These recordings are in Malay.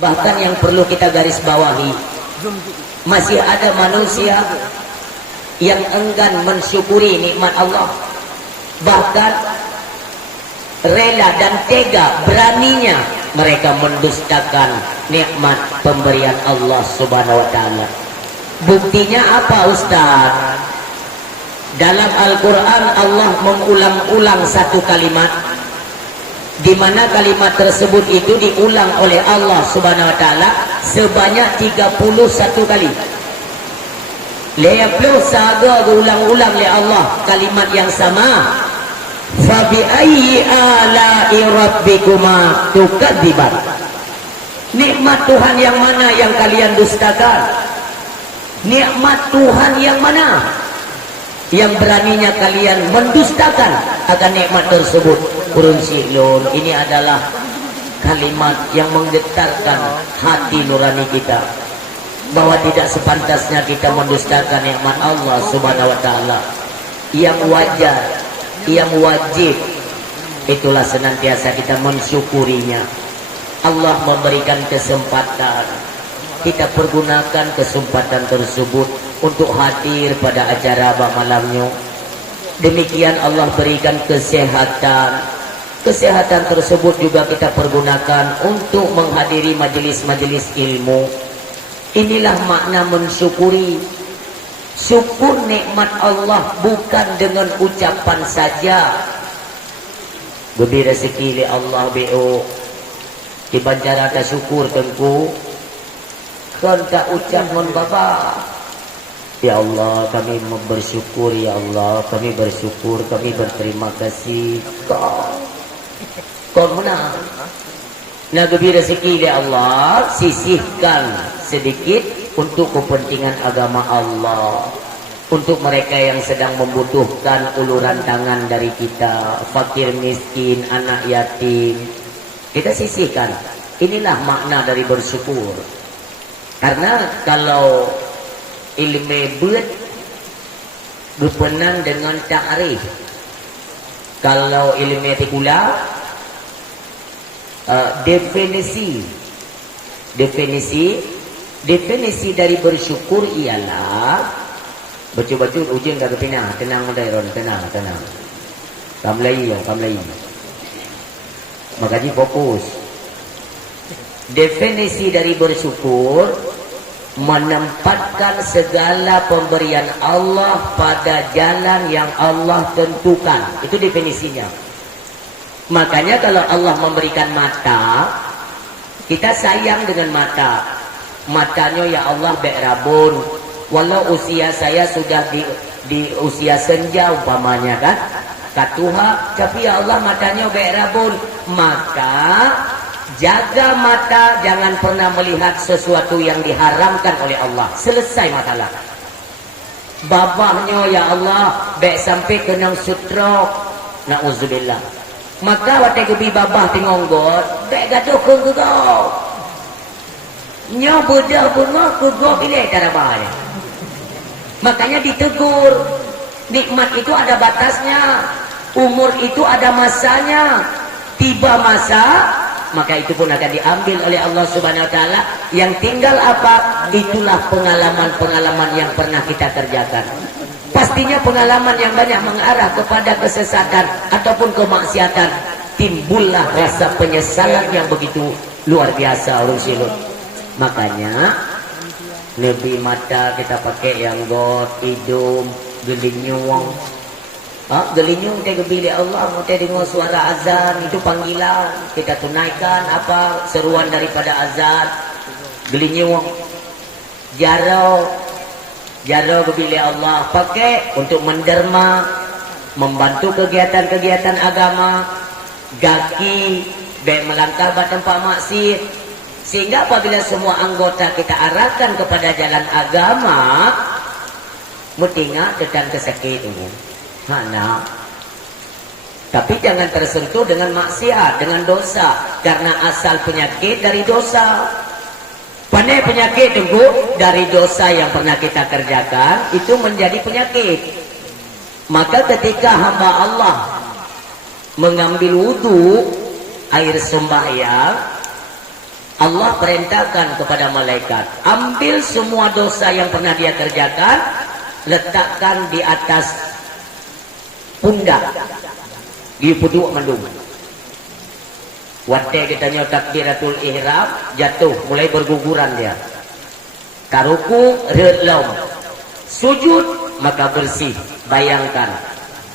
Bahkan yang perlu kita garis bawahi, masih ada manusia yang enggan mensyukuri nikmat Allah, bahkan rela dan tega beraninya mereka mendustakan nikmat pemberian Allah Subhanahu wa taala. Buktinya apa Ustaz? Dalam Al-Quran Allah mengulang-ulang satu kalimat, di mana kalimat tersebut itu diulang oleh Allah Subhanahu wa taala sebanyak 31 kali. Lepas saga berulang-ulang oleh Allah kalimat yang sama. Fa bi ayyi ala'i rabbikuma tukadziban. Nikmat Tuhan yang mana yang kalian dustakan? Nikmat Tuhan yang mana yang beraninya kalian mendustakan akan nikmat tersebut? Kurun silun, ini adalah kalimat yang menggetarkan hati nurani kita, bahwa tidak sepantasnya kita mendustakan nikmat Allah Subhanahu wa taala yang wajar, yang wajib. Itulah senantiasa kita mensyukurinya. Allah memberikan kesempatan, kita pergunakan kesempatan tersebut untuk hadir pada acara malamnya. Demikian Allah berikan kesehatan. Kesehatan tersebut juga kita pergunakan untuk menghadiri majelis-majelis ilmu. Inilah makna mensyukuri. Syukur nikmat Allah bukan dengan ucapan saja. Beri rezeki li Allah BO. Dibancara tak syukur tengku. Kan tak ucap mon bapa. Ya Allah, kami bersyukur, ya Allah, kami bersyukur, kami berterima kasih. Kau menang. Nah, beri rezeki ya Allah, sisihkan sedikit untuk kepentingan agama Allah, untuk mereka yang sedang membutuhkan uluran tangan dari kita, fakir miskin, anak yatim, kita sisihkan. Inilah makna dari bersyukur. Karena kalau ilmu buat berpenan dengan ta'rif, kalau ilmu etikula definisi dari bersyukur ialah baca-baca ujung dah kepinah. Tenang Madairon, tenang kamlai makaji fokus. Definisi dari bersyukur menempatkan segala pemberian Allah pada jalan yang Allah tentukan. Itu definisinya. Makanya kalau Allah memberikan mata, kita sayang dengan mata. Matanya ya Allah berabun. Walau usia saya sudah di usia senja umpamanya kan, katuha, tapi ya Allah matanya berabun. Maka jaga mata, jangan pernah melihat sesuatu yang diharamkan oleh Allah. Selesai masalah. Babahnya ya Allah baik sampai kena sutra, na'udzubillah. Maka watai gebi babah tingonggot baik gaduh ke kau. Nyo bedah bunga kegok pilih cara bahaya. Makanya ditegur. Nikmat itu ada batasnya, umur itu ada masanya. Tiba masa, maka itu pun akan diambil oleh Allah Subhanahu wa taala. Yang tinggal apa? Itulah pengalaman-pengalaman yang pernah kita kerjakan. Pastinya pengalaman yang banyak mengarah kepada kesesatan ataupun kemaksiatan. Timbullah rasa penyesalan yang begitu luar biasa urus silut. Makanya lebih mata kita pakai yang got, hidung, gelinyung. Gelinyung kita bila Allah, kita dengar suara azan, itu panggilan. Kita tunaikan apa seruan daripada azan. Gelinyung, jarau bila Allah pakai untuk menderma, membantu kegiatan-kegiatan agama. Gaki, baik melangkah ke tempat maksiat. Sehingga apabila semua anggota kita arahkan kepada jalan agama, mutinga datang kesakit ini. Mana? Tapi jangan tersentuh dengan maksiat, dengan dosa. Karena asal penyakit dari dosa. Pandai penyakit tunggu dari dosa yang pernah kita kerjakan, itu menjadi penyakit. Maka ketika hamba Allah mengambil wudu, air sembahyang, Allah perintahkan kepada malaikat, ambil semua dosa yang pernah dia kerjakan, letakkan di atas pundak, di puduk mendung. Waktu kita nyo takbiratul ihram, jatuh, mulai berguguran dia. Karuku, relom. Sujud, maka bersih. Bayangkan.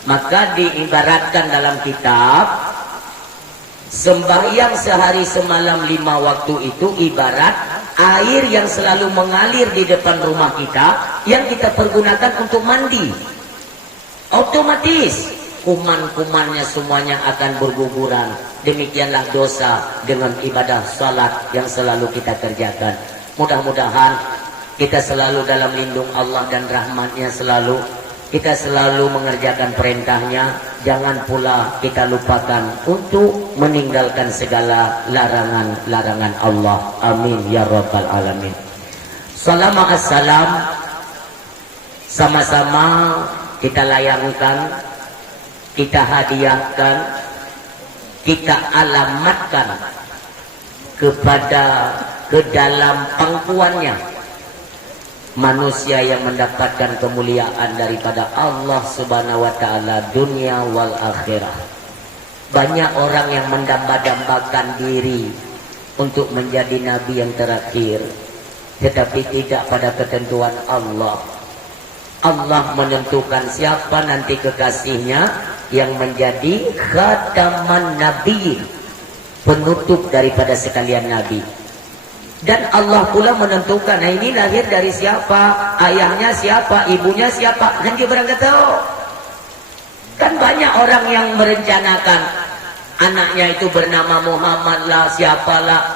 Maka diibaratkan dalam kitab, sembahyang sehari semalam 5 waktu itu ibarat air yang selalu mengalir di depan rumah kita, yang kita pergunakan untuk mandi. Otomatis kuman-kumannya semuanya akan berguguran. Demikianlah dosa dengan ibadah salat yang selalu kita kerjakan. Mudah-mudahan kita selalu dalam lindung Allah dan rahmatnya selalu. Kita selalu mengerjakan perintahnya. Jangan pula kita lupakan untuk meninggalkan segala larangan-larangan Allah. Amin ya rabbal alamin. Salam sama-sama kita layangkan, kita hadiahkan, kita alamatkan kepada ke dalam pangkuannya manusia yang mendapatkan kemuliaan daripada Allah Subhanahu wa taala dunia wal akhirah. Banyak orang yang mendamba-dambakan diri untuk menjadi nabi yang terakhir, tetapi tidak pada ketentuan Allah. Allah menentukan siapa nanti kekasihnya yang menjadi khataman nabi, penutup daripada sekalian nabi. Dan Allah pula menentukan, nah ini lahir dari siapa, ayahnya siapa, ibunya siapa, dan dia berangkat tahu. Kan banyak orang yang merencanakan anaknya itu bernama Muhammad lah, siapalah.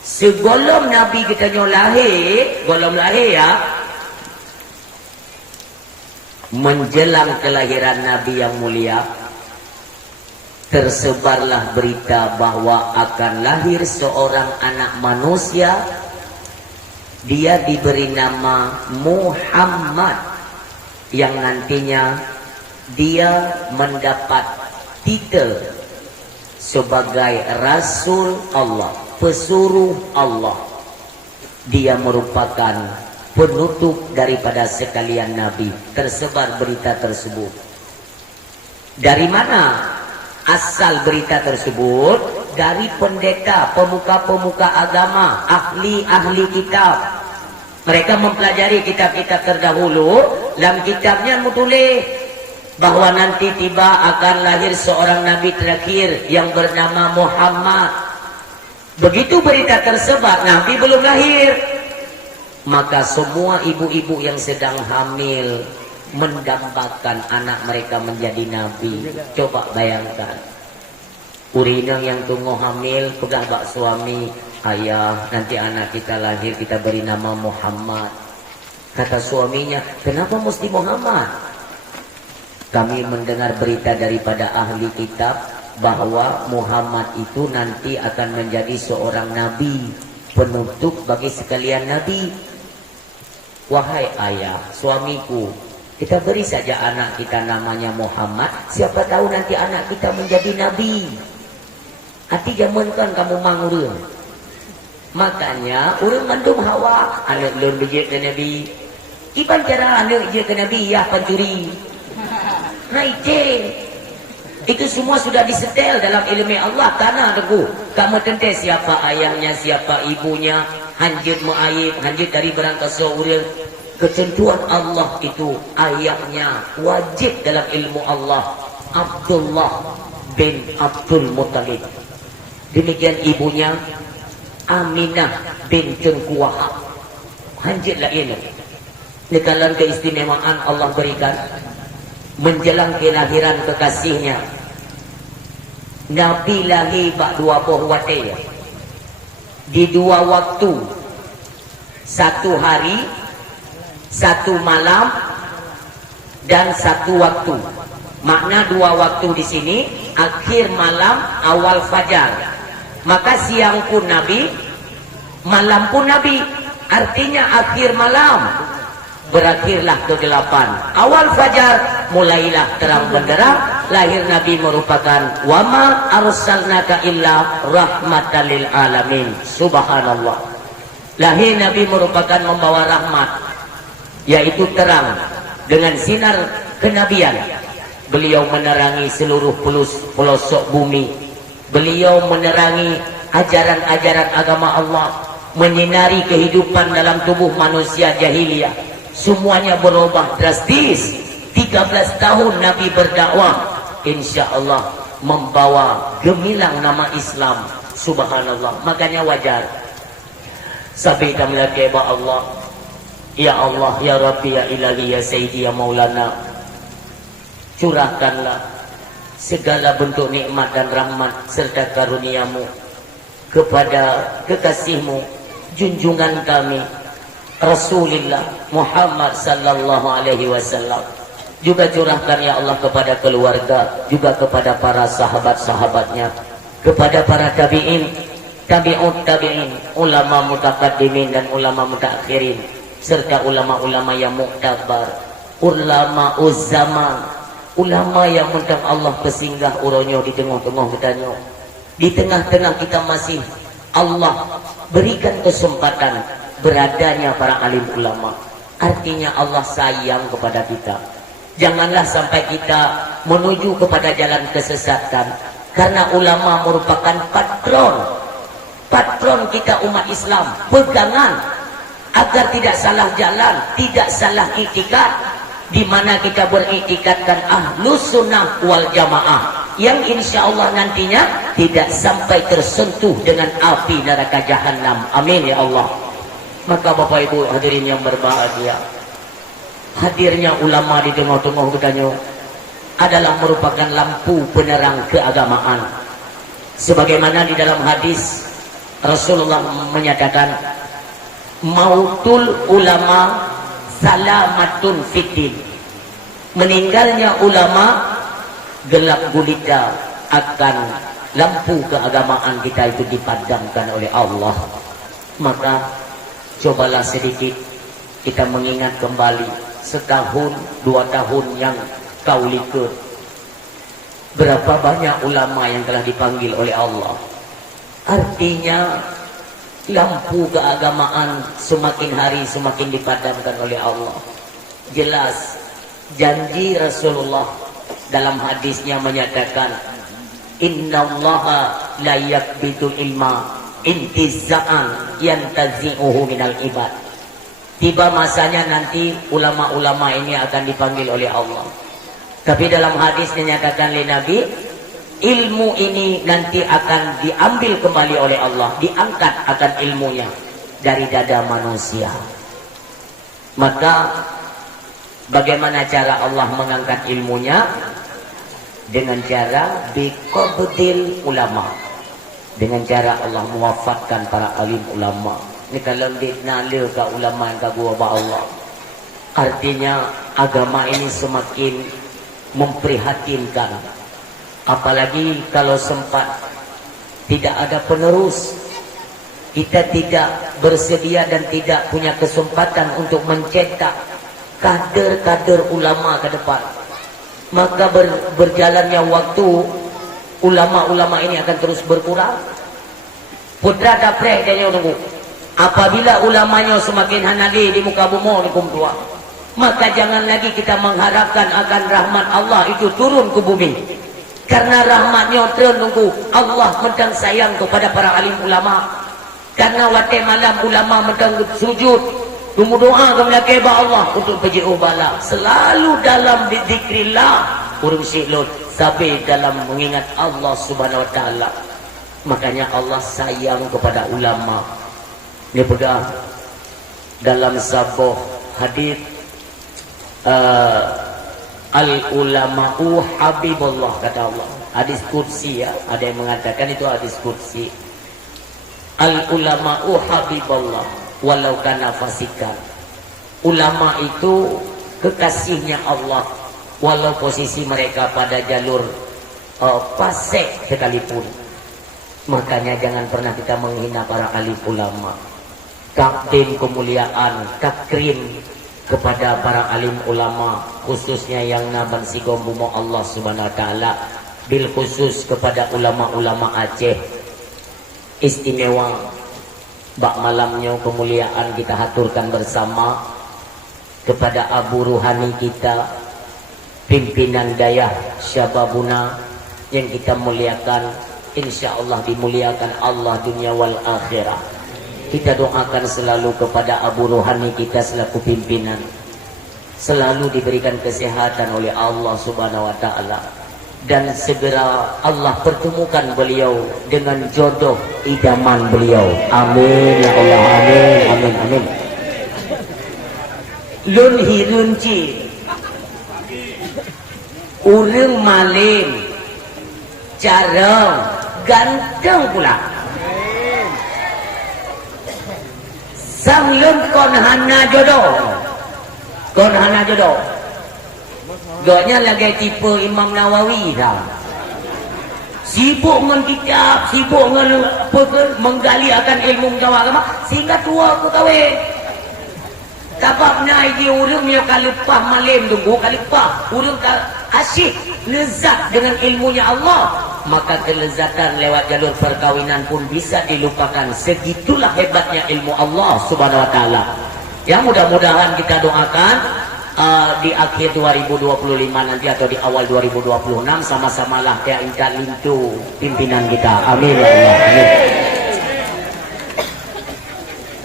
Segolong nabi kita lahir, golong lahir ya, menjelang kelahiran Nabi yang mulia, tersebarlah berita bahwa akan lahir seorang anak manusia. Dia diberi nama Muhammad, yang nantinya dia mendapat titel sebagai Rasul Allah, pesuruh Allah. Dia merupakan penutup daripada sekalian nabi. Tersebar berita tersebut. Dari mana asal berita tersebut? Dari pendeta, pemuka-pemuka agama, ahli-ahli kitab. Mereka mempelajari kitab-kitab terdahulu. Dalam kitabnya menulis bahwa nanti tiba akan lahir seorang nabi terakhir yang bernama Muhammad. Begitu berita tersebar, nabi belum lahir, maka semua ibu-ibu yang sedang hamil mendambakan anak mereka menjadi nabi. Coba bayangkan, urinang yang tunggu hamil pegang bak suami, ayah nanti anak kita lahir kita beri nama Muhammad. Kata suaminya, kenapa mesti Muhammad? Kami mendengar berita daripada ahli kitab bahwa Muhammad itu nanti akan menjadi seorang nabi, penutup bagi sekalian nabi. Wahai ayah, suamiku, kita beri saja anak kita namanya Muhammad. Siapa tahu nanti anak kita menjadi nabi. Hati zaman kan kamu mangurung. Makanya urang mandum Hawa, anak lun bejek ke nabi. Iban cara anak je ke nabi, ya pencuri. Hai ceng. Itu semua sudah disetel dalam ilmu Allah. Tanah teguh. Kamu tentu siapa ayahnya, siapa ibunya. Hanjut mu'ayib, hanjut dari berangkat seorang. Ketentuan Allah itu ayahnya wajib dalam ilmu Allah. Abdullah bin Abdul Muttalib. Demikian ibunya Aminah bin Tengku Wahab. Hanjutlah ini. Ini kalau keistimewaan Allah berikan menjelang kelahiran kekasihnya. Nabi lahir bak 20 waktu. Di 2 waktu, 1 hari, 1 malam, dan 1 waktu. Makna 2 waktu di sini, akhir malam, awal fajar. Maka siang pun Nabi, malam pun Nabi. Artinya akhir malam, berakhirlah kegelapan. Awal fajar, mulailah terang benderang. lahir Nabi merupakan wama arsalnaka illa rahmatan lil alamin. Subhanallah. Lahir Nabi merupakan membawa rahmat, yaitu terang dengan sinar kenabian. Beliau menerangi seluruh pelosok bumi. Beliau menerangi ajaran-ajaran agama Allah, menyinari kehidupan dalam tubuh manusia jahiliyah. Semuanya berubah drastis. 13 tahun Nabi berdakwah, insya Allah membawa gemilang nama Islam. Subhanallah. Makanya wajar sampai kita melaki Allah, ya Allah, ya Rabbi, ya Ilahi, ya Sayyidi, ya Maulana, curahkanlah segala bentuk nikmat dan rahmat serta karuniamu kepada kekasihmu, junjungan kami Rasulullah Muhammad sallallahu alaihi wasallam. Juga curahkan ya Allah kepada keluarga, juga kepada para sahabat-sahabatnya, kepada para tabi'in, tabi'ut tabi'in, ulama mutaqaddimin dan ulama mutaakhirin, serta ulama-ulama yang muktabar, ulama uzzaman, ulama yang mentang Allah bersinggah uronyo di tengah-tengah kita nyo. Di tengah-tengah kita masih Allah berikan kesempatan beradanya para alim ulama. Artinya Allah sayang kepada kita. Janganlah sampai kita menuju kepada jalan kesesatan, karena ulama merupakan patron kita umat Islam, pegangan agar tidak salah jalan, tidak salah iktikad, di mana kita beriktikadkan ahlus sunnah wal jamaah, yang insya Allah nantinya tidak sampai tersentuh dengan api neraka jahanam. Amin ya Allah. Maka Bapak Ibu hadirin yang berbahagia, hadirnya ulama di tengah-tengah kita adalah merupakan lampu penerang keagamaan. Sebagaimana di dalam hadis Rasulullah menyatakan, mautul ulama salamatun fiddin. Meninggalnya ulama gelap gulita akan lampu keagamaan kita itu dipadamkan oleh Allah. Maka cobalah sedikit kita mengingat kembali setahun 2 tahun yang kau likut, berapa banyak ulama yang telah dipanggil oleh Allah. Artinya lampu keagamaan semakin hari semakin dipadamkan oleh Allah. Jelas janji Rasulullah dalam hadisnya menyatakan, innallaha la yakbitul ilma intiza'an yantazi'uhu minal ibad. Tiba masanya nanti ulama-ulama ini akan dipanggil oleh Allah. Tapi dalam hadis dinyatakan oleh Nabi, ilmu ini nanti akan diambil kembali oleh Allah, diangkat akan ilmunya dari dada manusia. Maka bagaimana cara Allah mengangkat ilmunya? Dengan cara biqabdil ulama, dengan cara Allah mewafatkan para alim ulama. Ini kalau nala ke ulama yang kagua Allah, artinya agama ini semakin memprihatinkan. Apalagi kalau sempat tidak ada penerus, kita tidak bersedia dan tidak punya kesempatan untuk mencetak kader-kader ulama ke depan. Maka berjalannya waktu, ulama-ulama ini akan terus berkurang. Putra dapreh dia nunggu. Apabila ulamanya semakin hanali di muka bumi ni kumtua, maka jangan lagi kita mengharapkan akan rahmat Allah itu turun ke bumi. Karena rahmatnya ternunggu Allah mentang sayang kepada para alim ulama. Karena waktu malam ulama mentang sujud, tunggu doa kepada keba Allah untuk pejiu bala. Selalu dalam zikrillah, urung silot sampai dalam mengingat Allah Subhanahu wa taala. Makanya Allah sayang kepada ulama. Dia pegang dalam sebuah hadis, al ulama'u habibullah, kata Allah. Hadis kursi ya, ada yang mengatakan itu hadis kursi. Al ulama'u habibullah walau kana fasikan. Ulama itu kekasihnya Allah walau posisi mereka pada jalur fasik sekalipun. Makanya jangan pernah kita menghina para alim ulama. Takdim kemuliaan, takrim kepada para alim ulama, khususnya yang naban sigom bumo Allah Subhanahu wa taala, bil khusus kepada ulama-ulama Aceh. Istimewa bak malamnya kemuliaan kita haturkan bersama kepada Abu Ruhani kita, pimpinan Dayah Syababuna yang kita muliakan, insya Allah dimuliakan Allah dunia wal akhirah. Kita doakan selalu kepada Abu Ruhani kita selaku pimpinan, selalu diberikan kesehatan oleh Allah Subhanahu wa taala, dan segera Allah pertemukan beliau dengan jodoh idaman beliau. Amin ya Allah, amin amin amin. Lun hirunci urang malim cara ganteng pula. Sang lun kon hana jodoh, kon hana jodoh. Gaknya lagi tipe Imam Nawawi dah. Sibuk dengan kitab, sibuk dengan menggali akan ilmu agama sehingga tua aku kahwin. Sebabnya dia urang yang kalipah malim tunggu kalipah urang asyik lezat dengan ilmunya Allah, maka kelezatan lewat jalur perkawinan pun bisa dilupakan. Segitulah hebatnya ilmu Allah Subhanahu wa taala. Yang mudah-mudahan kita doakan di akhir 2025 nanti atau di awal 2026 sama-samalah ya ingkar lintu pimpinan kita. Amin ya Allah. Amin.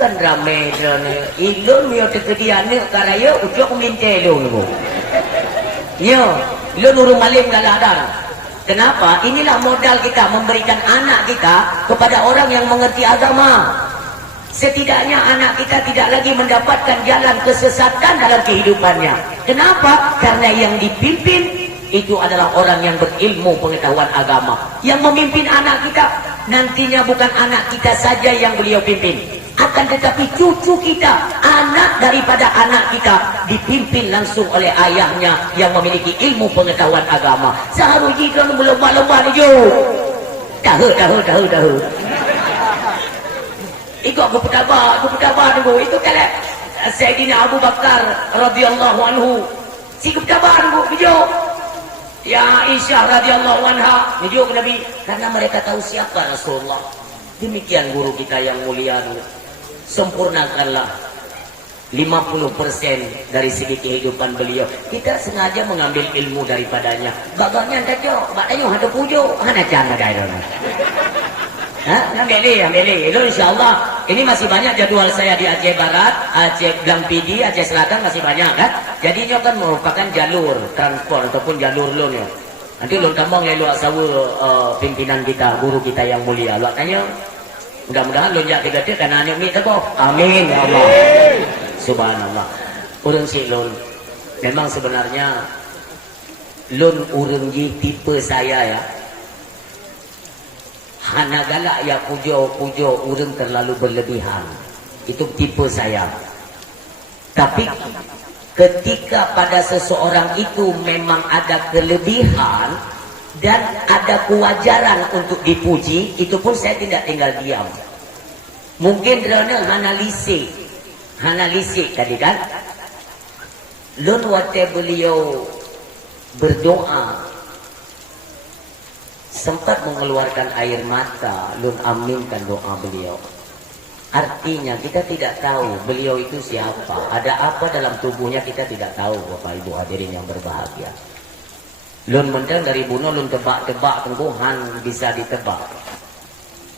Kan ramai drone ilun yo tekediane karaya ujuk minta ilun bu. Yo, ilun urung malim galadar. Kenapa? Inilah modal kita memberikan anak kita kepada orang yang mengerti agama. Setidaknya anak kita tidak lagi mendapatkan jalan kesesatan dalam kehidupannya. Kenapa? Karena yang dipimpin itu adalah orang yang berilmu pengetahuan agama. Yang memimpin anak kita nantinya bukan anak kita saja yang beliau pimpin, akan tetapi cucu kita, anak daripada anak kita dipimpin langsung oleh ayahnya yang memiliki ilmu pengetahuan agama. Seharusnya kita berlomba-lomba ni jo. Tahu. Ikut aku petabar dulu. Itu kalau Sayyidina Abu Bakar radhiyallahu anhu, si petabar dulu jo. Ya Aisyah radhiyallahu anha, video ke Nabi, karena mereka tahu siapa Rasulullah. Demikian guru kita yang mulia dulu. Sempurnakanlah 50% dari segi kehidupan beliau. Kita sengaja mengambil ilmu daripadanya. Bagangnya tajuk, bakanya ada pujuk, hana jangan ada. Ambil itu insyaAllah. Ini masih banyak jadwal saya di Aceh Barat, Aceh Blampidi, Aceh Selatan masih banyak kan. Jadinya kan merupakan jalur transport ataupun jalur lun ya. Nanti lun tambang yang luak sawu pimpinan kita, guru kita yang mulia. Luak tanya, mudah-mudahan lun jak tiga-tiga karena anak ni teko. Amin ya Allah. Subhanallah. Urang si lun memang sebenarnya lun urang ji tipe saya ya. Hana galak ya pujo urang terlalu berlebihan. Itu tipe saya. Tapi ketika pada seseorang itu memang ada kelebihan dan ada kewajaran untuk dipuji, itu pun saya tidak tinggal diam. Mungkin kerana analisik tadi kan. Lun waktu beliau berdoa sempat mengeluarkan air mata, lun aminkan doa beliau. Artinya kita tidak tahu beliau itu siapa, ada apa dalam tubuhnya kita tidak tahu. Bapak Ibu hadirin yang berbahagia, lun mendeng dari bunuh lun tebak-tebak tengguhan bisa ditebak.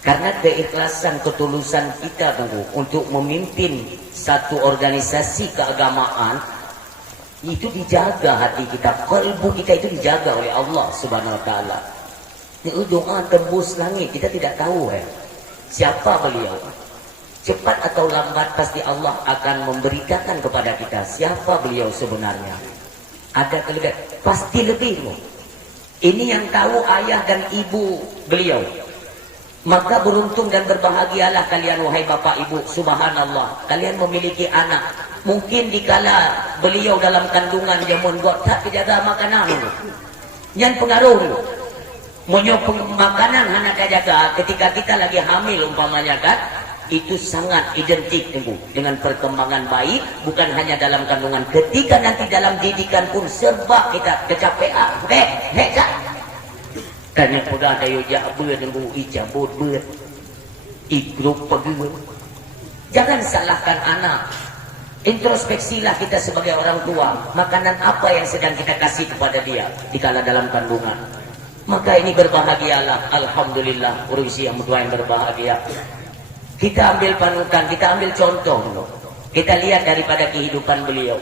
Karena keikhlasan, ketulusan kita tengguh untuk memimpin satu organisasi keagamaan itu dijaga hati kita, kalbu kita itu dijaga oleh Allah Subhanahu wa taala. Ini doa tembus langit, kita tidak tahu siapa beliau. Cepat atau lambat pasti Allah akan memberitakan kepada kita siapa beliau sebenarnya. Ada kelebihan, pasti lebih. Ini yang tahu ayah dan ibu beliau. Maka beruntung dan berbahagialah kalian wahai bapak ibu. Subhanallah, kalian memiliki anak. Mungkin dikala beliau dalam kandungan dia membuat tak jaga makanan. Yang pengaruh menyokong makanan hana jaga ketika kita lagi hamil umpamanya kan. itu sangat identik dengan perkembangan bayi, bukan hanya dalam kandungan, ketika nanti dalam didikan pun serba kita kecapean. Hek tanya pegang dayu jabut nunggu ijabut ber igrup pegeun. Jangan salahkan anak. Introspeksilah kita sebagai orang tua, makanan apa yang sedang kita kasih kepada dia dikala dalam kandungan. Maka ini berbahagialah, alhamdulillah, urusi yang tua yang berbahagia. Kita ambil panutan, kita ambil contoh dulu. Kita lihat daripada kehidupan beliau.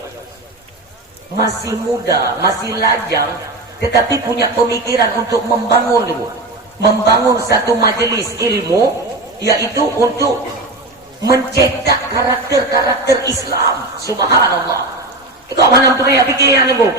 Masih muda, masih lajang, tetapi punya pemikiran untuk membangun dulu. Membangun satu majelis ilmu, yaitu untuk mencetak karakter-karakter Islam. Subhanallah. Kau mana punya pikiran ibu?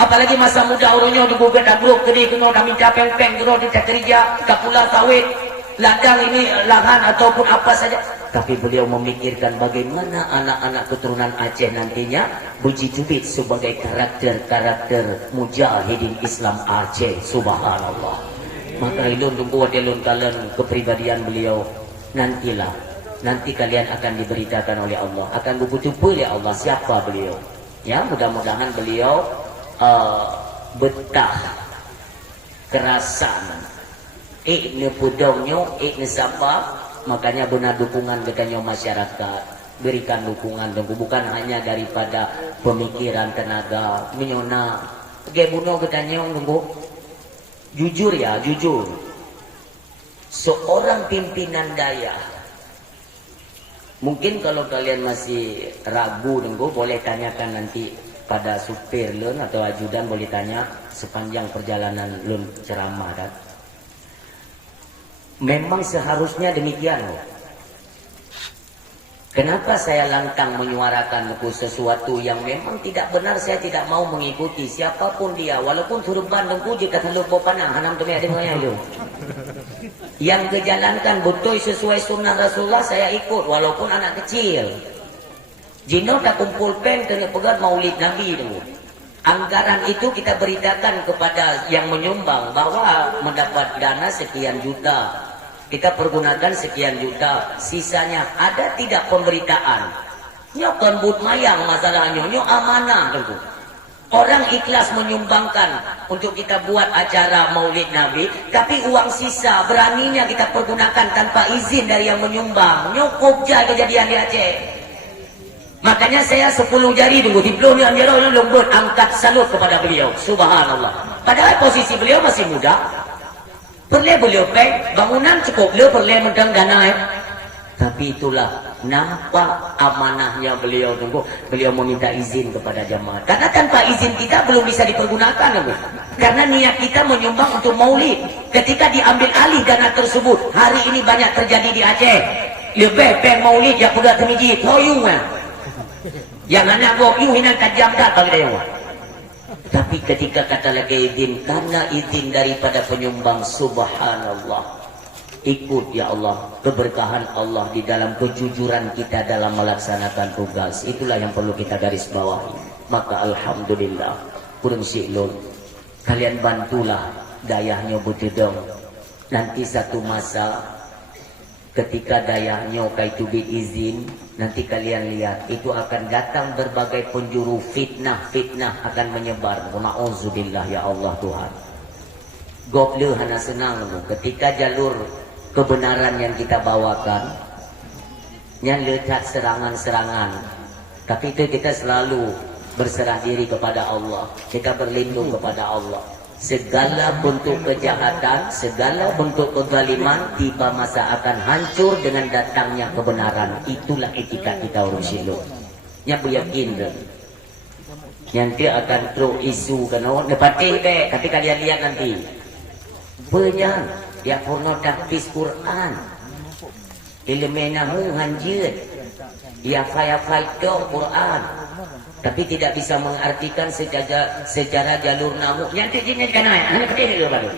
Apalagi masa muda orangnya di Google dablok kini kena kami capeng peng kena di kerja kapula sawit ladang ini lahan ataupun apa saja. Tapi beliau memikirkan bagaimana anak-anak keturunan Aceh nantinya berjijubit sebagai karakter-karakter mujahidin Islam Aceh. Subhanallah. Maka ilun tunggu adelun kalian kepribadian beliau nanti kalian akan diberitakan oleh Allah, akan dibutuhkan oleh Allah siapa beliau. Ya, mudah-mudahan beliau betah kerasan ikne pudongnya ikne sapa, makanya benar dukungan dekannya masyarakat, berikan dukungan tunggu, bukan hanya daripada pemikiran tenaga menyona gebuno katanya tunggu. Jujur ya, jujur, seorang pimpinan daya. Mungkin kalau kalian masih ragu tunggu, boleh tanyakan nanti pada supir lun atau ajudan, boleh tanya sepanjang perjalanan lun ceramah kan. Memang seharusnya demikian loh. Kenapa saya lantang menyuarakan sesuatu yang memang tidak benar? Saya tidak mau mengikuti siapapun dia, walaupun turban dengku jika terlalu panang hanam tu ada yang itu. Yang kejalankan betul sesuai sunnah Rasulullah saya ikut, walaupun anak kecil. Jino tak kumpul pen kena pegang maulid Nabi dulu. Anggaran itu kita beritakan kepada yang menyumbang bahwa mendapat dana sekian juta. Kita pergunakan sekian juta, sisanya ada tidak pemberitaan. Nyo but mayang masalahnya, nyo amanah tentu. Orang ikhlas menyumbangkan untuk kita buat acara maulid Nabi, tapi uang sisa beraninya kita pergunakan tanpa izin dari yang menyumbang. Nyo kopja kejadian di Aceh. Makanya saya 10 jari tunggu di belum yang dia lembut angkat salut kepada beliau. Subhanallah. Padahal posisi beliau masih muda. Perlu beliau pek, bangunan cukup beliau perlu mendang dana. Tapi itulah nampak amanahnya beliau tunggu. Beliau meminta izin kepada jamaah. Karena tanpa izin kita belum bisa dipergunakan tunggu. Karena niat kita menyumbang untuk maulid. Ketika diambil alih dana tersebut, hari ini banyak terjadi di Aceh. Lebih pek maulid yang pegang temiji, toyung kan. Yang anak gua hinan tajam tak bagi dia. Tapi ketika kata lagi izin, karena izin daripada penyumbang, subhanallah, ikut ya Allah, keberkahan Allah di dalam kejujuran kita dalam melaksanakan tugas. Itulah yang perlu kita garis bawahi. Maka alhamdulillah, kurang si'lun, kalian bantulah dayahnya butidong. Nanti satu masa ketika dayahnya kaitubit izin, nanti kalian lihat itu akan datang berbagai penjuru fitnah akan menyebar. Na'udzubillah ya Allah Tuhan. Goble hana senang ketika jalur kebenaran yang kita bawakan yang lekat serangan-serangan, tapi itu kita selalu berserah diri kepada Allah, kita berlindung kepada Allah. Segala bentuk kejahatan, segala bentuk kezaliman tiba masa akan hancur dengan datangnya kebenaran. Itulah etika kita orang silu. Yang beryakin yang dia akan throw isu kan orang nepatih deh. Tapi kalian lihat nanti banyak dia porno takbis Quran, ilmenahu hanjir, dia faya-faya Quran, tapi tidak bisa mengartikan secara jalur namuk. Yang tu jenis kanai, anak kecil baru.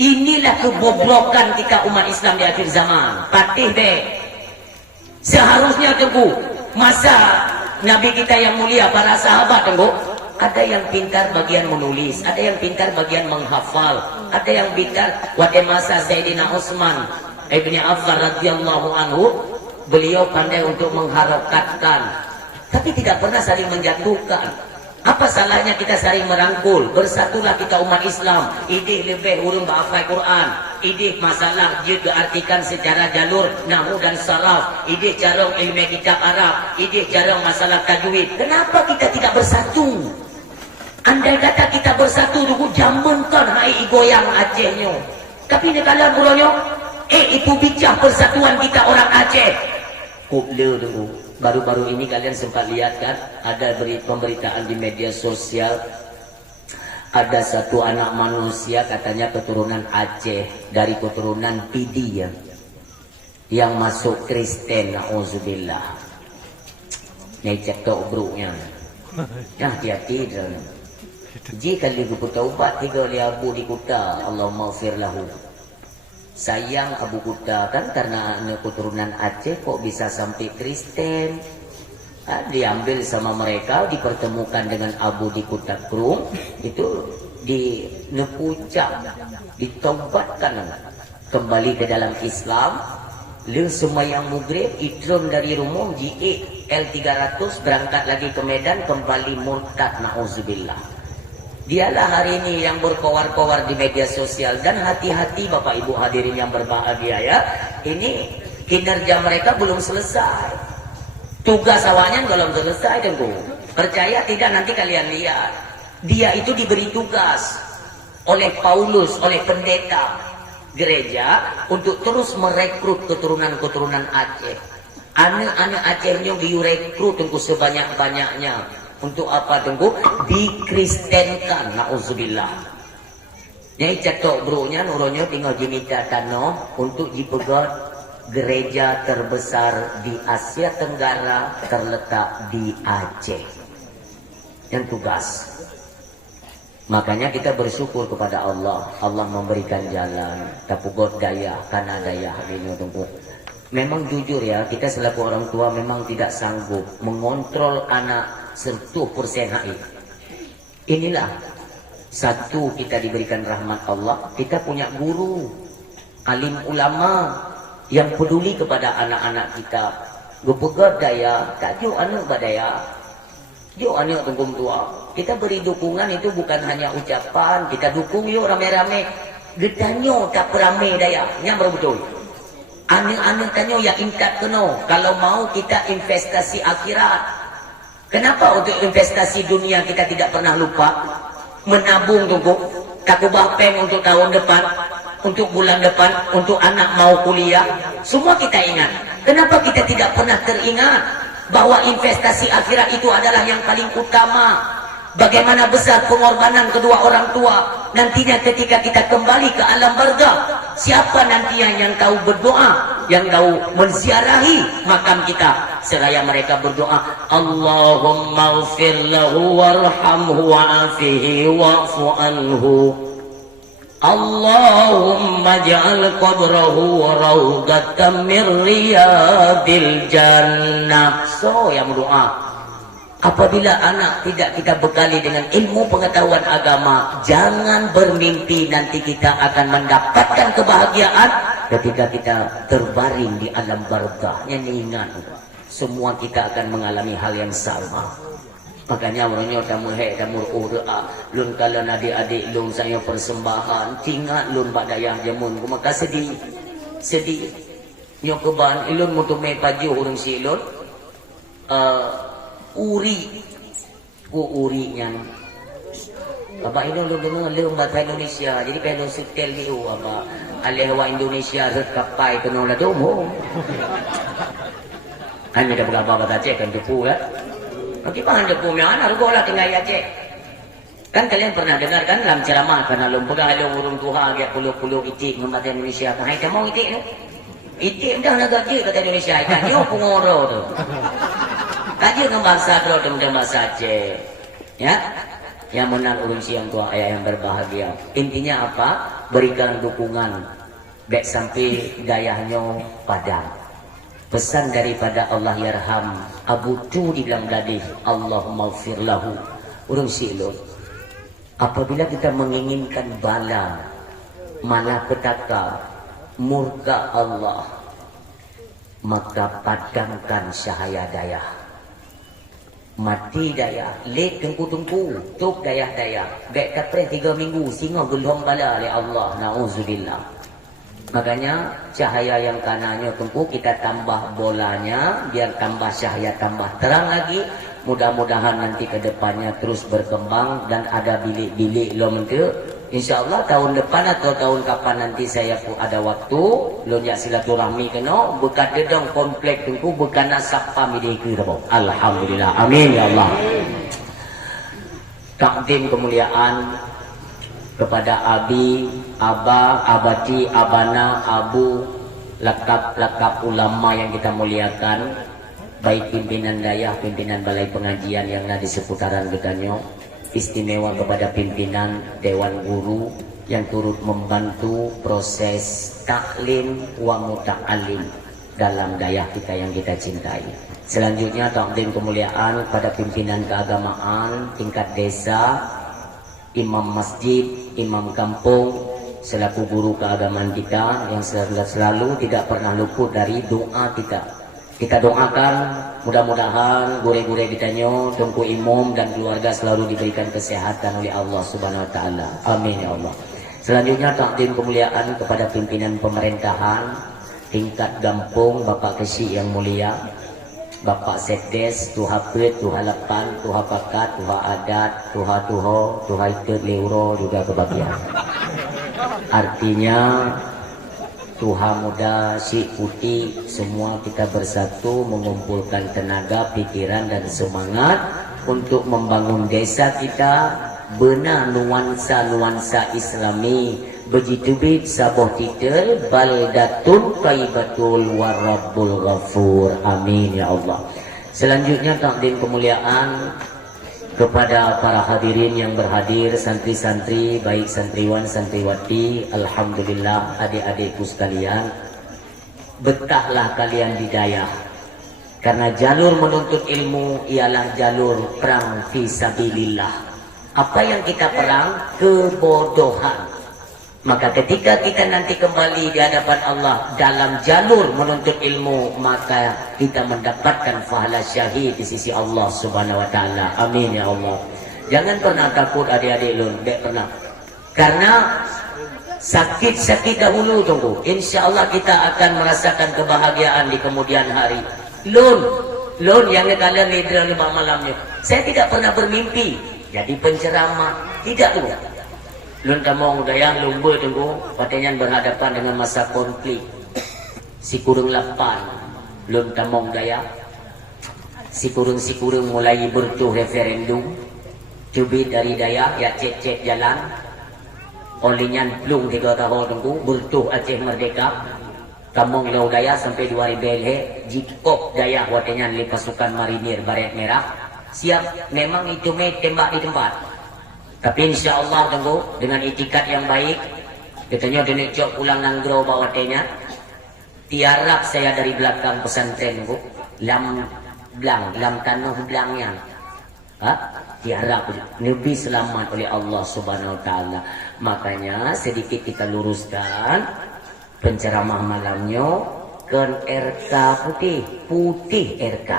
Inilah kebobrokan kita umat Islam di akhir zaman. Patih deh. Seharusnya tunggu masa Nabi kita yang mulia, para sahabat tunggu. Ada yang pintar bagian menulis, ada yang pintar bagian menghafal, ada yang pintar pada masa Sayyidina Utsman Ibni Affan radhiyallahu anhu, beliau pandai untuk mengharokatkan, tapi tidak pernah saling menjatuhkan. Apa salahnya kita saling merangkul? Bersatulah kita umat Islam. Idih lebih urung bahafal Quran. Idih masalah dia diartikan secara jalur nahwu dan saraf. Idih carong ilmu kitab Arab. Idih carong masalah tajwid. Kenapa kita tidak bersatu? Andai kata kita bersatu dulu jamankan hai goyang Acehnya. Tapi ni kalian mulanya itu bincang persatuan kita orang Aceh. Kubler dulu. Baru-baru ini kalian sempat lihat kan, ada pemberitaan di media sosial, ada satu anak manusia katanya keturunan Aceh, dari keturunan Pidi ya, yang masuk Kristen, na'udzubillah. Ini cetok bro-nya. Ya hati-hati dah. Jika ligu bertaubat 3 liabu di kuta, Allahumma ufir lahu. Sayang Abu Kuta kan, karena anak keturunan Aceh kok bisa sampai Kristen. Diambil sama mereka, dipertemukan dengan Abu di Kuta Krum, itu di Nepucak, ditaubatkan kembali ke dalam Islam. Lalu semayang maghrib, idron dari rumah, GE L300 berangkat lagi ke Medan, kembali murtad, na'udzubillah. Dialah hari ini yang berkowar-kowar di media sosial. Dan hati-hati Bapak Ibu hadirin yang berbahagia ya, ini kinerja mereka belum selesai, tugas awalnya belum selesai tunggu. Percaya tidak, nanti kalian lihat. Dia itu diberi tugas oleh Paulus, oleh pendeta gereja, untuk terus merekrut keturunan-keturunan Aceh. Anak-anak Acehnya direkrut tunggu sebanyak-banyaknya. Untuk apa tunggu? Dikristenkan, na'udzubillah. Ini catok bro-nya, nuronya tinggal diminta tanah untuk dipegat gereja terbesar di Asia Tenggara, terletak di Aceh. Yang tugas. Makanya kita bersyukur kepada Allah. Allah memberikan jalan. Tapugot daya, karena daya ini tunggu. Memang jujur ya, kita selaku orang tua memang tidak sanggup mengontrol anak 100% HI. Inilah satu, kita diberikan rahmat Allah, kita punya guru, alim ulama yang peduli kepada anak-anak kita. Gepegat daya, tak jauh anak badaya, jauh anak tunggung tua. Kita beri dukungan itu bukan hanya ucapan, kita dukung yuk rame-rame. Getanyo tak peramai daya, yang betul. Anak-anak tanyo ya ingat keno, kalau mau kita investasi akhirat. Kenapa untuk investasi dunia kita tidak pernah lupa menabung tunggu, takubah peng untuk tahun depan, untuk bulan depan, untuk anak mau kuliah, semua kita ingat. Kenapa kita tidak pernah teringat bahwa investasi akhirat itu adalah yang paling utama? Bagaimana besar pengorbanan kedua orang tua nantinya ketika kita kembali ke alam barzakh. Siapa nantinya yang tahu berdoa, yang tahu menziarahi makam kita seraya mereka berdoa, Allahumma ighfir lahu warhamhu wa'afihi wa'fu anhu, Allahumma ja'al qabrahu rawdatan min riyadil jannah. So yang berdoa. Apabila anak tidak kita bekali dengan ilmu pengetahuan agama, jangan bermimpi nanti kita akan mendapatkan kebahagiaan ketika kita terbaring di alam barzakh. Yang ingat, semua kita akan mengalami hal yang sama. Makanya orangnya tamu tamu doa. Lun kalau adik-adik lun saya persembahan, tingat lun pak dayah jamun. Maka sedih. Nyok keban ilun mutume paju urang si ilun. Urinya Bapak ini lu dengar lu bahasa Indonesia, jadi pengen setel dia apa alih wa Indonesia rekapai kena lah domo kan ada berapa bahasa Aceh kan depu ya. Okey bahan depu mana rugo lah tinggal Aceh. Kan kalian pernah dengar kan dalam ceramah karena lu pegang lu urung Tuhan dia puluh-puluh itik bahasa Indonesia kan hai mau itik tu itik dah nak gaji kata Indonesia kan yo pengoro tu kaji dengan bahasa Arab dan bahasa Aceh ya, yang menang urung siang tua ayah yang berbahagia. Intinya apa? Berikan dukungan baik sampai dayahnya padam. Pesan daripada Allah yarham Abu Tu dibilang tadi, Allahumma ighfir lahu urung silun. Apabila kita menginginkan bala malapetaka, murka Allah, maka padamkan cahaya daya. Mati daya, lek tengku-tengku, tuk daya-daya. Baik kapren 3 minggu, singa gelom bala oleh Allah. Na'udzubillah. Makanya cahaya yang kanannya tengku kita tambah bolanya, biar tambah cahaya, tambah terang lagi. Mudah-mudahan nanti ke depannya terus berkembang dan ada bilik-bilik lo mente. InsyaAllah tahun depan atau tahun kapan nanti saya pun ada waktu lonjak silaturahmi kena bekat dedong komplek tengku bukan nasapa midiki tabo. Alhamdulillah. Amin ya Allah. Takdim kemuliaan kepada abi, abah, abati, abana, abu, lakap-lakap ulama yang kita muliakan, baik pimpinan dayah, pimpinan balai pengajian yang ada di seputaran Gedanyo. Istimewa kepada pimpinan Dewan Guru yang turut membantu proses taklim wa muta'alim dalam dayah kita yang kita cintai. Selanjutnya takdim kemuliaan pada pimpinan keagamaan tingkat desa, imam masjid, imam kampung, selaku guru keagamaan kita yang selalu tidak pernah luput dari doa kita. Kita doakan mudah-mudahan gure-gure ditanya, tungku imam dan keluarga selalu diberikan kesehatan oleh Allah Subhanahu wa taala. Amin ya Allah. Selanjutnya takdim kemuliaan kepada pimpinan pemerintahan tingkat kampung, Bapak Kesi yang mulia, Bapak Sekdes, Tuha Pet, Tuha Lepan, Tuha Pakat, Tuha Adat, Tuha Tuho, Tuha Itet Leuro juga kebagian. Artinya Tuhan muda, si putih, semua kita bersatu mengumpulkan tenaga, pikiran dan semangat untuk membangun desa kita benar nuansa-nuansa Islami. Begitu bit saboh titel baldatun taibatul warabbul ghafur. Amin ya Allah. Selanjutnya takdim kemuliaan kepada para hadirin yang berhadir, santri-santri, baik santriwan, santriwati, alhamdulillah adik-adikku sekalian, betahlah kalian di dayah. Karena jalur menuntut ilmu ialah jalur perang fisabilillah. Apa yang kita perang? Kebodohan. Maka ketika kita nanti kembali di hadapan Allah dalam jalur menuntut ilmu, maka kita mendapatkan pahala syahid di sisi Allah Subhanahu wa taala. Amin ya Allah. Jangan pernah takut adik-adik lun, tak pernah. Karena sakit-sakit dahulu tunggu. Insya-Allah kita akan merasakan kebahagiaan di kemudian hari. Lun yang kalian lihat lima malamnya. Saya tidak pernah bermimpi jadi penceramah, tidak tunggu. Lun tamong dayang lumba tunggu, patenya berhadapan dengan masa konflik. Si kurung lapan, lun tamong daya. Si kurung mulai bertuh referendum. Cubit dari daya, ya cek jalan. Olehnya belum 3 tahun tunggu, bertuh Aceh merdeka. Tamong lau daya sampai 2000 belhe, jikop daya watenya li pasukan marinir baret merah. Siap, memang itu tembak di tempat. Tapi insya Allah tunggu dengan itikat yang baik, katanya dia cok pulang nanggro bawatenya. Tiarap saya dari belakang pesantren tunggu, lam tanah belangnya. Tiarap lebih selamat oleh Allah Subhanahu wa taala. Makanya sedikit kita luruskan penceramah malamnya ke RK putih RK.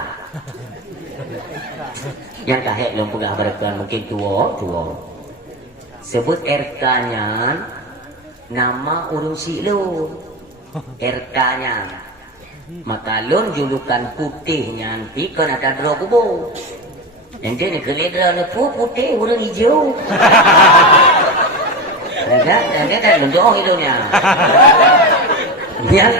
Yang kahek belum pegah berkan mungkin tua. Sebut RK-nya nama urung si lu. RK-nya. Maka lun julukan putihnya nanti kan ada dro kubu. Yang dia ni keledra ni putih urung hijau. Ada kan lun doang hidungnya. Yang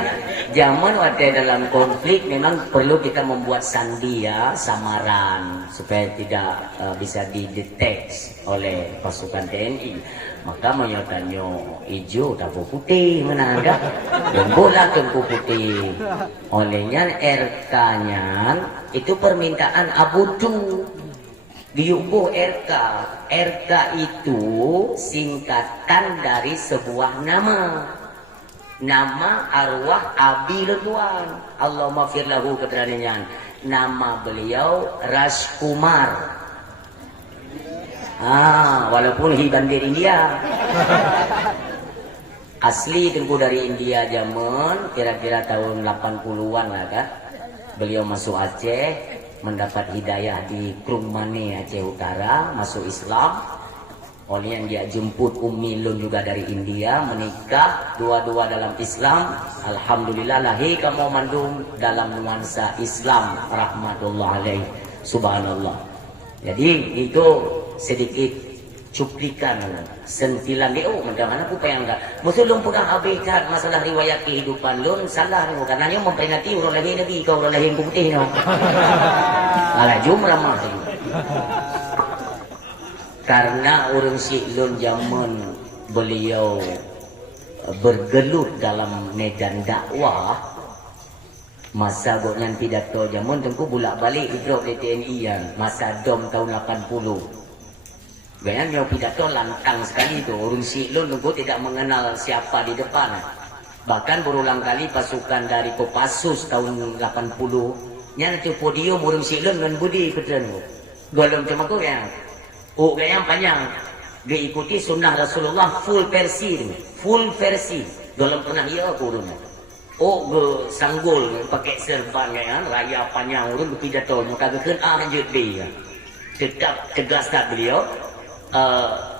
zaman waktu dalam konflik memang perlu kita membuat sandi ya, samaran supaya tidak bisa dideteksi oleh pasukan TNI. Maka menyotannya hijau tak putih mana ada, bola tengku putih. Olehnya RK-nya itu permintaan abudu diubah RK. RK itu singkatan dari sebuah nama arwah Abi Ridwan. Allahumma fir lahu keberanian. Nama beliau Rajkumar. Walaupun hi bandir India. Asli tengku dari India zaman kira-kira tahun 80-an lah kan. Beliau masuk Aceh, mendapat hidayah di Krungmane Aceh Utara, masuk Islam. Oleh yang dia jemput Ummi Lun juga dari India, menikah dua-dua dalam Islam. Alhamdulillah lahir kamu mandung dalam nuansa Islam, rahmatullah alaih, subhanallah. Jadi itu sedikit cuplikan sentilan dia. Oh macam mana aku pengen enggak musuh lun pernah habiskan masalah riwayat kehidupan lun salah ni karena dia memperingati orang lahir Nabi kau orang lahir putih no. Alah jumlah mah tu. Karena orang si lun zaman beliau bergelut dalam medan dakwah, masa boknya pidato zaman tengku bolak balik hidrop di TNI yang masa dom tahun 80. Bayangnya pidato lantang sekali itu. Orang Siklon tengku tidak mengenal siapa di depan. Bahkan berulang kali pasukan dari Kopassus tahun 80 nya itu podium orang Siklon dengan Budi Petren. Golong cuma tu yang yang panjang. Dia ikuti sunnah Rasulullah full versi. Full versi. Golong pernah ia kurun. Ge sanggul pakai serban kan raya panjang urun pidato muka keun anjut dia. Tetap tegas tak beliau.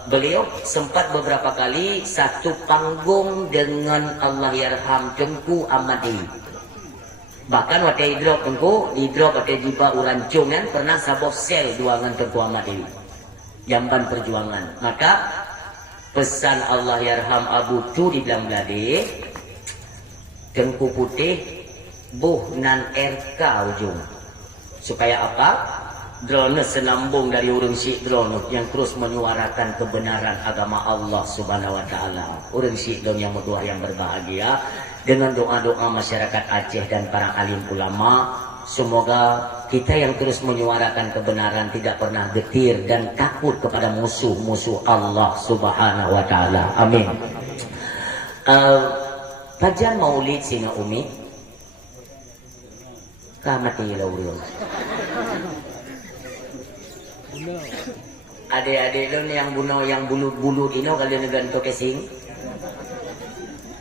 Beliau sempat beberapa kali satu panggung dengan Allah Yarham Tengku Ahmadi. Bahkan waktu drop Tengku, di drop waktu jiba urancung kan pernah sabok sel duangan Tengku Ahmadi. Jamban perjuangan. Maka pesan Allah Yarham Abu Tu di dalam belade Tengku Putih buh nan RK ujung. Supaya apa? Drone senambung dari urang si drone yang terus menyuarakan kebenaran agama Allah Subhanahu wa taala. Urang si drone yang berdoa yang berbahagia dengan doa-doa masyarakat Aceh dan para alim ulama, semoga kita yang terus menyuarakan kebenaran tidak pernah getir dan takut kepada musuh-musuh Allah Subhanahu wa taala. Amin. Pajan Maulid sina Umi. Kamati laurul. Adik-adik lu yang bunuh yang bulu-bulu ino kalian ganto kesing.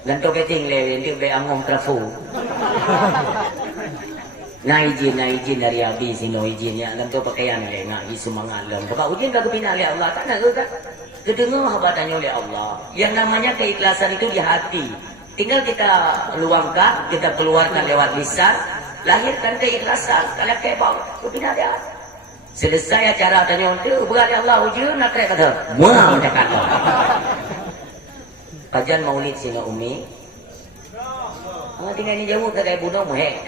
Ganto kesing le dia be angom trafu. Na izin dari habis ino izinnya ganto pakaian le ngak isu mangalam. Sebab ujian kagak bina oleh Allah tak nak ke? Kedengar habatannya oleh Allah. Yang namanya keikhlasan itu di hati. Tinggal kita luangkan, kita keluarkan lewat lisan, lahirkan keikhlasan. Kalau kebal, bina dia. Selesai acara tanya itu berada Allah ujian nak kata wah macam kata kajian Maulid sini Umi tinggal ini jauh dari bunuh muhek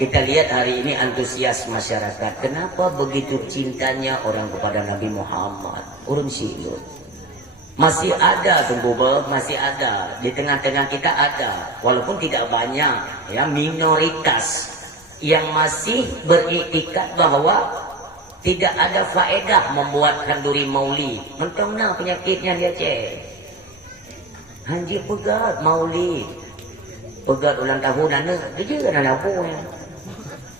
kita lihat hari ini antusias masyarakat kenapa begitu cintanya orang kepada Nabi Muhammad orang Siklon masih ada tunggu masih ada di tengah-tengah kita ada walaupun tidak banyak ya minoritas yang masih beriktikat bahwa tidak ada faedah membuat kanduri maulid. Mentang nah penyakitnya dia cek. Hanji pegat maulid. Pegat ulang tahun anda. Dia juga nak apa ya.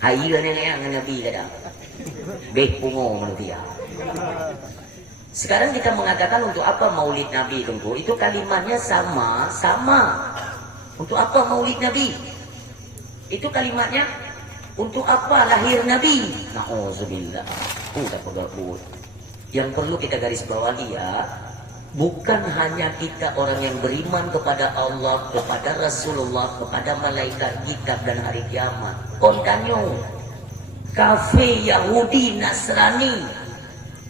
Hari ni yang Nabi kata. Beh pungo manusia. Sekarang kita mengatakan untuk apa maulid Nabi tunggu. Itu kalimatnya sama. Untuk apa maulid Nabi? Itu kalimatnya untuk apa lahir Nabi? Na'udzubillah. Tak pegat. Yang perlu kita garis bawahi ya, bukan hanya kita orang yang beriman kepada Allah, kepada Rasulullah, kepada malaikat, kitab dan hari kiamat. Kontanyo, kafir Yahudi Nasrani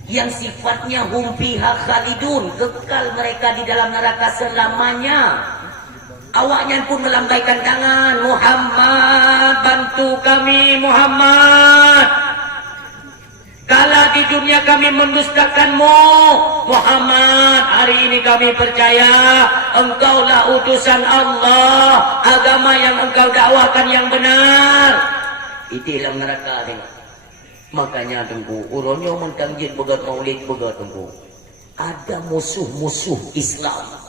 yang sifatnya hum fiha khalidun, kekal mereka di dalam neraka selamanya. Awaknya pun melambaikan tangan, Muhammad bantu kami Muhammad. Kala di dunia kami mendustakanmu Muhammad, hari ini kami percaya engkaulah utusan Allah, agama yang engkau dakwakan yang benar. Itu dalam neraka tengok. Makanya tengku uronyo mentangjit begat maulid begat tengku. Ada musuh-musuh Islam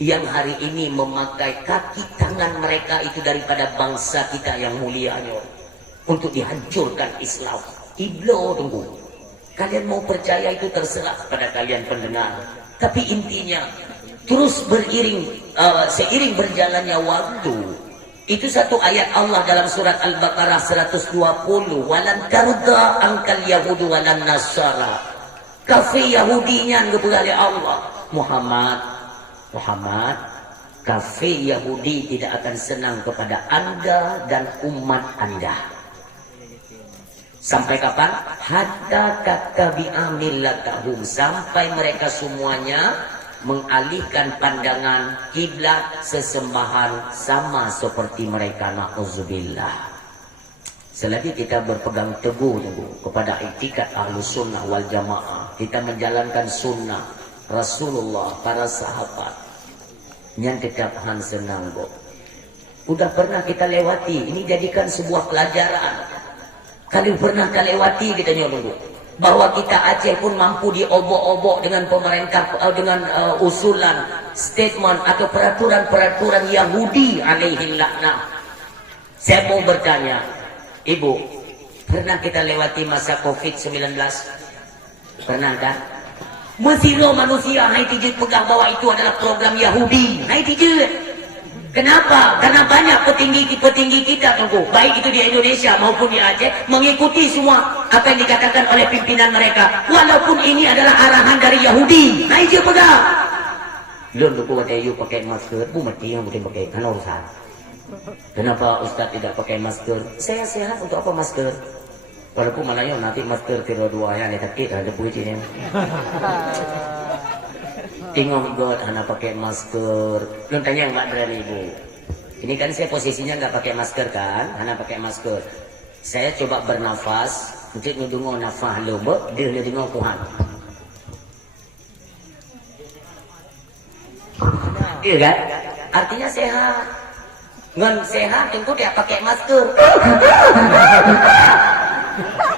yang hari ini memakai kaki tangan mereka itu daripada bangsa kita yang mulianya untuk dihancurkan Islam. Iblo tunggu. Kalian mau percaya itu terserah pada kalian pendengar. Tapi intinya terus seiring berjalannya waktu. Itu satu ayat Allah dalam surat Al-Baqarah 120. Walan tarda angkal yahudu walan nasara. Kafir Yahudinya kepada Allah. Muhammad, kafir Yahudi tidak akan senang kepada Anda dan umat Anda. Sampai kapan? Hatta tattabi'a millatahum, sampai mereka semuanya mengalihkan pandangan kiblat sesembahan sama seperti mereka. Na'udzubillah. Selagi kita berpegang teguh kepada itikad Ahlus Sunnah wal Jamaah, kita menjalankan sunnah Rasulullah, para sahabat, yang tetap senang kok. Udah pernah kita lewati, ini jadikan sebuah pelajaran. Kalau pernah kita lewati, kita nyolong bahwa kita Aceh pun mampu diobok-obok dengan pemerintah, dengan usulan, statement atau peraturan-peraturan Yahudi alaihi laknah. Saya mau bertanya, Ibu, pernah kita lewati masa COVID-19? Pernah kan? Mesiro manusia, hai tijit pegang bahwa itu adalah program Yahudi. Hai tijit. Kenapa? Karena banyak petinggi-petinggi kita, tunggu, baik itu di Indonesia maupun di Aceh, mengikuti semua apa yang dikatakan oleh pimpinan mereka, walaupun ini adalah arahan dari Yahudi. Nah, itu pegang. Belum tunggu kata you pakai masker, bu mati yang boleh pakai, kan urusan. Kenapa Ustaz tidak pakai masker? Saya sehat, untuk apa masker? Walaupun malah nanti masker kira-dua yang sakit ada pujinya. Tengok God, anak pakai masker. Belum tanya Mbak Dran Ibu. Ini kan saya posisinya nggak pakai masker kan, anak pakai masker. Saya coba bernafas, untuk ngedungo nafas lobek, dia ngedungo Tuhan. Iya kan? Artinya sehat. Ngan sehat, tentu dia pakai masker.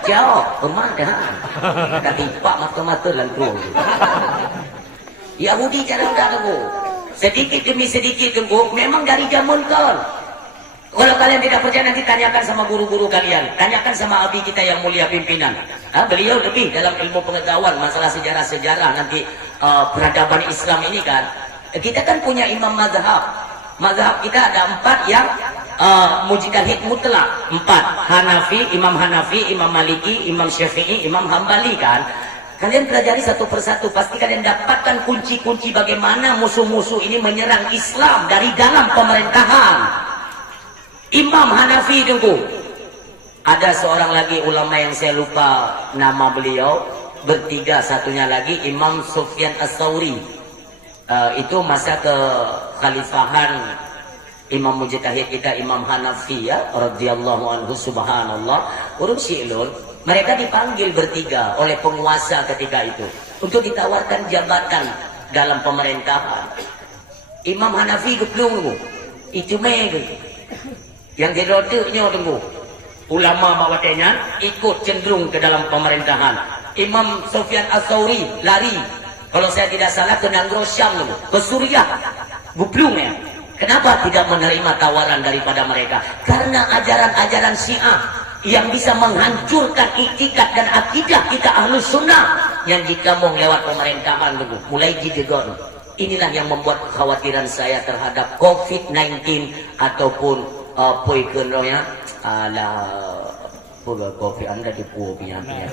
Jauh, pemandangan. Tapi pak masker-masker lalu. Yahudi cara enggak tunggu. Sedikit demi sedikit tunggu. Memang dari zaman kau. Kalau kalian tidak percaya nanti tanyakan sama guru-guru kalian. Tanyakan sama abdi kita yang mulia pimpinan. Beliau lebih dalam ilmu pengetahuan masalah sejarah-sejarah nanti peradaban Islam ini kan. Kita kan punya imam mazhab. Mazhab kita ada 4 yang mujtahid mutlak. 4. Imam Hanafi, Imam Maliki, Imam Syafi'i, Imam Hambali kan. Kalian pelajari satu persatu, pasti kalian dapatkan kunci-kunci bagaimana musuh-musuh ini menyerang Islam dari dalam pemerintahan. Imam Hanafi tunggu. Ada seorang lagi ulama yang saya lupa nama beliau, bertiga, satunya lagi Imam Sufyan As-Tsauri. Itu masa kekhalifahan Imam mujtahid kita Imam Hanafi ya, radhiyallahu anhu, subhanallah. Urus Syilul. Mereka dipanggil bertiga oleh penguasa ketika itu untuk ditawarkan jabatan dalam pemerintahan. Imam Hanafi geplung itu mega. Yang dirotuknya tunggu. Ulama bawatnya ikut cenderung ke dalam pemerintahan. Imam Sufyan As-Tsauri lari. Kalau saya tidak salah ke Nanggro Syam tunggu. Ke Suriah. Geplung ya. Kenapa tidak menerima tawaran daripada mereka? Karena ajaran-ajaran Syiah yang bisa menghancurkan itikad dan akidah kita Ahlus Sunnah yang dikamung lewat pemerintahan dulu mulai dijegon. Inilah yang membuat kekhawatiran saya terhadap COVID-19 ataupun poikonoya ala boga COVID anda dipu penyakit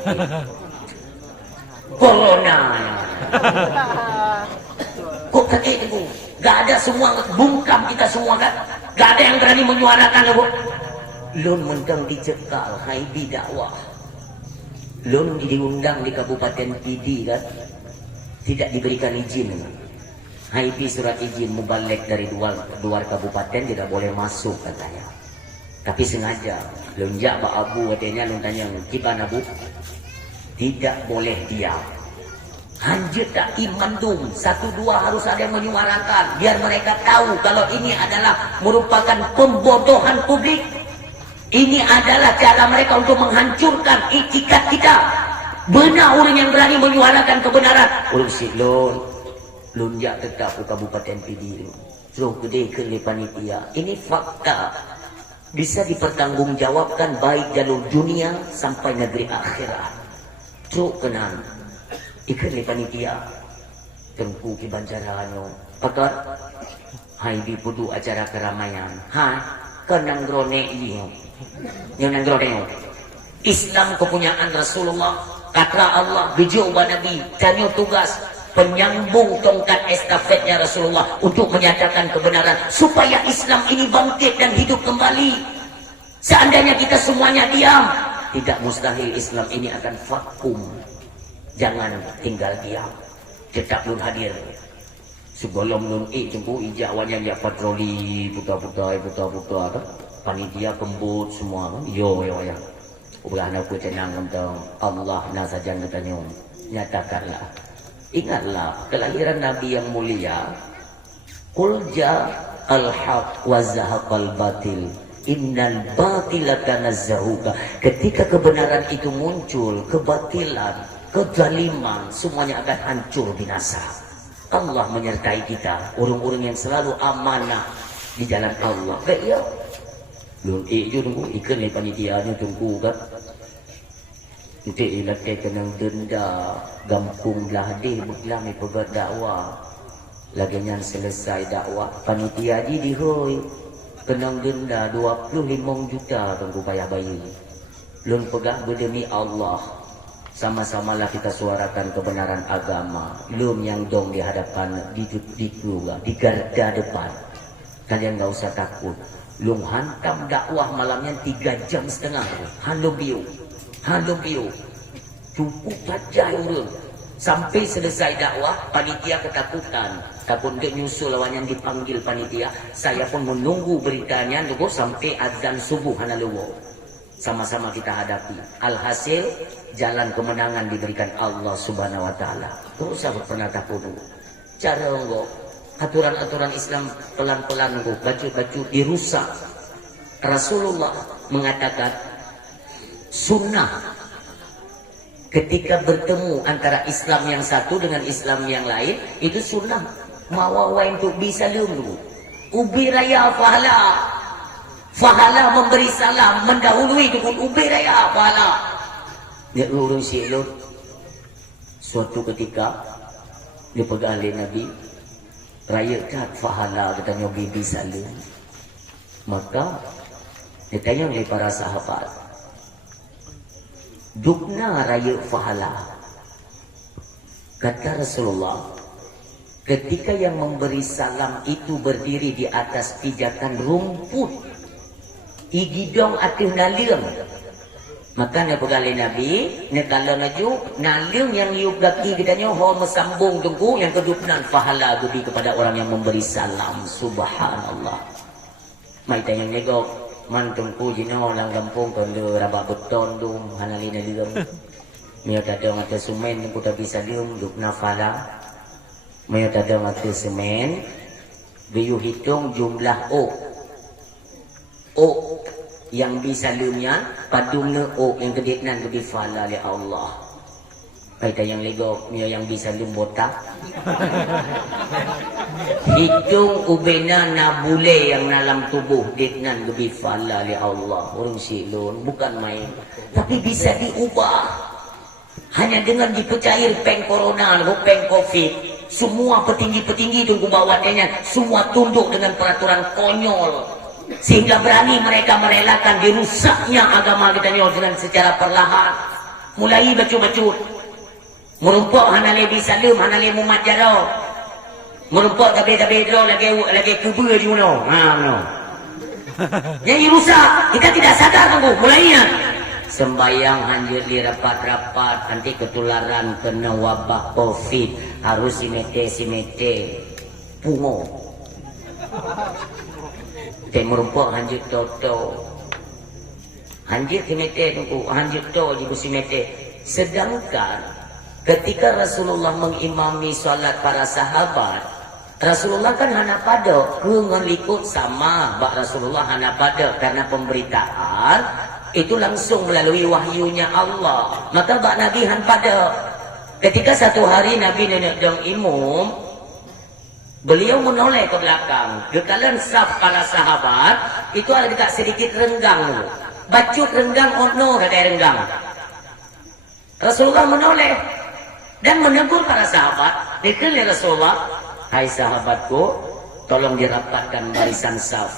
corona. Kok kaki itu gak ada, semua bungkam kita semua kan, gak ada yang berani menyuarakan loh. Lun mentang dicekal, Haibi dakwah. Lun diundang di Kabupaten Pidi kan, tidak diberikan izin. Haibi surat izin mubalik dari luar kabupaten tidak boleh masuk katanya. Tapi sengaja lunjak Pak Abu katanya luntanya gimana Bu? Tidak boleh diam. Hanjut tak iman dum, 1-2 harus ada yang menyuarakan biar mereka tahu kalau ini adalah merupakan pembodohan publik. Ini adalah cara mereka untuk menghancurkan itikad kita. Benar orang yang berani menyuarakan kebenaran. Urus silon, lunjak tetap ke Kabupaten Pidi. Terus gede ke panitia. Ini fakta. Bisa dipertanggungjawabkan baik jalur dunia sampai negeri akhirat. Terus kenal. Ikan panitia. Tengku ki Banjarano. Pakar, hai di pudu acara keramaian. Hai, kenang grone iyo. Yang nang grone. Islam kepunyaan Rasulullah. Kata Allah, bijauh Nabi, tanyo tugas penyambung tongkat estafetnya Rasulullah untuk menyatakan kebenaran supaya Islam ini bangkit dan hidup kembali. Seandainya kita semuanya diam, tidak mustahil Islam ini akan vakum. Jangan tinggal diam, tetap nun hadir. Sebelum nun jemput ijak awalnya dia patroli putar panitia kembut semua kan. Yo ya. Ulah aku tenang tentang Allah na saja katanya. Nyatakanlah. Ingatlah kelahiran Nabi yang mulia. Qul ja'al haq wa zahaqal batil. Innal batila kana zahuqa. Ketika kebenaran itu muncul, kebatilan, kezaliman semuanya akan hancur binasa. Allah menyertai kita, orang-orang yang selalu amanah di jalan Allah. Kayak ya. Belum je tunggu ikan ni panitia ni tunggu kan. Nanti ilakai kenang denda gampung belah deh belah mi pegat dakwah. Laginya selesai dakwah panitia di dihoi kenang denda 25 juta tunggu bayar bayi. Lun pegah berdemi Allah. Sama-samalah kita suarakan kebenaran agama. Lum yang dong di hadapan di keluar, di garda depan. Kalian enggak usah takut. Lum hantam dakwah malamnya 3,5 jam. Handung biu. Cukup saja urun. Sampai selesai dakwah, panitia ketakutan. Takut dia nyusul lawan yang dipanggil panitia. Saya pun menunggu beritanya tunggu sampai azan subuh hanaluwo. Sama-sama kita hadapi. Alhasil jalan kemenangan diberikan Allah Subhanahu wa taala. Terus saya pernah takut dulu. Cara enggak aturan-aturan Islam pelan-pelan enggak baju-baju dirusak. Rasulullah mengatakan sunnah ketika bertemu antara Islam yang satu dengan Islam yang lain itu sunnah. Mawawa untuk bisa dulu. Ubi raya fahala memberi salam mendahului dengan ubi raya fahala. Dia urus silur. Suatu ketika dia pegang oleh Nabi raya kat fahala katanya bibi salam. Maka dia tanya oleh para sahabat, dukna raya fahala. Kata Rasulullah, ketika yang memberi salam itu berdiri di atas pijakan rumput, igidong atau naliang. Maka dia pegali Nabi, ni kalau naju naliang yang yuk gaki katanya ho mesambung tunggu yang kedupnan fahala gudi kepada orang yang memberi salam. Subhanallah. Mai tayang nego mantungku jino lang kampung kondo raba beton dum hanalina liang. Mio tadong ate semen tungku tak bisa lium dupna fahala. Mio tadong ate semen biyu hitung jumlah o yang bisa lumnya padungna o yang kedeknan gede fala li Allah. Kita yang lego mio yang bisa lum botak. Hitung ubena na bule yang dalam tubuh deknan gede fala li Allah. Orang silun bukan main. Tapi bisa diubah. Hanya dengan dipercair peng corona, peng covid. Semua petinggi-petinggi tunggu bawahnya semua tunduk dengan peraturan konyol. Sehingga berani mereka merelakan dirusaknya agama kita dengan secara perlahan. Mulai bacu-bacu. Merumpuk hanale bisalum, hanale mumat jaro. Merumpuk tabe-tabe dro lagi kubur di mana. No. Jadi rusak. Kita tidak sadar tunggu mulainya. Sembayang hanjur di rapat-rapat nanti ketularan kena wabah covid harus simete pungo. Kita merumpuk hanjur toto. Hanjur simete tunggu hanjur to jibu simete. Sedangkan ketika Rasulullah mengimami salat para sahabat, Rasulullah kan hana pada keungan likut sama bak Rasulullah hana pada karena pemberitaan itu langsung melalui wahyunya Allah. Maka bak Nabi han pada ketika satu hari Nabi nenek dong imum, beliau menoleh ke belakang. Gekalan saf para sahabat itu ada dekat sedikit renggang. Bacut renggang ono ada renggang. Rasulullah menoleh dan menegur para sahabat. Dikali Rasulullah, Hai sahabatku, tolong dirapatkan barisan saf.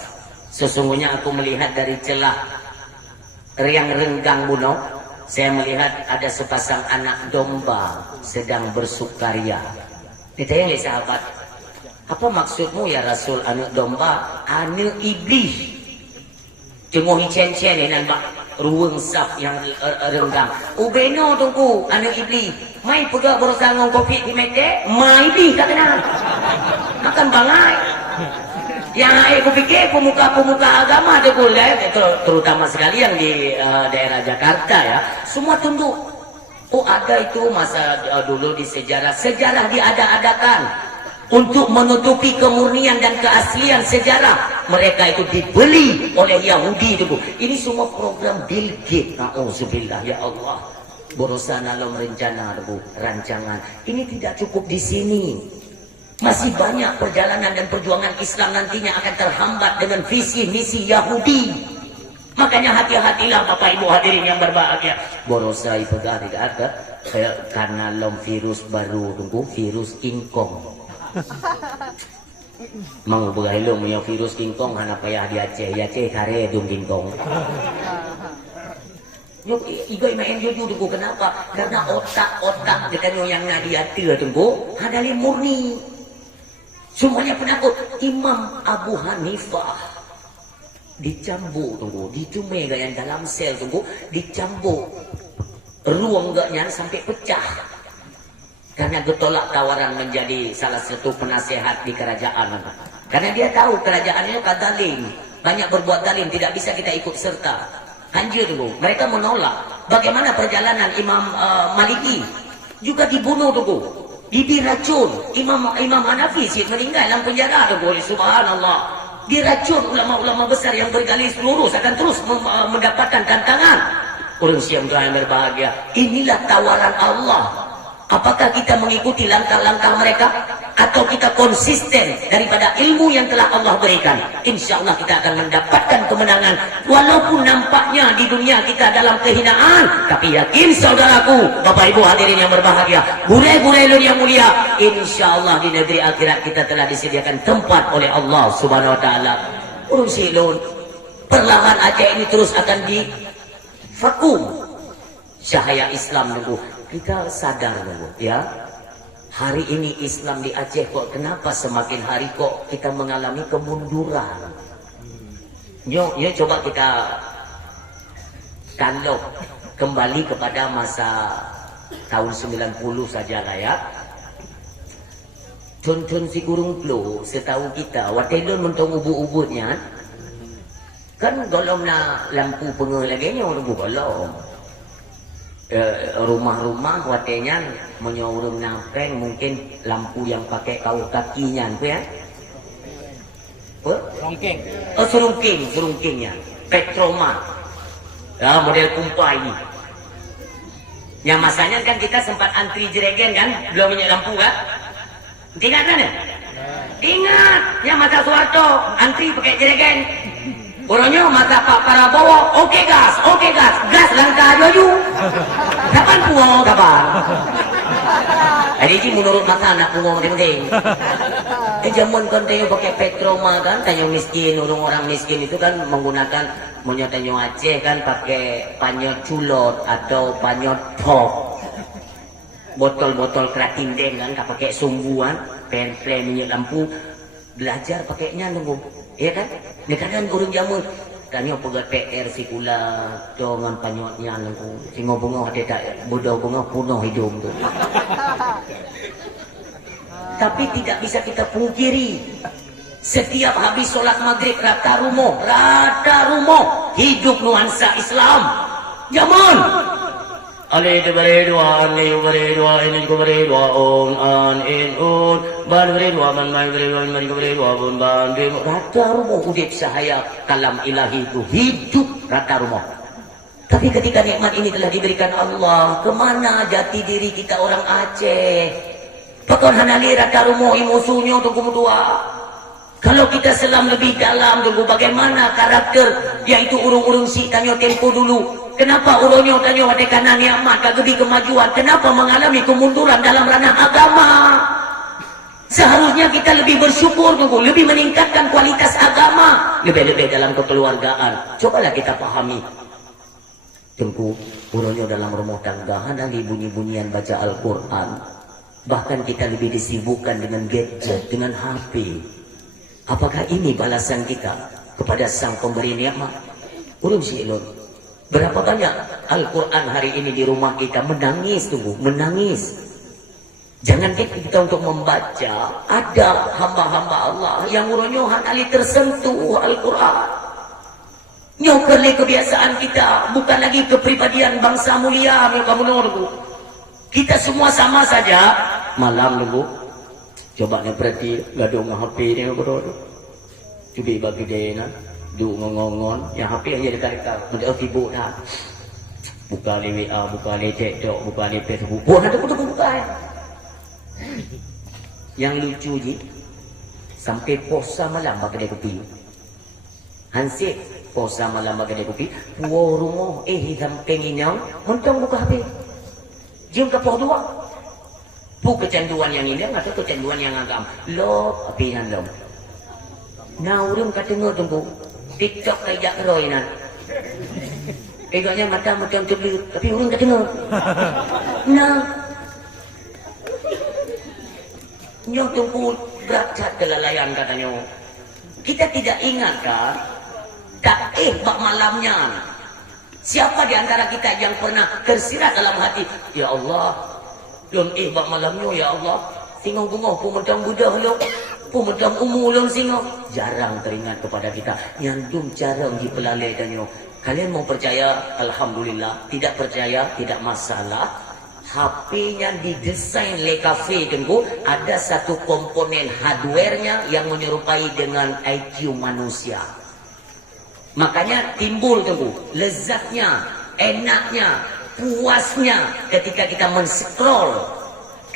Sesungguhnya aku melihat dari celah yang renggang buno, saya melihat ada sepasang anak domba sedang bersukaria. Ditanya sahabat, apa maksudmu ya Rasul anak domba? Anak iblis. Cengohi cen-cen ni nampak ruang saf yang renggang. Ubeno tunggu anak iblis. Mai pegak bersanggung kopi di mete, mai iblis tak kenal. Makan bangai. Yang aku fikir pemuka-pemuka agama tu pun, terutama sekali yang di daerah Jakarta ya, semua tunduk. Oh ada itu masa dulu di sejarah diada-adakan untuk menutupi kemurnian dan keaslian sejarah. Mereka itu dibeli oleh Yahudi itu. Ini semua program Bill Gates. Na'udzubillah ya Allah. Berusaha dalam rencana itu, rancangan. Ini tidak cukup di sini. Masih banyak perjalanan dan perjuangan Islam nantinya akan terhambat dengan visi misi Yahudi. Makanya hati-hatilah Bapak Ibu hadirin yang berbahagia. Borosai pegang tidak ada karena virus baru tunggu virus King Kong. Mang berhelum punya virus King Kong hana payah di Aceh, Aceh kare dung King Kong. Yuk, igoi main jujur tunggu kenapa? Karena otak-otak kita yang nadia tunggu ada murni. Semuanya penakut. Imam Abu Hanifah dicambuk tunggu, dicumai yang dalam sel tunggu, dicambuk ruang gaknya sampai pecah karena getolak tawaran menjadi salah satu penasehat di kerajaan. Karena dia tahu kerajaannya kadalim, banyak berbuat dalim, tidak bisa kita ikut serta. Hancur tunggu, mereka menolak. Bagaimana perjalanan Imam Maliki juga dibunuh tunggu, diracun. Imam Hanafi meninggal dalam penjara tunggu. Subhanallah, diracun. Ulama-ulama besar yang bergaris lurus akan terus mendapatkan tantangan. Orang siam yang berbahagia, inilah tawaran Allah. Apakah kita mengikuti langkah-langkah mereka atau kita konsisten daripada ilmu yang telah Allah berikan? Insya Allah kita akan mendapatkan kemenangan. Walaupun nampaknya di dunia kita dalam kehinaan, tapi yakin saudaraku, Bapak Ibu hadirin yang berbahagia, gureh-gureh yang mulia, insya Allah di negeri akhirat kita telah disediakan tempat oleh Allah Subhanahu Wa Taala. Urus silun, perlahan Aceh ini terus akan divakum cahaya Islam nunggu. Kita sadar dulu ya, hari ini Islam di Aceh kok kenapa semakin hari kok kita mengalami kemunduran. Yuk coba kita kanlok kembali kepada masa tahun 90 sajalah ya. Cun-cun si kurung plu setahu kita watedon mentong ubud-ubudnya kan golong na lampu pengeh lagi nya orang golong. Rumah-rumah watenya menyorong napeng mungkin lampu yang pakai kayu kakinya ya. Serungking. Serungkingnya. Petroma. Ya, model kumpai ini. Yang masanya kan kita sempat antri jeregen kan, belum punya lampu kan? Ingat kan ya? Ingat, yang masa Soeharto antri pakai jeregen. Orangnya mata Pak Prabowo, oke gas, gas langkah aja. Kapan pungo kapan? Ini menurut mata anak pungo penting. Zaman kan tanya pakai petroma kan, tanya miskin, orang miskin itu kan menggunakan tanya Aceh kan pakai panyot culot atau panyot pop. Botol-botol keratindeng kan, tak pakai sumbuan, pen-pen minyak lampu, belajar pakainya nunggu. Iya kan? Ini kadang kurang jamu. Tanya pegat PR si kula dengan panyotnya nunggu. Singo bunga hati tak bodoh bunga punuh hidung tu. Tapi tidak bisa kita pungkiri. Setiap habis solat maghrib rata rumoh hidup nuansa Islam. Zaman. Ali tu beredua, ni beredua, ini ku beredua, on an in on, ban beredua, ban mai beredua, mari ku beredua, bun ban di rata rumoh udip sahaya kalam ilahi itu hidup rata rumoh. Tapi ketika nikmat ini telah diberikan Allah, kemana jati diri kita orang Aceh? Pakon hanali rata rumoh musuhnya untuk kumudua. Kalau kita selam lebih dalam, tunggu bagaimana karakter, yaitu urung-urung si tanya tempo dulu. Kenapa uronyo tanyo ada kanan nikmat kagedi kemajuan? Kenapa mengalami kemunduran dalam ranah agama? Seharusnya kita lebih bersyukur, lebih meningkatkan kualitas agama, lebih-lebih dalam kekeluargaan. Cobalah kita pahami. Tengku, urunnya dalam rumah tangga, lagi bunyi-bunyian baca Al-Quran. Bahkan kita lebih disibukkan dengan gadget, dengan HP. Apakah ini balasan kita kepada sang pemberi nikmat? Urun si Elon. Berapa banyak Al-Quran hari ini di rumah kita menangis, menangis. Jangan kita untuk membaca, ada hamba-hamba Allah yang urunnya hanali tersentuh Al-Quran. Nyokerli kebiasaan kita, bukan lagi kepribadian bangsa mulia yang kamu nurgu. Kita semua sama saja. Malam nunggu, coba ni berarti gaduh dengan HP ni bro. Cubi bagi dia na, duk ngongon, yang HP aja dekat-dekat, mendak sibuk dah. Buka ni WA, buka ni TikTok, buka ni Facebook. Buat ada kutu buka. Yang lucu je, sampai posa malam bagi dia kopi. Hansip posa malam bagi dia kopi. Puau rumah samping ini, untung buka HP. Jom ke puau dua. Bu kecanduan yang ini atau kecanduan yang agam. Lop api nan lom. Nah urung kata tunggu. TikTok kayak roy nan. Pegangnya mata macam terbelut, tapi urung kata Nah. Nyo tunggu berat kelalaian katanya. Kita tidak ingatkah tak bak malamnya. Siapa di antara kita yang pernah tersirat dalam hati, ya Allah, lon bak malamnya ya Allah, singong bunga pemedang budah lo, pemedang umur lon singong. Jarang teringat kepada kita. Nyandung jarang dipelalai danyo. Kalian mau percaya? Alhamdulillah. Tidak percaya? Tidak masalah. HP-nya didesain oleh kafe tengku, ada satu komponen hardware-nya yang menyerupai dengan IQ manusia. Makanya timbul tengku lezatnya, enaknya, puasnya ketika kita men-scroll.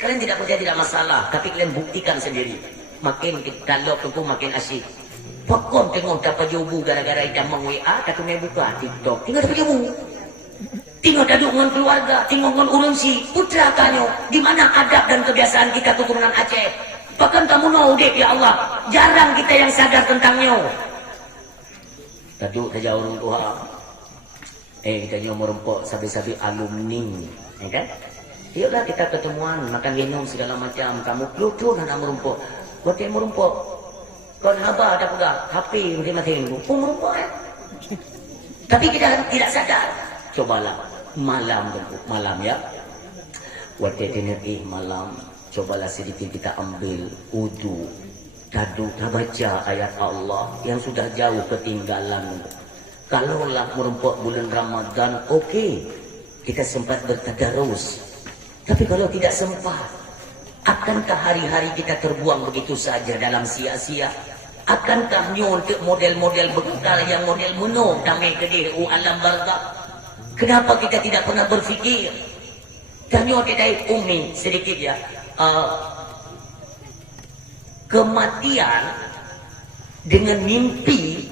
Kalian tidak percaya tidak masalah, tapi kalian buktikan sendiri. Makin kita log tengku makin asyik. Pokon tengok dapat jobu gara-gara ikan WA, kata mai buka TikTok. Tinggal dapat jobu. Tengok duduk dengan keluarga, tengok dengan urunsi, putra kanyo. Di mana adab dan kebiasaan kita keturunan Aceh. Bahkan kamu know dek ya Allah, jarang kita yang sadar tentangnya. Duduk saja orang tua. Kita nyo merempok sabi-sabi alumni, ya kan? Yuklah kita ketemuan, makan minum segala macam. Kamu lucu nak merempok. Buat yang merempok. Kau haba ada pegang HP masing-masing. Pun merempok Tapi kita tidak sadar. Cobalah malam ya. Waktu ini malam, cobalah sedikit kita ambil wudu, taduk, baca ayat Allah yang sudah jauh ketinggalan. Kalaulah merempok bulan Ramadan, okey, kita sempat bertadarus. Tapi kalau tidak sempat, akankah hari-hari kita terbuang begitu saja dalam sia-sia? Akankah nyontek model-model bekal yang model menung damai kedih alam barzakh? Kenapa kita tidak pernah berfikir? Tanya kita umi sedikit ya. Kematian dengan mimpi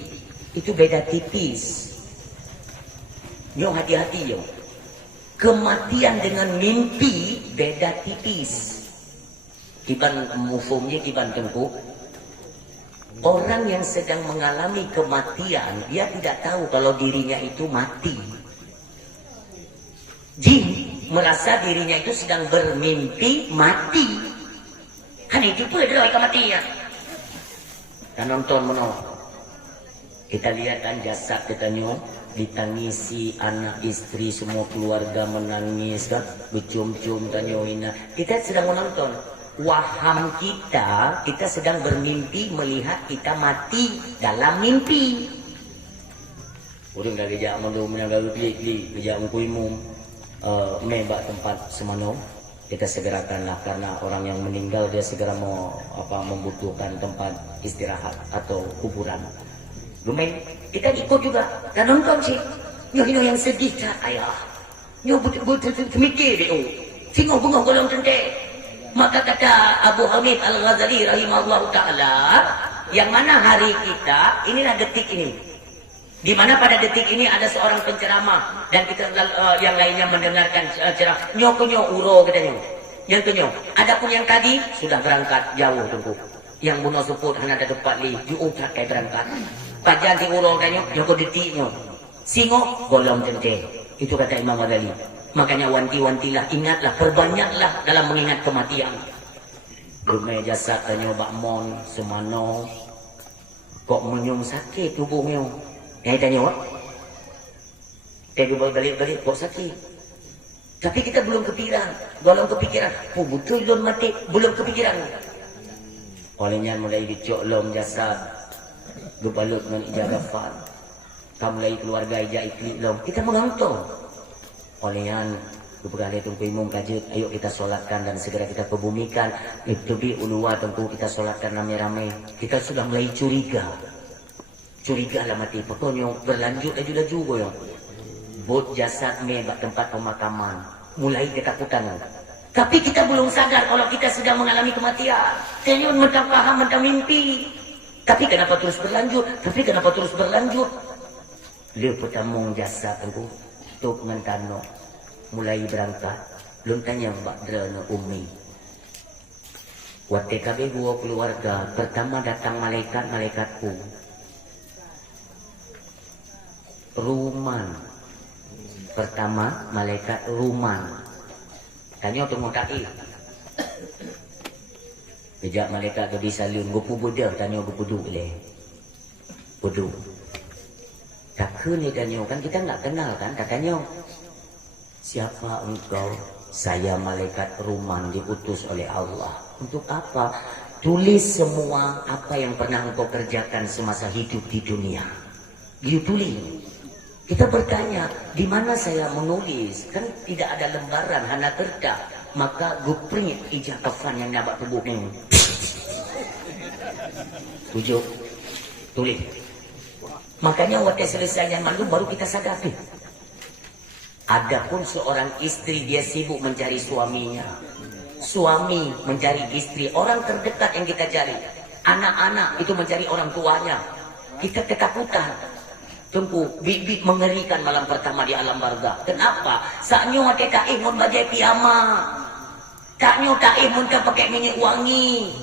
itu beda tipis. Yo hati-hati yo. Kematian dengan mimpi beda tipis. Tiban mufumnya tiban tengku. Orang yang sedang mengalami kematian, dia tidak tahu kalau dirinya itu mati. Jin merasa dirinya itu sedang bermimpi mati. Kan itu tuh adalah kematian. Dan nonton menolak. Kita lihat kan jasad katanya ditangisi anak istri semua keluarga menangis kan bercium-cium tanyoina. Kita sedang menonton. Waham kita sedang bermimpi melihat kita mati dalam mimpi. Orang dah kejap mendu menanggapi pilih kejap mengkuimum. Membak tempat semano kita segerakanlah karena orang yang meninggal dia segera mau membutuhkan tempat istirahat atau kuburan. Lumayan kita ikut juga dan nonton sih. Nyo yang sedih tak ayah. Nyo betul-betul mikir dia. Tengok bunga golong tente. Maka kata Abu Hamid Al-Ghazali rahimahullah taala, yang mana hari kita inilah detik ini. Di mana pada detik ini ada seorang penceramah dan kita yang lainnya mendengarkan ceramah. Nyo uro katanya. Yang tunjuk. Adapun yang tadi sudah berangkat jauh tunggu. Yang bunuh suput hanya ada tempat li diucat kayak berangkat. Pajan di urang kanyo, yang kau detiknya. Singo golong tente. Itu kata Imam Ghazali. Makanya wanti-wantilah, ingatlah, perbanyaklah dalam mengingat kematian. Rumah jasad tanya bakmon semano. Kok menyung sakit tubuhnya? Yang tanya wak. Tega balik-balik kok sakit. Tapi kita belum kepikiran. Belum kepikiran. Oh betul lon mati. Belum kepikiran. Olehnya mulai dicok lom jasad. Gebalut dengan ijagafan. Kamu mulai keluarga ijak iklik lom. Kita mengantung. Olehnya keberalih tunggu imum kajut. Ayo kita solatkan dan segera kita kebumikan. Itu bi uluwa tunggu kita solatkan rame-rame. Kita sudah mulai curiga. Curiga lah mati. Pokoknya berlanjut laju-laju boyong. Bot jasad mebak tempat pemakaman. Mulai ketakutan. Tapi kita belum sadar kalau kita sedang mengalami kematian. Tenyun mentang paham, mentang mimpi. Tapi kenapa terus berlanjut? Tapi kenapa terus berlanjut? Dia petamung jasad tunggu. Tuk mentano. Mulai berangkat. Belum tanya Mbak Drana Umi. Waktu kami dua keluarga. Pertama datang malaikat-malaikatku. Ruman. Pertama malaikat Ruman. Tanya tu mutai. Kejap malaikat ke disalun. Gupu budak tanya gupu duk le. Buduk. Kakak ni tanya kan kita nak kenal kan. Katanya. Siapa engkau? Saya malaikat Ruman diutus oleh Allah. Untuk apa? Tulis semua apa yang pernah engkau kerjakan semasa hidup di dunia. Dia tulis. Kita bertanya, di mana saya menulis? Kan tidak ada lembaran, hanya kertas. Maka gupring ijak kafan yang nabak tubuh ni. Tujuh, tulis. Makanya waktu selesai yang malu baru kita sadar. Adapun seorang istri dia sibuk mencari suaminya. Suami mencari istri, orang terdekat yang kita cari. Anak-anak itu mencari orang tuanya. Kita ketakutan. Tunggu, bibit mengerikan malam pertama di alam barga. Kenapa? Saatnya hati taib mun bajai piyama. Taknya taib mun kan pakai minyak wangi.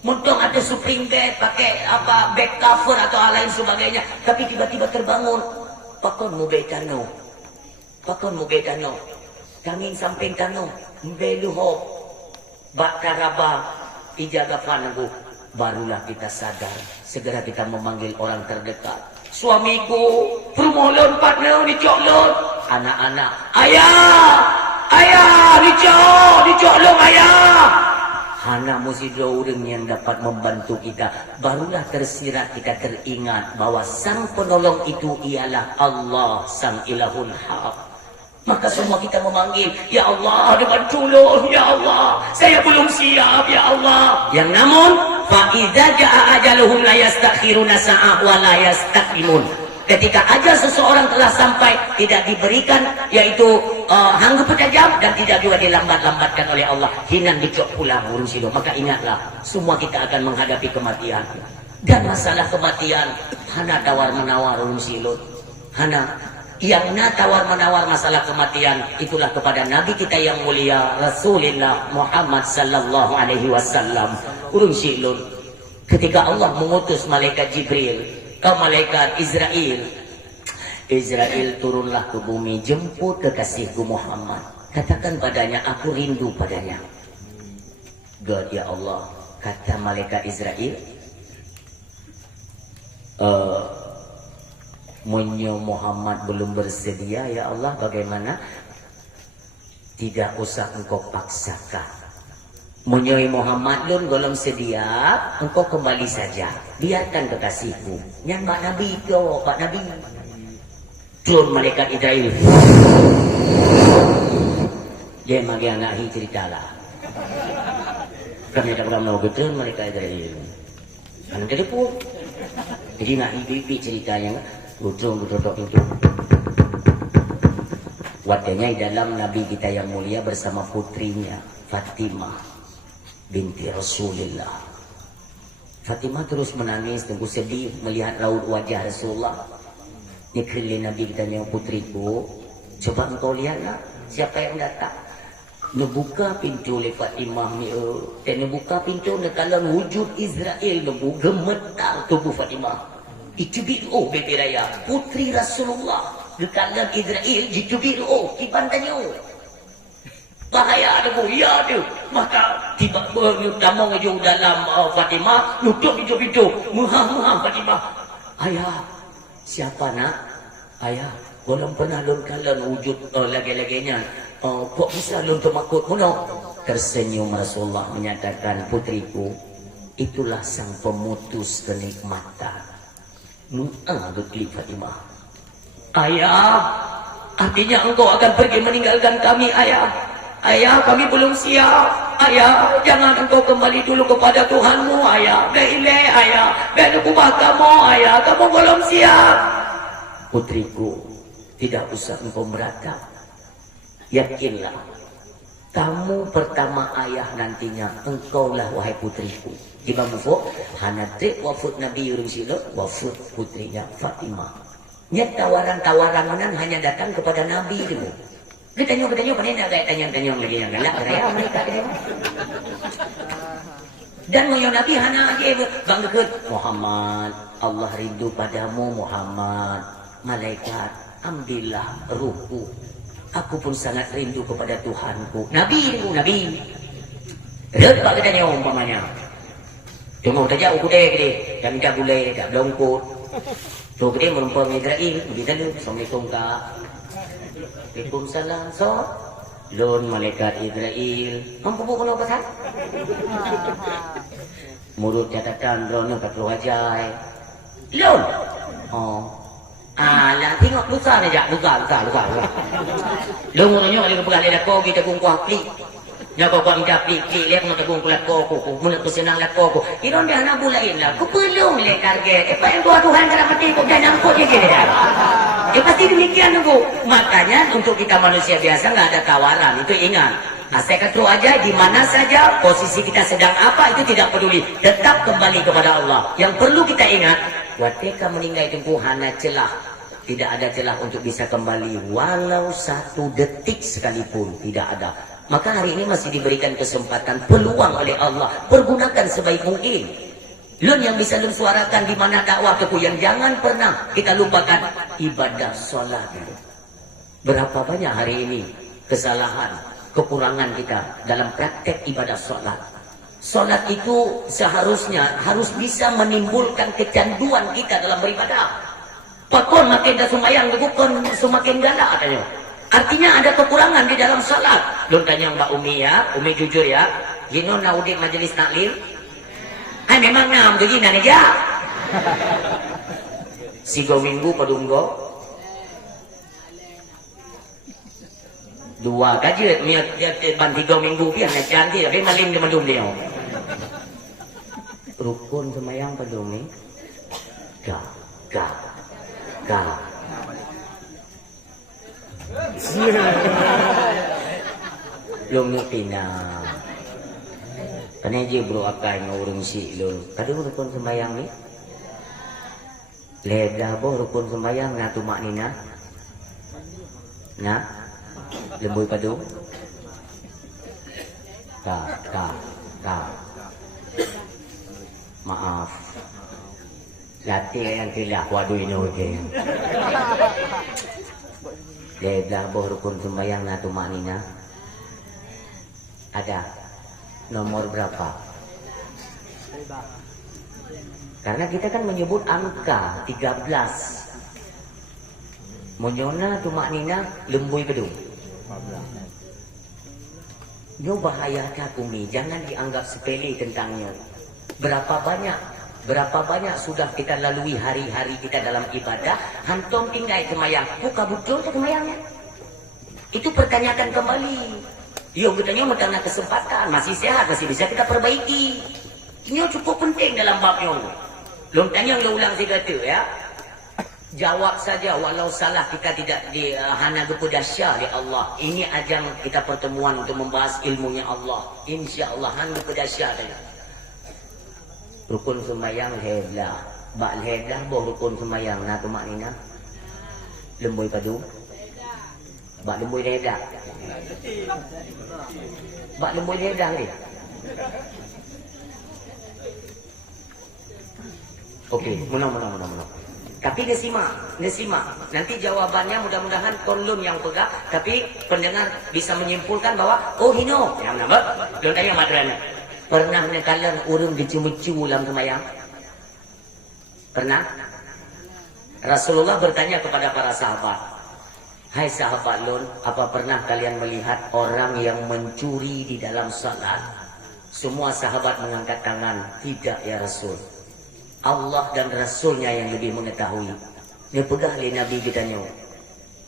Muntong ada supling bed, pakai apa back cover atau hal lain sebagainya. Tapi tiba-tiba terbangun. Pakon mu betano. Pakon mu betano. Kangin samping tano. Mbeluhop. Bak karaba. Ijaga fanagu. Barulah kita sadar. Segera kita memanggil orang terdekat. Suamiku, permohonan partner dicok lon. Anak-anak, ayah, ayah, dicok lon ayah. Hana mesti dua orang yang dapat membantu kita. Barulah tersirat kita teringat bahwa sang penolong itu ialah Allah, sang ilahul haq. Maka semua kita memanggil, ya Allah, depan tolong, ya Allah. Saya belum siap, ya Allah. Yang namun, فَإِذَا جَاءَ أَجَلُهُمْ لَا يَسْتَأْخِرُونَ سَاعَةً وَلَا يَسْتَقْدِمُونَ. Ketika ajal seseorang telah sampai, tidak diberikan, yaitu hanggu petajam, dan tidak juga dilambat-lambatkan oleh Allah. Hinan dicok pulang, urun silo. Maka ingatlah, semua kita akan menghadapi kematian. Dan masalah kematian, hana tawar-menawar urun silo. Hana yang tawar-menawar masalah kematian, itulah kepada Nabi kita yang mulia, Rasulullah Muhammad sallallahu alaihi wasallam. Urun silun. Ketika Allah mengutus malaikat Jibril ke malaikat Israel. Israel turunlah ke bumi, jemput kekasihku Muhammad. Katakan padanya, aku rindu padanya. God, ya Allah, kata malaikat Israel, Munyo Muhammad belum bersedia, ya Allah, bagaimana? Tidak usah engkau paksakan. Munyo Muhammad belum golong sedia, engkau kembali saja. Biarkan kekasihku. Yang Pak Nabi itu, Pak Nabi. Turun malaikat Israel. Dia magi anak hi cerita lah. Kami tak pernah mau betul malaikat Israel. Anak telepon. Jadi nak ibu-ibu ceritanya. Gudung-gudung itu. Wadahnya dalam Nabi kita yang mulia bersama putrinya Fatimah binti Rasulullah. Fatimah terus menangis, tunggu sedih melihat raut wajah Rasulullah. Nikrilin Nabi kita yang putriku, coba engkau lihatlah siapa yang datang. Ngebuka pintu le Fatimah ni. Dan ngebuka pintu nekalan wujud Israel. Gemetar tubuh Fatimah. Itu biru bebe raya. Putri Rasulullah. Nekalan Israel. Itu biru. Kiban tanya. Bahaya ada bu. Ya ada. Maka tiba bertamang ujung dalam Fatimah. Nutup pintu-pintu. Muha-muha Fatimah. Ayah. Siapa nak? Ayah. Belum pernah lun kalan wujud lagi-laginya. Kok bisa lun kemakut muno? Tersenyum Rasulullah menyatakan, putriku, itulah sang pemutus kenikmatan. Getli Fatimah. Ayah, artinya engkau akan pergi meninggalkan kami, ayah. Ayah, kami belum siap. Ayah, jangan engkau kembali dulu kepada Tuhanmu, ayah. Bele, ayah. Bele kubah kamu, ayah. Kamu belum siap. Putriku, tidak usah engkau meratap. Yakinlah, kamu pertama ayah nantinya. Engkaulah wahai putriku. Imam Mufuk, hanatrik wafud Nabi Yurim Silot, wafud putrinya Fatimah. Nyat tawaran-tawaran menan hanya datang kepada Nabi dulu. Ketanya, panina kayak tanya lagi yang galak. Raya mereka dia. Dan moyo Nabi hana lagi bangkit. Muhammad, Allah rindu padamu Muhammad. Malaikat, ambillah ruhku. Aku pun sangat rindu kepada Tuhanku. Nabi. Lepas katanya umpamanya. Tunggu saja aku deh. Dan tak boleh, tak belongkut. Tu kita merumpam Israel. Begitu dulu. Assalamualaikum kak. Waalaikumsalam. So, lon malaikat Israel. Mampu bukan apa sah? Mulut catatan rono kat wajah. Lon. Oh. Lah tengok lusa ni jak, lusa. Lon orangnya kalau pegang lelako kita kungkuah klik. Nya kau minta klik lihat nak tegung kelako aku. Mula tu senang lako aku. Iron dia nak bulain lah. Ku pelung le target. Apa yang Tuhan kalau mati kau dah nampak je dia. Pasti demikian tu. Makanya untuk kita manusia biasa nggak ada tawaran. Itu ingat. Saya kata aja di mana saja posisi kita sedang apa itu tidak peduli. Tetap kembali kepada Allah. Yang perlu kita ingat, ketika meninggal itu hanya celah. Tidak ada celah untuk bisa kembali walau 1 detik sekalipun tidak ada. Maka hari ini masih diberikan kesempatan, peluang oleh Allah. Pergunakan sebaik mungkin. Lun yang bisa lun suarakan di mana dakwah teku yang jangan pernah kita lupakan ibadah solat. Berapa banyak hari ini kesalahan, kekurangan kita dalam praktek ibadah solat. Solat itu seharusnya harus bisa menimbulkan kecanduan kita dalam beribadah. Pakon makin dah sumayang, bukan semakin galak katanya. Artinya ada kekurangan di dalam salat. Lun tanya Mbak Umi ya, Umi jujur ya. Gino naudik majelis taklim. Memang nam tu gina aja. Sigo minggu padunggo. 2 kajet dia ban 3 minggu pian ajan dia be malim dia madum dia. Rukun semayang padumi. Ga. Belum ngerti na. Paneji bro akay ngurung si lo. Kadang rukun sembayang ni. Ledah boh rukun sembayang na tumak nina. Na. Lemboy padu. Ka. Maaf. Latih yang kilah waduh ini oke. Ledah boh rukun sembayang na tumak nina. Ada nomor berapa? Karena kita kan menyebut angka 13. Monyona tumak nina lembui kedung. Nyo bahaya kakumi, jangan dianggap sepele tentangnya. Berapa banyak sudah kita lalui hari-hari kita dalam ibadah, hantom tinggal kemayang. Buka betul ke kemayangnya? Itu pertanyakan kembali. Yo katanya mentang kesempatan, masih sehat, masih bisa kita perbaiki. Ini cukup penting dalam babnya. Belum tanya yang ulang saya kata ya. Jawab saja walau salah kita tidak hana kepada syah di Allah. Ini ajang kita pertemuan untuk membahas ilmunya Allah. Insya-Allah hana kepada syah saja. Rukun sembahyang heblah. Bak heblah boh rukun sembahyang na tumak nina. Lemboi padu. Bak lembui redah. Bak lembui redah ni. Okey, menang. Tapi dia simak. Nanti jawabannya mudah-mudahan konlun yang pegang, tapi pendengar bisa menyimpulkan bahwa oh hino. Yang nama, belum tanya madrana. Pernah kalian urung dicumu-cumu dalam semayang? Pernah? Rasulullah bertanya kepada para sahabat, hai sahabat lun, apa pernah kalian melihat orang yang mencuri di dalam salat? Semua sahabat mengangkat tangan, tidak ya Rasul. Allah dan Rasulnya yang lebih mengetahui. Dia pegang oleh Nabi katanya.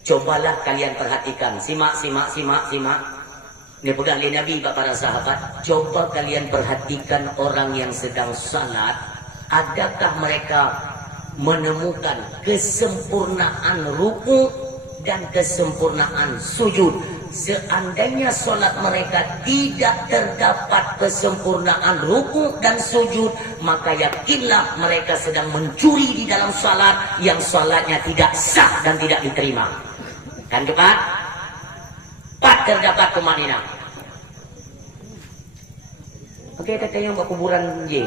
Cobalah kalian perhatikan. Simak. Dia pegang oleh Nabi para sahabat. Coba kalian perhatikan orang yang sedang salat. Adakah mereka menemukan kesempurnaan ruku dan kesempurnaan sujud? Seandainya solat mereka tidak terdapat kesempurnaan ruku dan sujud, maka yakinlah mereka sedang mencuri di dalam solat yang solatnya tidak sah dan tidak diterima. Kan cepat? Pat terdapat kumanina. Oke, kata yang buat kuburan je.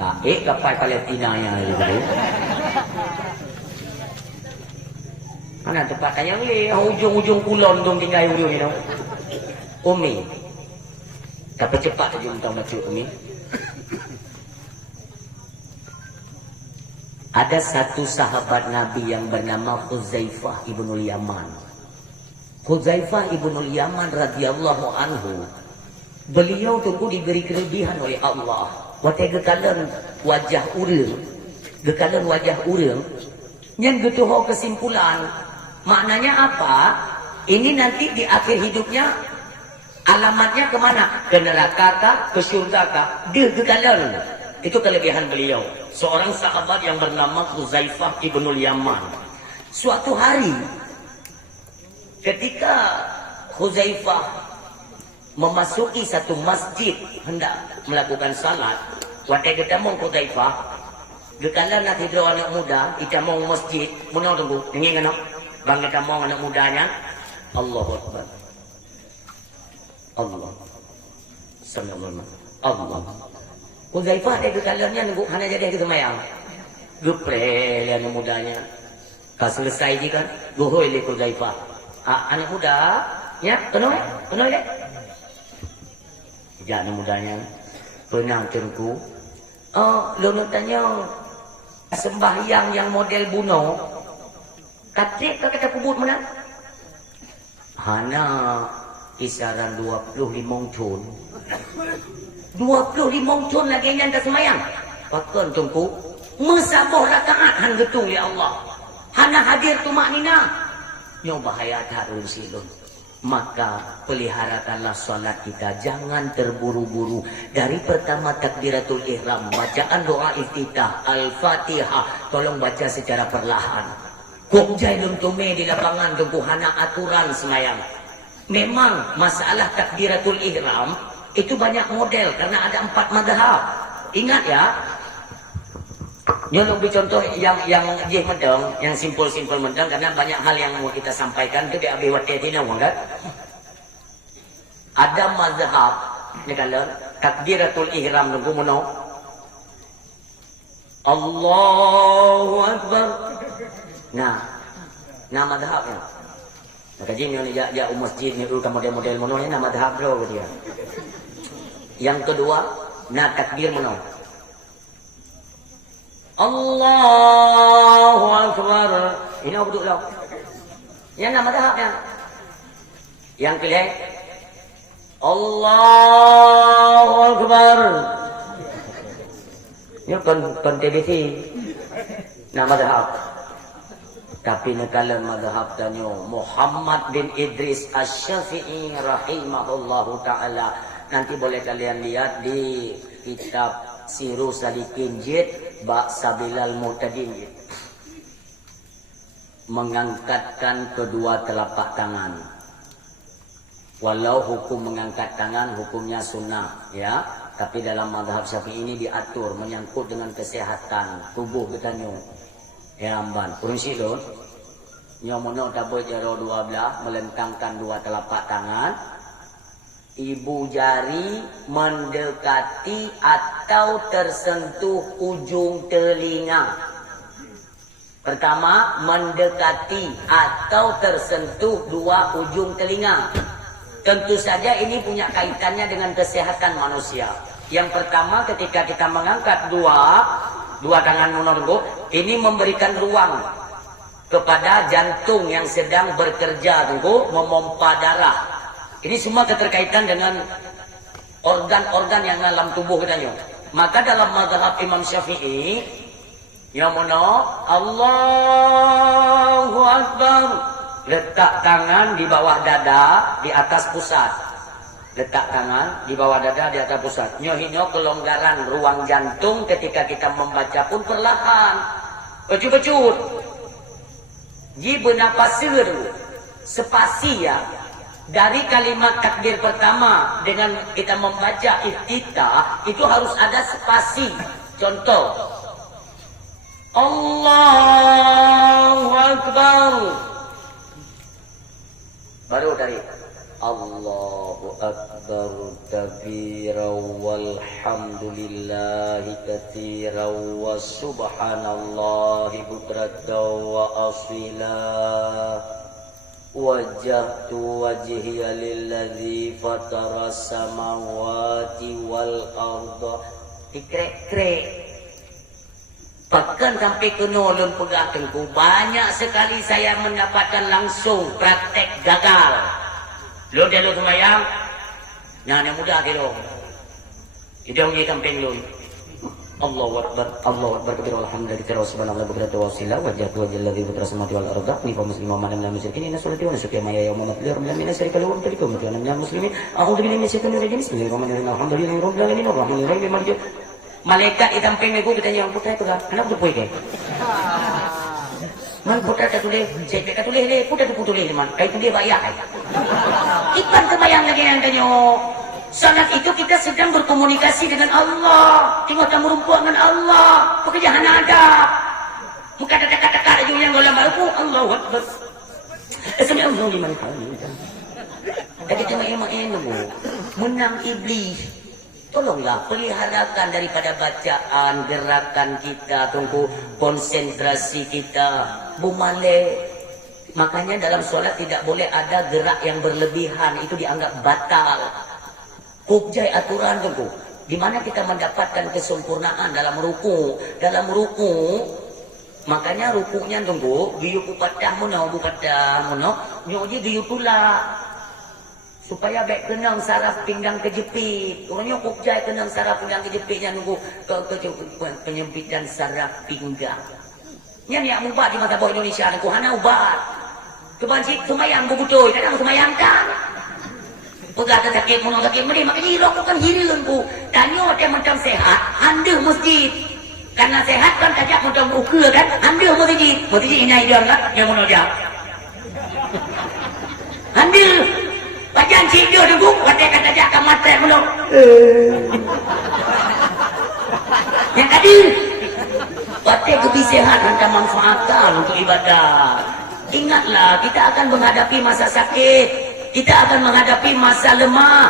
Tak, kapal Palestina yang ada. Mana tempat tayang ni? Ujung-ujung kulon dong tinggal ujung ni dong. Umi. Tapi cepat saja minta macam Umi. Ada satu sahabat Nabi yang bernama Huzaifah ibnul Yaman. Huzaifah ibnul Yaman radhiyallahu anhu. Beliau tunggu diberi kelebihan oleh Allah. Waktu gekalan wajah urang. Yang getuh kesimpulan. Maknanya apa? Ini nanti di akhir hidupnya alamatnya kemana? Ke neraka kah? Ke syurga kah? Dia gekalan. Itu kelebihan beliau. Seorang sahabat yang bernama Huzaifah ibnul Yaman. Suatu hari ketika Huzaifah memasuki satu masjid hendak melakukan salat, waktu ketemu Huzaifah, gekalan nak tidur anak muda, kita mau masjid, mana tunggu, ingin kan? Bang kita mau anak mudanya, Allahu Akbar. Allah. Sallallahu Allah. Huzaifah dia gekalannya nunggu hanya jadi ke semayang. Geprel anak mudanya. Kau selesai je kan, gohoi le Huzaifah. Anak muda, ya, penuh le. Ya, anak mudanya. Pernah tengku. Oh, lu nak tanya sembahyang yang model bunuh. Katrik ke kata kubur mana? Hana kisaran 25 cun. 25 cun lagi yang tak semayang. Pakan tungku. Mesabuh rakaat han getung ya Allah. Hana hadir tu maknina. Nyo bahaya tarun silun. Maka peliharakanlah solat kita. Jangan terburu-buru. Dari pertama takbiratul ihram, bacaan doa iftitah, al-fatihah, tolong baca secara perlahan. Kok jai lum tume di lapangan tunggu hana aturan semayang. Memang masalah takbiratul ihram itu banyak model karena ada 4 madhab. Ingat ya. Nyo lebih contoh yang je medang, yang simpul-simpul medang karena banyak hal yang mau kita sampaikan tu di abi watetina kan. Ada mazhab ni kalau takbiratul ihram tunggu mono. Allahu Akbar. Nah madhabnya. Maka jin ni ja masjid ni dulu model-model mono ni nama madhab bro dia. Yang kedua, takbir mono. Allahu Akbar. Ini apa betul lah. Yang nama madhabnya. Yang kedua, Allahu Akbar. Ini kon TBC. Nama madhab. Tapi nekalan madhab tanyo Muhammad bin Idris Asy-Syafi'i rahimahullahu ta'ala. Nanti boleh kalian lihat di kitab Siru Salikin Jid Bak Sabilal Mu'tadin. Mengangkatkan kedua telapak tangan. Walau hukum mengangkat tangan hukumnya sunnah ya. Tapi dalam madhab Syafi'i ini diatur menyangkut dengan kesehatan tubuh kita. Ya amban, kurang silun. Nyomono taboy jaro dua belah, melentangkan dua telapak tangan. Ibu jari mendekati atau tersentuh ujung telinga. Pertama, mendekati atau tersentuh dua ujung telinga. Tentu saja ini punya kaitannya dengan kesehatan manusia. Yang pertama, ketika kita mengangkat dua tangan menunggu, ini memberikan ruang kepada jantung yang sedang bekerja tunggu memompa darah. Ini semua keterkaitan dengan organ-organ yang dalam tubuh kita. Maka dalam mazhab Imam Syafi'i, yang mana Allahu Akbar, letak tangan di bawah dada di atas pusat. Letak tangan di bawah dada di atas pusat. Nyohino kelonggaran ruang jantung ketika kita membaca pun perlahan. Pecut-pecut. Ji bernapasir spasi ya. Dari kalimat takbir pertama dengan kita membaca iftitah itu harus ada spasi. Contoh. Allahu Akbar. Baru dari Allahu Akbar kabiran walhamdulillahi katsiran wa subhanallahi bukratan wa asila. Wajjahtu wajhiya lilladzi fatara samawati wal arda. Dikrek-krek. Bahkan sampai ke nolon pegangku, banyak sekali saya mendapatkan langsung praktek gagal. Lo dia lo semayang, nah yang muda kilo. Kita pergi kampung lo. Allahu Akbar, Allahu Akbar, kabir alhamdulillah, kita subhanallah bukratan wa asila, wajjahtu wajhal ladzi fatara samawati wal arda, hanifa musliman man lam yusyrik inna salati wa nusuki ma ya yawma matlir min syarika lahu wa talikum wa ana minal muslimin. A'udzu billahi minasyaitonir rajim. Bismillahirrahmanirrahim. Alhamdulillahi rabbil alamin arrahmanir rahim maliki. Malaikat di samping aku bertanya, putra itu lah, kenapa tu puai ke? Man putra tak tulis, saya tak tulis le, putra tu tulis man, kait tu dia bayar. Ikan kebayang lagi yang tanya. Salat itu kita sedang berkomunikasi dengan Allah. Tengok tamu rumput dengan Allah. Pekerjaan ada. Bukan kata-kata aja yang dalam aku. Allahu Akbar. Assalamualaikum liman hamidah. Dan kita main-main dulu. Menang iblis. Tolonglah peliharakan daripada bacaan, gerakan kita, tunggu konsentrasi kita. Bumale. Makanya dalam solat tidak boleh ada gerak yang berlebihan. Itu dianggap batal. Kubjai aturan tunggu. Di mana kita mendapatkan kesempurnaan dalam ruku. Dalam ruku, makanya rukunya tunggu. Giyu kupatah muno, bukatah muno. Nyoji giyu tulak. Supaya baik kenang saraf pinggang kejepit. Orangnya kubjai kenang saraf pinggang kejepitnya tunggu. Penyempitan saraf pinggang. Ini yang ubat di mata bawah Indonesia. Tunggu hana ubat. Kebanjik semayang bebutuh. Kadang semayang kan. Pegah sakit, munang sakit, mesti makin hirau kan hirin ku. Tanya dia macam sehat, anda masjid. Karena sehat kan kajak macam ukur kan, anda masjid. Masjid ini dia lah, yang mana dia. Anda, bacan cik dia tunggu, kata kajak akan mati belum. Yang tadi, batik lebih sehat, anda manfaatkan untuk ibadah. Ingatlah, kita akan menghadapi masa sakit. Kita akan menghadapi masa lemah.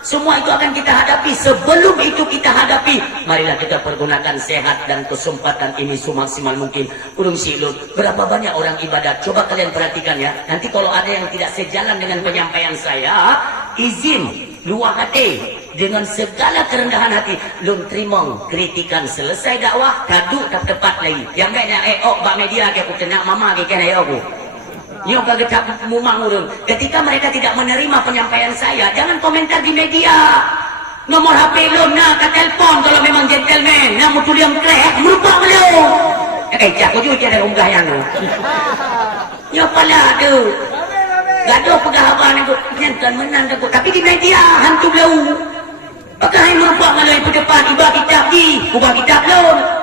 Semua itu akan kita hadapi. Sebelum itu kita hadapi, marilah kita pergunakan sehat dan kesempatan ini semaksimal mungkin. Urung silun, berapa banyak orang ibadat. Coba kalian perhatikan ya. Nanti kalau ada yang tidak sejalan dengan penyampaian saya, izin, luah hati. Dengan segala kerendahan hati, lun terima kritikan. Selesai dakwah, kaduk tak tepat lagi. Yang baiknya, bak media ke aku kena mama ke kena aku. Nyok kagak mumang urun. Ketika mereka tidak menerima penyampaian saya, jangan komentar di media. Nomor HP lo nak telepon kalau memang gentleman. Nak mutul yang krek, merupak belum. Cak kau juga ada unggah yang tu. Nyok pala tu. Gaduh pegahaban itu. Jangan menang tu. Tapi di media hantu belau. Maka yang merupak kalau yang depan ubah kitab di, ubah kitab belum.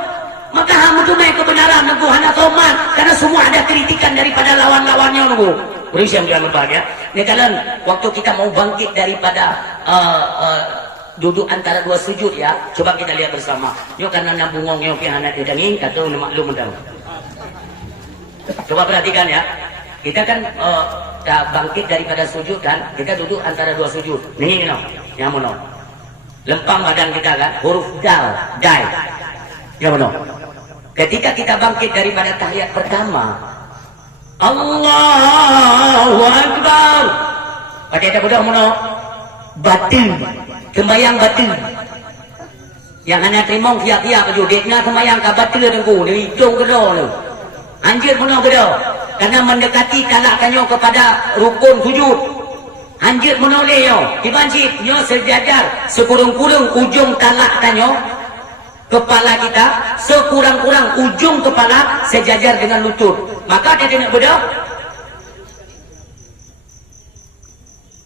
Maka hamu tu naik kebenaran nunggu hana tomat karena semua ada kritikan daripada lawan-lawannya nunggu. Beri yang jangan lupa ya. Ini kalian waktu kita mau bangkit daripada duduk antara dua sujud ya. Coba kita lihat bersama. Yo karena nabungong yo pi hana dedangin kata maklum dah. Coba perhatikan ya. Kita kan bangkit daripada sujud kan, kita duduk antara dua sujud. Nih no, yang mana? Lempang badan kita kan, huruf dal, dai. Yang mana? Ketika kita bangkit daripada tahiyat pertama, Allahu Akbar. Pada ada budak mana? Batin, sembayang batin. Yang hanya terima kiak-kiak baju, dia nak sembayang ke batin tengku, dia hidung kedua tu. Anjir mana kedua? Karena mendekati talakkannya kepada rukun sujud. Anjir menoleh yo, dibanjir nyo sejajar sekurang-kurang ujung talakkannya kepala kita, sekurang-kurang ujung kepala sejajar dengan lutut. Maka dia nak berdoa.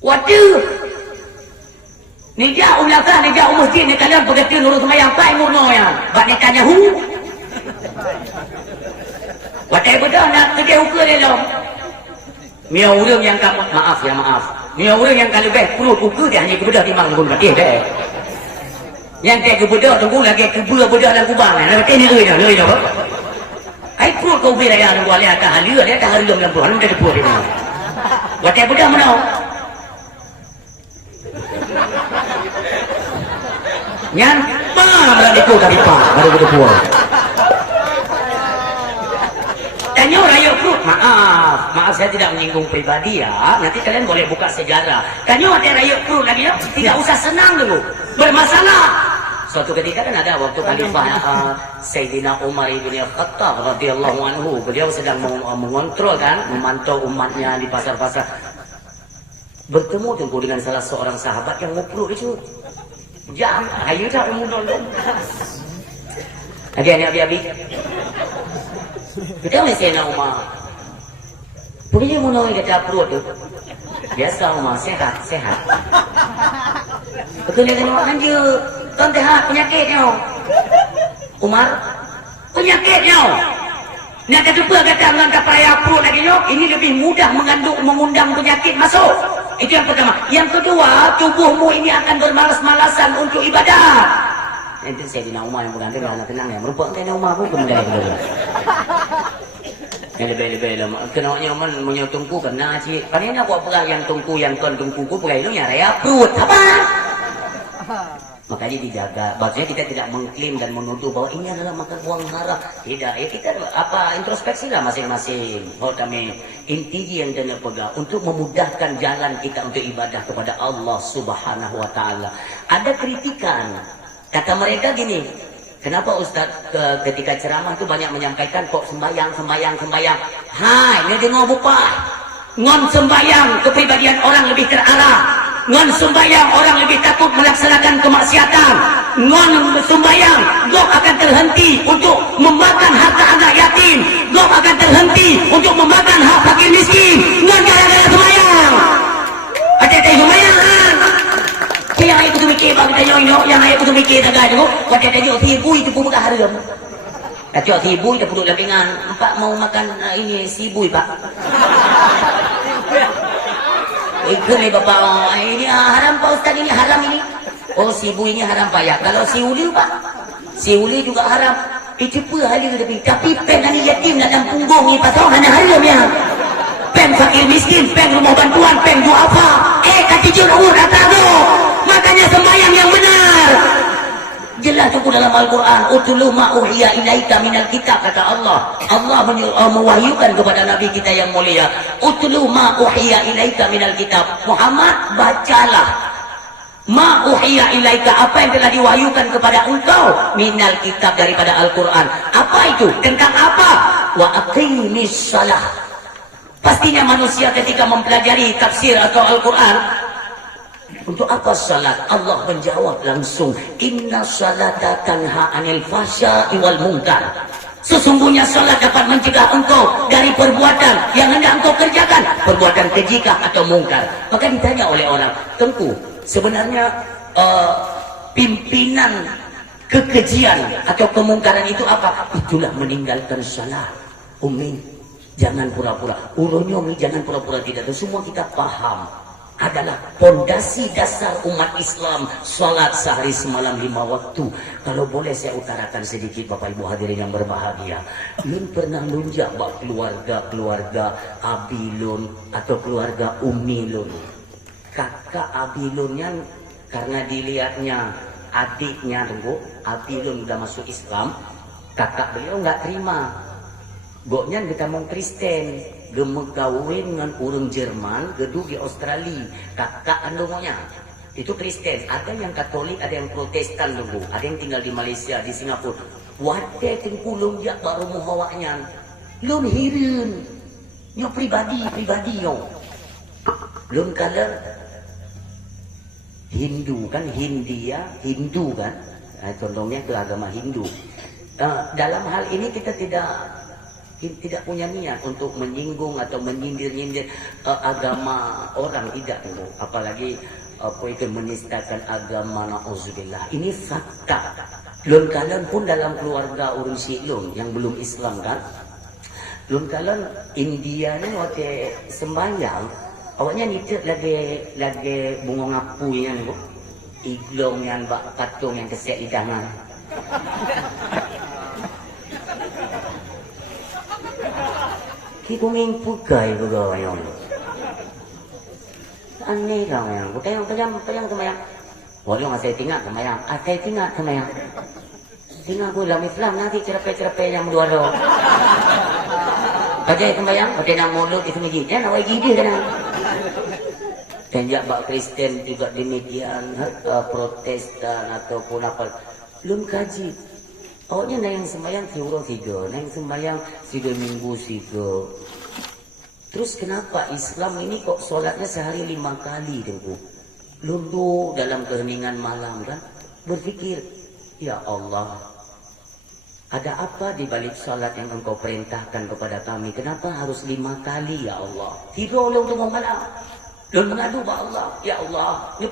Waduh. Ni jauh belakang, ni jauh masjid, ni kalian berkata nurut semayang, tak murno ya. Bak ni tanya hu. Watai berdoa nak kerja ukur dia dong. Mia orang yang kamu, maaf ya maaf. Mia orang yang kalau beh perut ukur dia hanya kebedah timang pun katih deh. Yang dia kebedah tunggu lagi kebua bedah dan kubang. Nah, katih ni dah. Ai perut kau beri raya tunggu alih akan halia dia tak halia dalam perut. Dia perut dia. Watai bedah mana? Nyan pa berada itu dari pa baru berdepuan. Tanya raya perut, maaf saya tidak menyinggung pribadi ya. Nanti kalian boleh buka sejarah. Tanya ada raya perut lagi ya, tidak usah senang dulu. Bermasalah. Suatu ketika kan ada waktu Khalifah Sayyidina Umar ibn Khattab radhiyallahu anhu, beliau sedang mengontrol kan, memantau umatnya di pasar-pasar. Bertemu tengku dengan salah seorang sahabat yang mau perut itu. Jangan, ayo tak mudah dong. Adik-adik abi-abi. Kita mesti nak Umar. Pergi mana kita perut tu? Biasa Umar, sehat. Betul dia tengok anjir. Tuan sehat, penyakitnya. Umar, penyakitnya. Nak terlupa kata mengangkat peraya perut lagi yo. Ini lebih mudah mengundang penyakit masuk. Itu yang pertama. Yang kedua, tubuhmu ini akan bermalas-malasan untuk ibadah. Nanti saya Sayyidina Umar yang bergantung dengan tenang ya. Merupakan Sayyidina Umar pun benda yang berbeda. Yang lebih-lebih lah. Kenanya man punya tungku kena cik. Paling nak buat perang yang tungku yang tuan tungku ku perang itu yang raya perut. Apa? Makanya dijaga. Maksudnya kita tidak mengklaim dan menuduh bahwa ini adalah makan uang haram. Tidak. Ya kita introspeksi lah masing-masing. Oh kami inti yang kena pegang untuk memudahkan jalan kita untuk ibadah kepada Allah Subhanahu Wa Taala. Ada kritikan. Kata mereka gini, kenapa Ustaz ketika ceramah tu banyak menyampaikan kok sembayang. Hai, ni dengar bupak. Ngon sembayang kepribadian orang lebih terarah. Ngon sembayang orang lebih takut melaksanakan kemaksiatan. Ngon sembayang Gok akan terhenti untuk memakan harta anak yatim. Gok akan terhenti untuk memakan hak fakir miskin. Ngon gara-gara sembayang. Hati-hati sembayang. Yang ayah kutu mikir bagi tanya yang ayah kutu mikir tagay tu. Kau tanya sibui tu pun bukan haram. Kacau sibui tu pun lapingan. Pak mau makan ini sibui pak. Itu ni bapak ini haram pak ustaz ini haram ini. Oh sibui ini haram pak ya. Kalau si uli pak, si uli juga haram. Itu pun halia lebih. Tapi pen ani yatim dalam punggung ni pasal hanya haram ya. Pen fakir miskin, pen rumah bantuan, pen duafa. Kati jurur datang tu. Makanya sembahyang yang benar. Jelas itu dalam Al-Quran. Utlu ma'uhiya ilaika minal kitab. Kata Allah. Allah mewahyukan kepada Nabi kita yang mulia. Utlu ma'uhiya ilaika minal kitab. Muhammad, bacalah. Ma'uhiya ilaika. Apa yang telah diwahyukan kepada engkau. Minal kitab daripada Al-Quran. Apa itu? Tentang apa? Wa aqimis salah. Pastinya manusia ketika mempelajari tafsir atau Al-Quran. Untuk apa salat? Allah menjawab langsung. Inna salata tanha anil fahsya'i wal munkar. Sesungguhnya salat dapat mencegah engkau dari perbuatan yang hendak engkau kerjakan. Perbuatan keji atau mungkar. Maka ditanya oleh orang, Tengku, sebenarnya pimpinan kekejian atau kemungkaran itu apa? Itulah meninggalkan salat. Umi, jangan pura-pura. Urunya Umi, jangan pura-pura tidak tahu. Semua kita paham. adalah pondasi dasar umat Islam. Salat sehari semalam 5 waktu. Kalau boleh saya utarakan sedikit Bapak Ibu hadirin yang berbahagia, lun pernah lunjak bak keluarga abi lun atau keluarga umi lun. Kakak abi lunnya karena dilihatnya adiknya tunggu abi lun udah masuk Islam, kakak beliau nggak terima. Goknya kita mau Kristen, gemuk kawin dengan orang Jerman, gedung di Australia, kakak kandungnya itu Kristen. Ada yang Katolik, ada yang Protestan dulu, ada yang tinggal di Malaysia, di Singapura. Wate tengkulung ya baru muhawaknya, lun hirun, nyo pribadi yo, lun kalau Hindu kan, Hindu kan, nah, contohnya ke agama Hindu. Dalam hal ini kita tidak punya niat untuk menyinggung atau menyindir-nyindir agama orang, tidak dulu. Apalagi apa itu menistakan agama, na'udzubillah. Ini fakta. Lun kalian pun dalam keluarga orang silung yang belum Islam kan. Lun kalian India ni waktu sembahyang, awaknya nitik lagi bunga ngapu yang bu, iglong yang bak patung yang kesek lidangan. Kikunging pugai yang aneh kau yang pejam semayang. Walau saya tinggal semayang, saya tinggal semayang. Tinggal aku dalam Islam nanti cerpe yang dua do. Baca semayang, baca nama mulut itu masjid. Ya nak wajib dia kan. Dan jabak Kristen juga demikian, Protestan ataupun apa, belum kaji. Awaknya na yang sembahyang tiura 3, na yang sembahyang 3 minggu 3. Terus kenapa Islam ini kok solatnya sehari 5 kali tengku? Lundu dalam keheningan malam kan? Berfikir, ya Allah, ada apa di balik solat yang engkau perintahkan kepada kami? Kenapa harus 5 kali ya Allah? Tidur oleh untuk malam. Dan mengadu kepada Allah, ya Allah, dia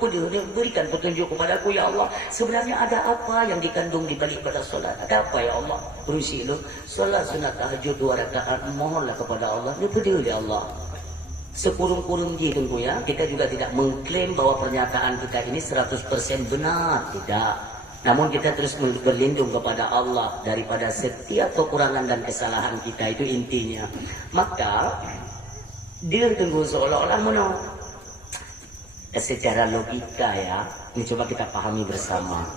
berikan petunjuk kepadaku, ya Allah. Sebenarnya ada apa yang dikandung di balik pada solat? Ada apa ya Allah? Berusi lu, solat sunat tahajud 2 rakaat, mohonlah kepada Allah. Dia peduli ya Allah. Sekurung-kurung tunggu ya, kita juga tidak mengklaim bahwa pernyataan kita ini 100% benar, tidak. Namun kita terus berlindung kepada Allah daripada setiap kekurangan dan kesalahan kita, itu intinya. Maka dia tunggu seolah-olah menolak. Secara logika ya, ini coba kita pahami bersama.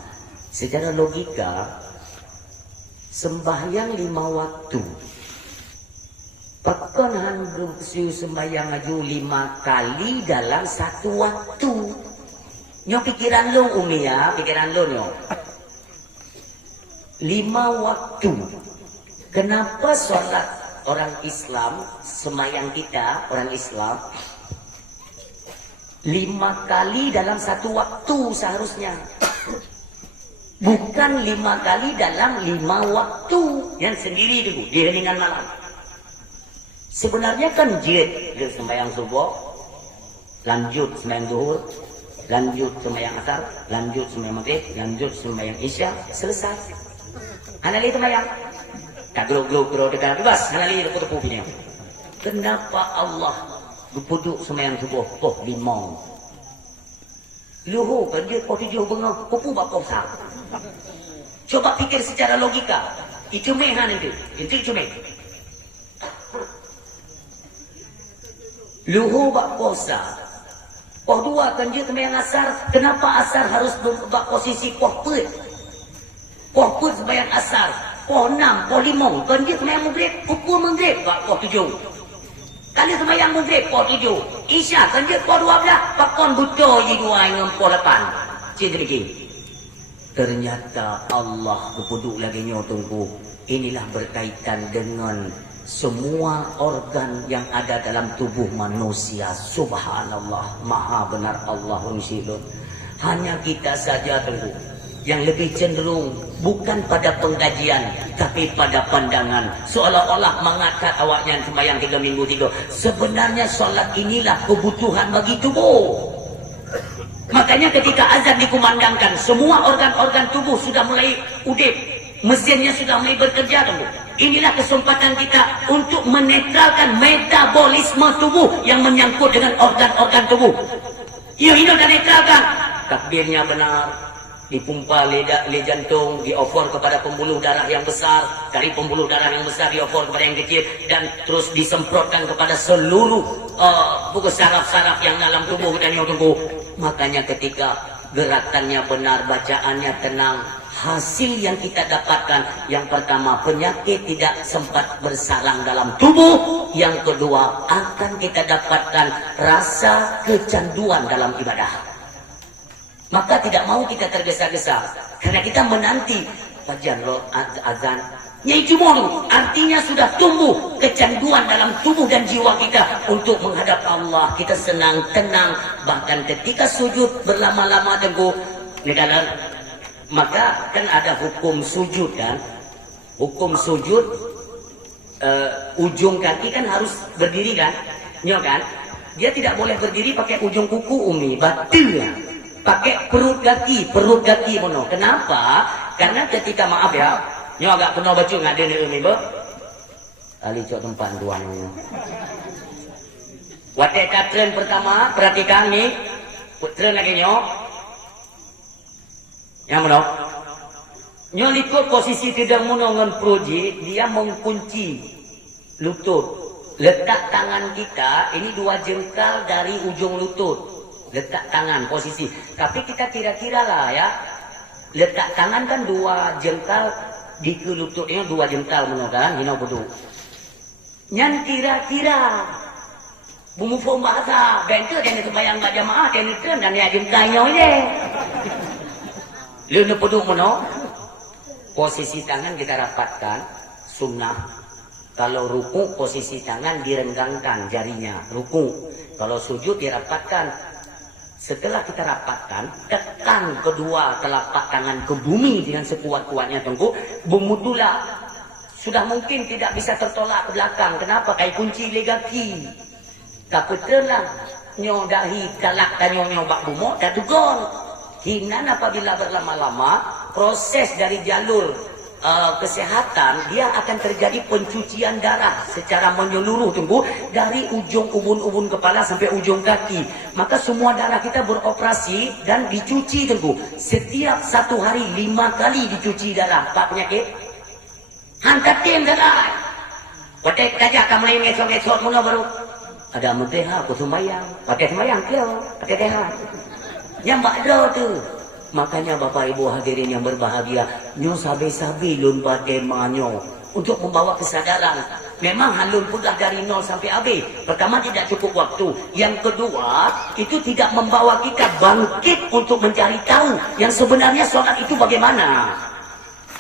Secara logika, sembahyang 5 waktu. Pakon handuk siu sembahyang aju 5 kali dalam 1 waktu. Nyo pikiran lo umi ya, pikiran lo nyo. 5 waktu. Kenapa sholat orang Islam, sembahyang kita orang Islam 5 kali dalam 1 waktu seharusnya, bukan 5 kali dalam 5 waktu yang sendiri dulu di heningan malam. Sebenarnya kan jid sembahyang subuh, lanjut sembahyang zuhur, lanjut sembahyang asar, lanjut sembahyang maghrib, lanjut sembahyang isya, selesai. Hanali sembahyang tak geluk-geluk dekat bebas, hanali putu punya. Kenapa Allah duduk sembahyang subuh kok 5? Luhu kan dia kok 7 bengah, kupu bak kosa. Coba fikir secara logika. Itu mehan itu cumeh. Luhu bak kosa. Kok 2 kan dia sembahyang asar. Kenapa asar harus bak posisi kok put? Kok put sembahyang asar. Kok 6, kok 5 kan dia sembahyang maghrib, kupu maghrib bak kok 7. Kali sembahyang maghrib po 7, isya kan dia po 12, pakon buto je 2 dengan po 8. Cik demikian. Ternyata Allah kepuduk lagi tunggu. Inilah berkaitan dengan semua organ yang ada dalam tubuh manusia. Subhanallah, maha benar Allah unsyidun. Hanya kita saja tunggu yang lebih cenderung bukan pada pengkajian tapi pada pandangan, seolah-olah mengangkat awaknya sembahyang 3 minggu 3. Sebenarnya solat inilah kebutuhan bagi tubuh. Makanya ketika azan dikumandangkan, semua organ-organ tubuh sudah mulai udip, mesinnya sudah mulai bekerja tunggu. Inilah kesempatan kita untuk menetralkan metabolisme tubuh yang menyangkut dengan organ-organ tubuh. Ia hidup dan netralkan. Takbirnya benar. Dipumpa le jantung, dioffer kepada pembuluh darah yang besar, dari pembuluh darah yang besar dioffer kepada yang kecil, dan terus disemprotkan kepada seluruh saraf-saraf yang dalam tubuh dan yang tunggu. Makanya ketika gerakannya benar, bacaannya tenang, hasil yang kita dapatkan, yang pertama penyakit tidak sempat bersarang dalam tubuh, yang kedua akan kita dapatkan rasa kecanduan dalam ibadah. Maka tidak mau kita tergesa-gesa, karena kita menanti bagian azan. Yaitu mulu, artinya sudah tumbuh kecanduan dalam tubuh dan jiwa kita untuk menghadap Allah. Kita senang, tenang, bahkan ketika sujud berlama-lama tengku. Maka kan ada hukum sujud kan. Hukum sujud, ujung kaki kan harus berdiri kan. Nyo kan, dia tidak boleh berdiri pakai ujung kuku umi, batil lah. Pakai perut kaki mono. Kenapa? Karena ketika maaf ya, nyo agak penuh baca ngade ni umi ba. Ali cok tempat tuan. Watek katren pertama, perhatikan ni. Putren lagi nyo. Yang mono. Nyo ikut posisi tidak mono ngan proji, dia mengunci lutut. Letak tangan kita, ini 2 jengkal dari ujung lutut. Letak tangan posisi, tapi kita kira-kira lah ya, letak tangan kan 2 jengkal di ke lututnya, 2 jengkal menurut hina bodoh. Nyan kira-kira bumbu form bahasa bengkel dan itu bayang gak jamaah dan itu dan ya jengkalnya je. Lu bodoh mono. Posisi tangan kita rapatkan, sunnah. Kalau ruku posisi tangan direnggangkan jarinya, ruku. Kalau sujud dirapatkan. Setelah kita rapatkan, tekan kedua telapak tangan ke bumi dengan sekuat-kuatnya tengku, bumutulah. Sudah mungkin tidak bisa tertolak ke belakang. Kenapa? Kai kunci legaki. Takutlah nyo dahi kalak tanyo nyo bak bumok dah tugon. Hinan apabila berlama-lama, proses dari jalur kesehatan, dia akan terjadi pencucian darah secara menyeluruh tunggu dari ujung ubun-ubun kepala sampai ujung kaki. Maka semua darah kita beroperasi dan dicuci tunggu. Setiap 1 hari 5 kali dicuci darah. Pak penyakit hantatin darah. Pakai kajak kamu lain ngesok-ngesok mula baru ada muteha aku sembayang. Pakai sembayang kau, pakai teha. Yang bakdo tu. Makanya Bapak Ibu hadirin yang berbahagia, nyo sabi-sabi lun pakai manyo untuk membawa kesadaran. Memang halun pun dah dari 0 sampai habis. Pertama tidak cukup waktu. Yang kedua, itu tidak membawa kita bangkit untuk mencari tahu yang sebenarnya solat itu bagaimana.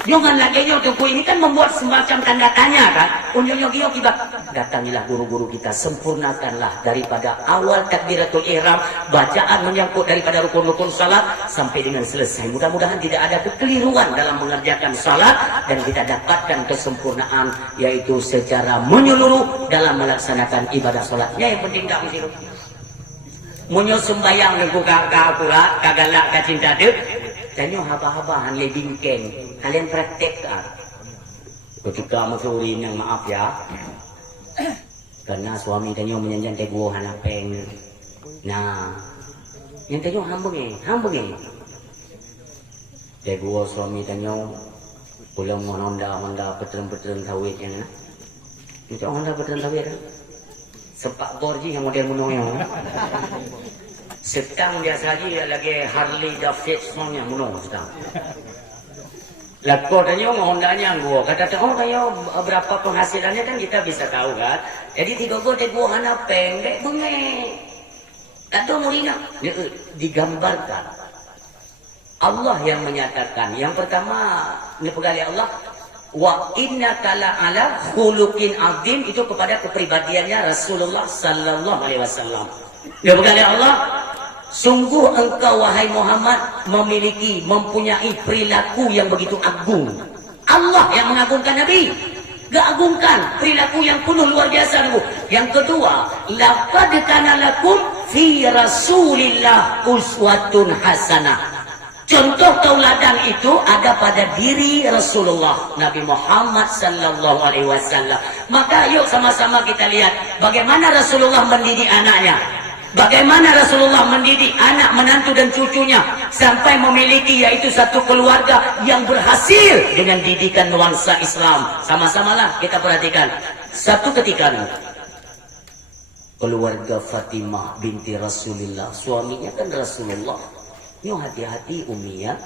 Jangan lagi nyo tunggu ini kan membuat semacam tanda tanya kan. Unyo kibat. Datangilah guru-guru kita, sempurnakanlah daripada awal takbiratul ihram, bacaan menyangkut daripada rukun-rukun salat sampai dengan selesai. Mudah-mudahan tidak ada kekeliruan dalam mengerjakan salat dan kita dapatkan kesempurnaan yaitu secara menyeluruh dalam melaksanakan ibadah salatnya. Yang penting tak mesti munyo sembayang nengku kagak akurat, kagalak kacinta dek. Tanyo haba-habahan le bingkeng. Kalian praktekkan. Ketika musurin yang maaf ya. Karena suami tanyo menyanjan teguh hanapeng. Nah, yang tanyo hambeng. Teguh suami tanyo pulang Honda petren sawit yang na. Itu Honda petren sawit. Sepak borji yang model munongnya. Setang biasa lagi Harley Davidson yang munong setang. Lakor tanya Honda-nya gua. Kata tayo berapa penghasilannya kan kita bisa tahu kan. Jadi tiga gua hana pendek bengek. Kata mulina digambarkan. Allah yang menyatakan. Yang pertama ini pegali Allah. Wa innaka la'ala khuluqin azim, itu kepada kepribadiannya Rasulullah sallallahu alaihi wasallam. Dia pegali Allah, sungguh engkau wahai Muhammad mempunyai perilaku yang begitu agung. Allah yang mengagungkan Nabi, gak agungkan perilaku yang penuh luar biasa. Yang kedua, laqad kana lakum fi Rasulillah uswatun hasanah. Contoh tauladan itu ada pada diri Rasulullah Nabi Muhammad sallallahu alaihi wasallam. Maka yuk sama-sama kita lihat bagaimana Rasulullah mendidik anaknya. Bagaimana Rasulullah mendidik anak, menantu dan cucunya sampai memiliki yaitu satu keluarga yang berhasil dengan didikan nuansa Islam. Sama-samalah kita perhatikan. Satu ketika keluarga Fatimah binti Rasulullah, suaminya kan Rasulullah. Yo hati-hati Umi ya.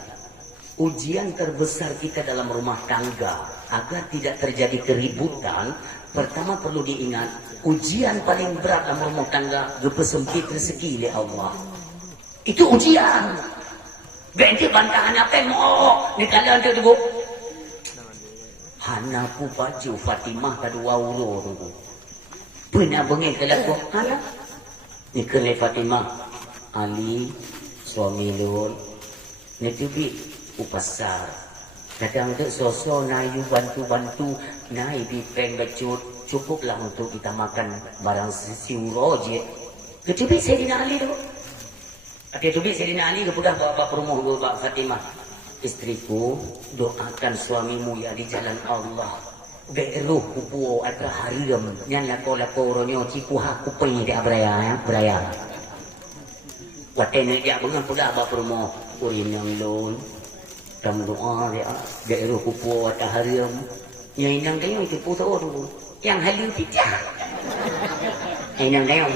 Ujian terbesar kita dalam rumah tangga agar tidak terjadi keributan, pertama perlu diingat, ujian paling berat dalam rumah tangga gepesempit rezeki oleh Allah. Itu ujian. Benti bantahan apa mau ni kalian tu hanaku baju Fatimah kedua uro tu. Pernah bengeng kalau hana ni kene Fatimah Ali suami lun ni tubi upasar kadang tu sosok nayu bantu-bantu naik dipeng becut cukuplah untuk kita makan barang siuro je kecuali Sayyidina Ali tu kecuali Sayyidina Ali kepada bapak rumah bapak Fatimah istriku doakan suamimu ya di jalan Allah beruh kupu ada haram nyan lako-lako ronyo ciku haku pengi dia beraya beraya watene dia bengan pada bapak rumah urin yang lon kamu doa dia daerah kupu atau hariam yang inang kayong itu puto tu yang halu tidak inang kayong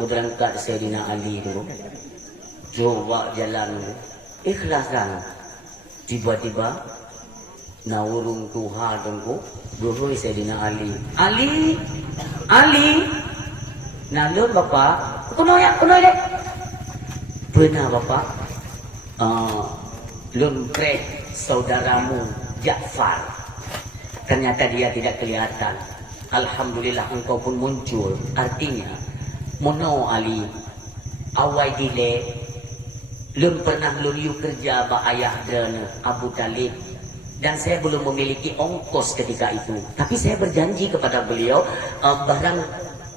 berangkat Sayyidina Ali tu coba jalan ikhlasan tiba-tiba nawurung Tuhan tunggu gurui Sayyidina Ali nalun bapak kuno ya pernah bapak lumprek saudaramu Ja'far ternyata dia tidak kelihatan. Alhamdulillah engkau pun muncul. Artinya mono Ali awai dile lum pernah luriu kerja ba ayah drana Abu Talib dan saya belum memiliki ongkos ketika itu, tapi saya berjanji kepada beliau barang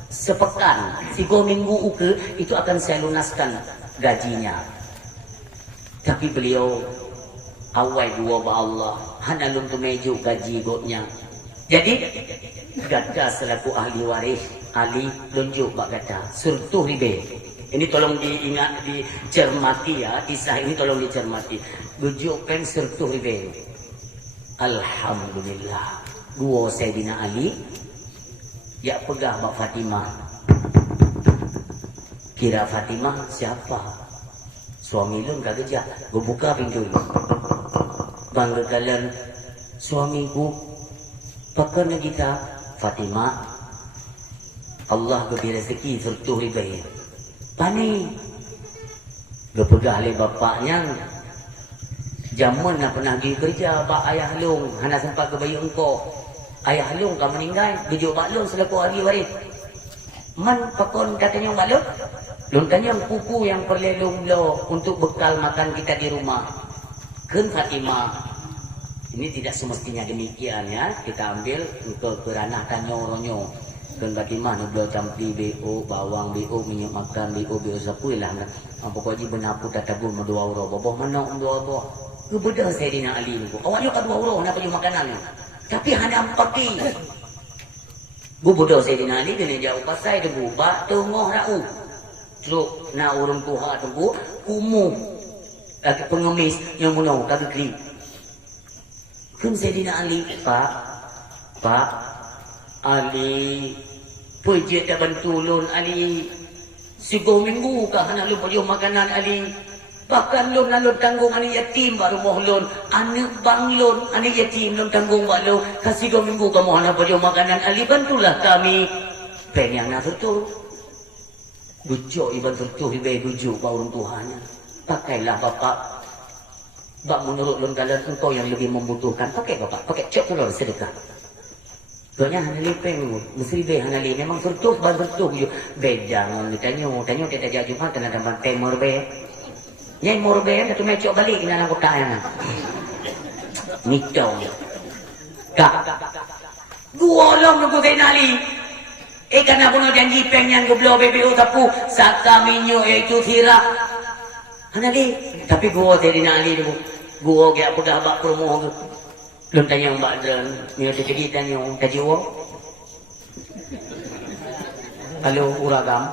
sepekan 3 minggu uke itu akan saya lunaskan gajinya. Tapi beliau awai dua ba Allah hanalun tumeju gaji gotnya. Jadi gata selaku ahli waris Ali tunjuk bak gata surtuh ribe. Ini tolong diingat, dicermati ya, kisah ini tolong dicermati. Gujukkan surtuh ribe. Alhamdulillah dua Sayyidina Ali ya pegah bak Fatimah. Kira Fatimah siapa? Suami lun kagejak, gue buka pintu lu. Bangga kalian suamiku pakarnya kita Fatimah Allah beri rezeki surtuh ribai pani gue pegah oleh bapaknya zaman nak pernah pergi kerja bak ayah lung hana sempat ke bayi engkau ayah lung kau meninggal tujuh bak lung selaku ahli waris man pakon katanya bak lung lung tanya kuku yang perlelung lo untuk bekal makan kita di rumah. Kan Fatimah ini tidak semestinya demikian ya, kita ambil untuk beranah kanyo-ronyo. Kan Fatimah ni beliau campi BO, bawang BO, minyak makan BO sapu lah. Pokoknya benapu tatagun dua euro. Boboh mana dua euro? Kebedah Sayyidina Ali ni. Awaknya kat 2 euro nak beli makanan ni. Tapi hanya pakai. Bodoh Sayyidina Ali dia jauh pasai tu bak tengah rau. Truk na urung tuha tu kumuh. Lagi pengemis yang munau kaki kli. Kan Sayyidina Ali, Pak Ali, pergi tak bantu lun Ali. 3 minggu kah nak lun pergi makanan Ali. Bahkan lun tanggung anak yatim baru moh lun. Anak bang lun, anak yatim lun tanggung baru. Kasih 3 minggu kamu nak pergi makanan Ali, bantulah kami. Pen yang nak betul. Bujuk iban betul, ibai bujuk baru Tuhannya. Pakailah bapak. Bak menurut lun kalian engkau yang lebih membutuhkan. Pakai bapak, pakai cok telur sedekah. Soalnya hana lipeng, mesti be hana li. Memang surtuh, ban surtuh je. Bedang, tanyo kita jadi jumpa kena dapat temor be. Nyai mor be, tu mecok balik kena nak kotak yang. Nikau. Kak. Gua long nunggu Sayyidina Ali. Karena punya janji pengen gublo BBO tapu saka minyo iaitu sirah. Hana li, tapi gua Sayyidina Ali tu. Gua gak pegang bak promo tu. Belum tanya mbak dan ni ada jadi tanya kaji wong. Kalau uragam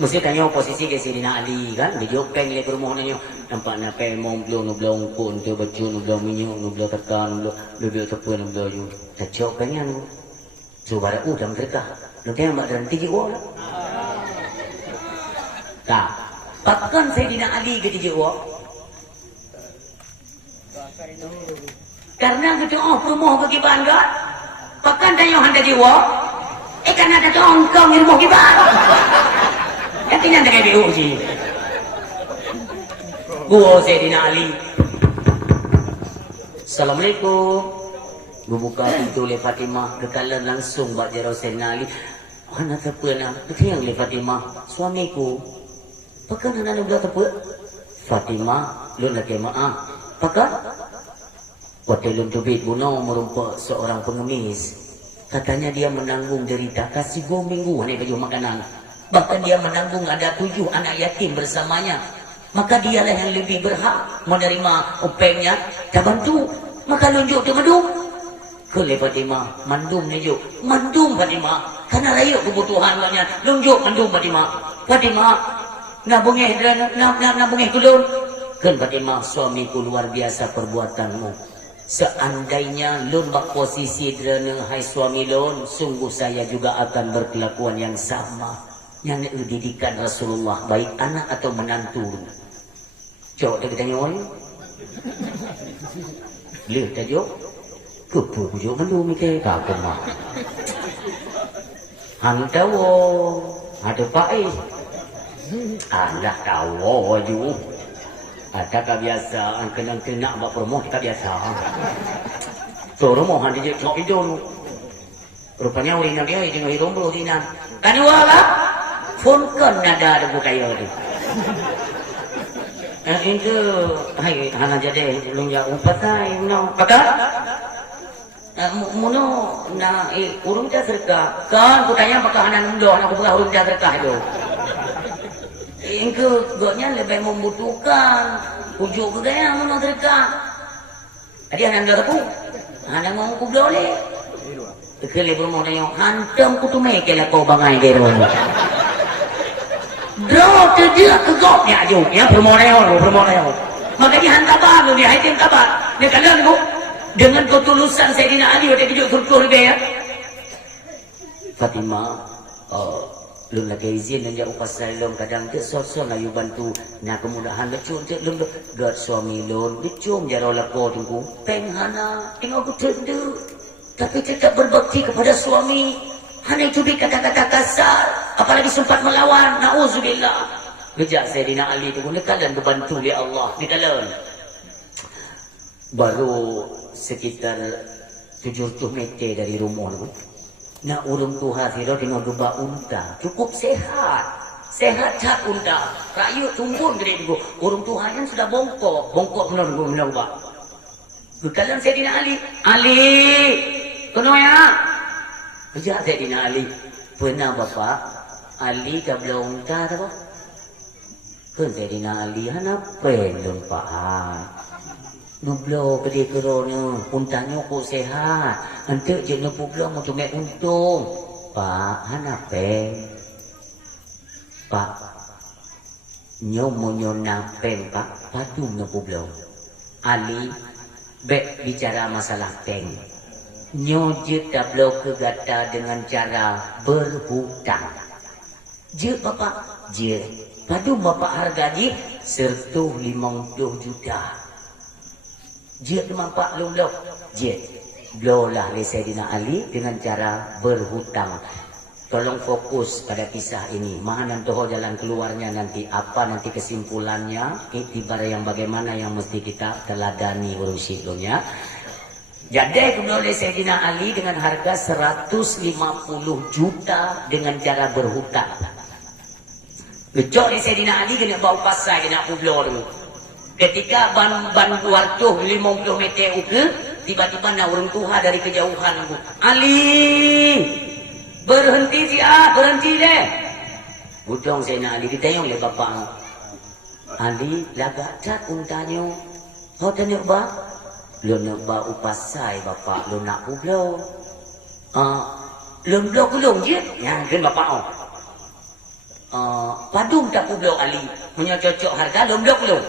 Mesti tanya posisi ke Sayyidina Ali kan. Dia peng le rumah nanya. Nampak nak peng mau belum pun tu baju belum minyak belum tekan belum tepun belum you. Tak cok pengen tu. Coba ada dalam mereka. Nanti yang mak dan tiji wak. Tak. Pakan Sayyidina Ali ke tiji wak. Karena kita rumah ke kiban kan. Pakan tanya handa jiwa. Karena ada tongkong di rumah kiban. Nanti nanti kayak BU je. Gua Sayyidina Ali. Assalamualaikum. Gua buka pintu le Fatimah. Kekalan langsung buat jarau Sayyidina Ali. Anak apa nak? Ketiang le Fatimah. Suamiku. Pakan anak nak apa? Fatimah. Lu nak maaf. Pakan? Waktu lun tubit bunuh merumpuk seorang pengemis. Katanya dia menanggung derita kasih 2 minggu ni baju makanan. Bahkan dia menanggung ada 7 anak yatim bersamanya. Maka dialah yang lebih berhak menerima upengnya. Tak bantu. Maka lunjuk tu mandum. Ke Fatimah. Mandum ni juk. Mandum Fatimah. Karena raya kebutuhan banyak. Lunjuk mandum Fatimah. Fatimah. Nak bungih kulun. Kan Fatimah, suamiku luar biasa perbuatanmu. Seandainya lun bak posisi derana hai suami lun, sungguh saya juga akan berkelakuan yang sama. Yang didikan Rasulullah, baik anak atau menantu. Cok dia tanya orang. Boleh tak jok? Kepu jok malu mikir kagum mah. Hang tahu ada pai. Alah tahu ju. Ada biasa, kena buat promo kita biasa. So rumah dia cok itu. Rupanya orang dia dengan hidung bro dinan. Kan wala? Phone kan ada buka yo tu. Itu hai hana jadi lunja umpatai no. Pakar? Muno na urung serka. Kan aku tanya apakah hana nundoh aku buka urung serka itu. Engkau goknya lebih membutuhkan ujuk ke gaya mana terdekat. Jadi anak dah tahu, anak mau aku boleh. Kekali berumah nanya, hantam ku tu mereka lah kau bangai dia rumah. Draw terjadi ke goknya aja, ya berumah nanya. Makanya hantar baru dia, haitin kabar. Dia kalian tu dengan ketulusan Sayyidina Ali waktu itu kurkur dia. Fatimah, lun lagi izin dan jauh pasal lun kadang tu sosok layu bantu nak kemudahan lecun tu lun gad suami lun lecun jaro lako tunggu penghana tengok aku tendu tapi tetap berbakti kepada suami hanya itu kata-kata kasar apalagi sempat melawan na'udzubillah gejak Sayyidina Ali tu dekalan berbantu oleh Allah dekalan baru sekitar 70 meter dari rumah tu. Nak urung Tuhan sila tengok gemba unta. Cukup sehat. Sehat cak unta. Rakyat tumbun gede tu. Urung Tuhan yang sudah bongkok. Bongkok menang pak. Kekalan Sayyidina Ali. Ali! Kena ya? Sejak Sayyidina Ali. Pernah bapak? Ali ke belah unta tak apa? Kan Sayyidina Ali hana pelun pak. Nublo gede kerana untanya kok sehat. Antuk je nupu belum untuk mek untung. Pak, hanape? Pak, nyomonyo napeng pak, padu nupu belum. Ali, bek bicara masalah peng. Nyo je tak belum kegata dengan cara berhutang. Je bapak, je. Padu bapak harga je, 150 juta. Je mampak luluk. Je. Blolah oleh Sayyidina Ali dengan cara berhutang. Tolong fokus pada kisah ini. Mana nanti jalan keluarnya nanti. Apa nanti kesimpulannya. Iktibar yang bagaimana yang mesti kita teladani urusinya. Jadi kemudian oleh Sayyidina Ali dengan harga 150 juta dengan cara berhutang. Gejok oleh Sayyidina Ali kena bau pasai kena publor dulu. Ketika ban waktu 50 meter uke, tiba-tiba nak orang Tuhan dari kejauhan aku. Ali, berhenti berhenti deh. Budong saya nak Ali ditayang oleh bapak. Ali lagak cat untanya. Kau tanya ba? Lu nak ba upasai bapak, lu nak ublo. Lu blok je. Yang kan bapak oh. padung tak publok Ali. Punya cocok harga, lomblok belum?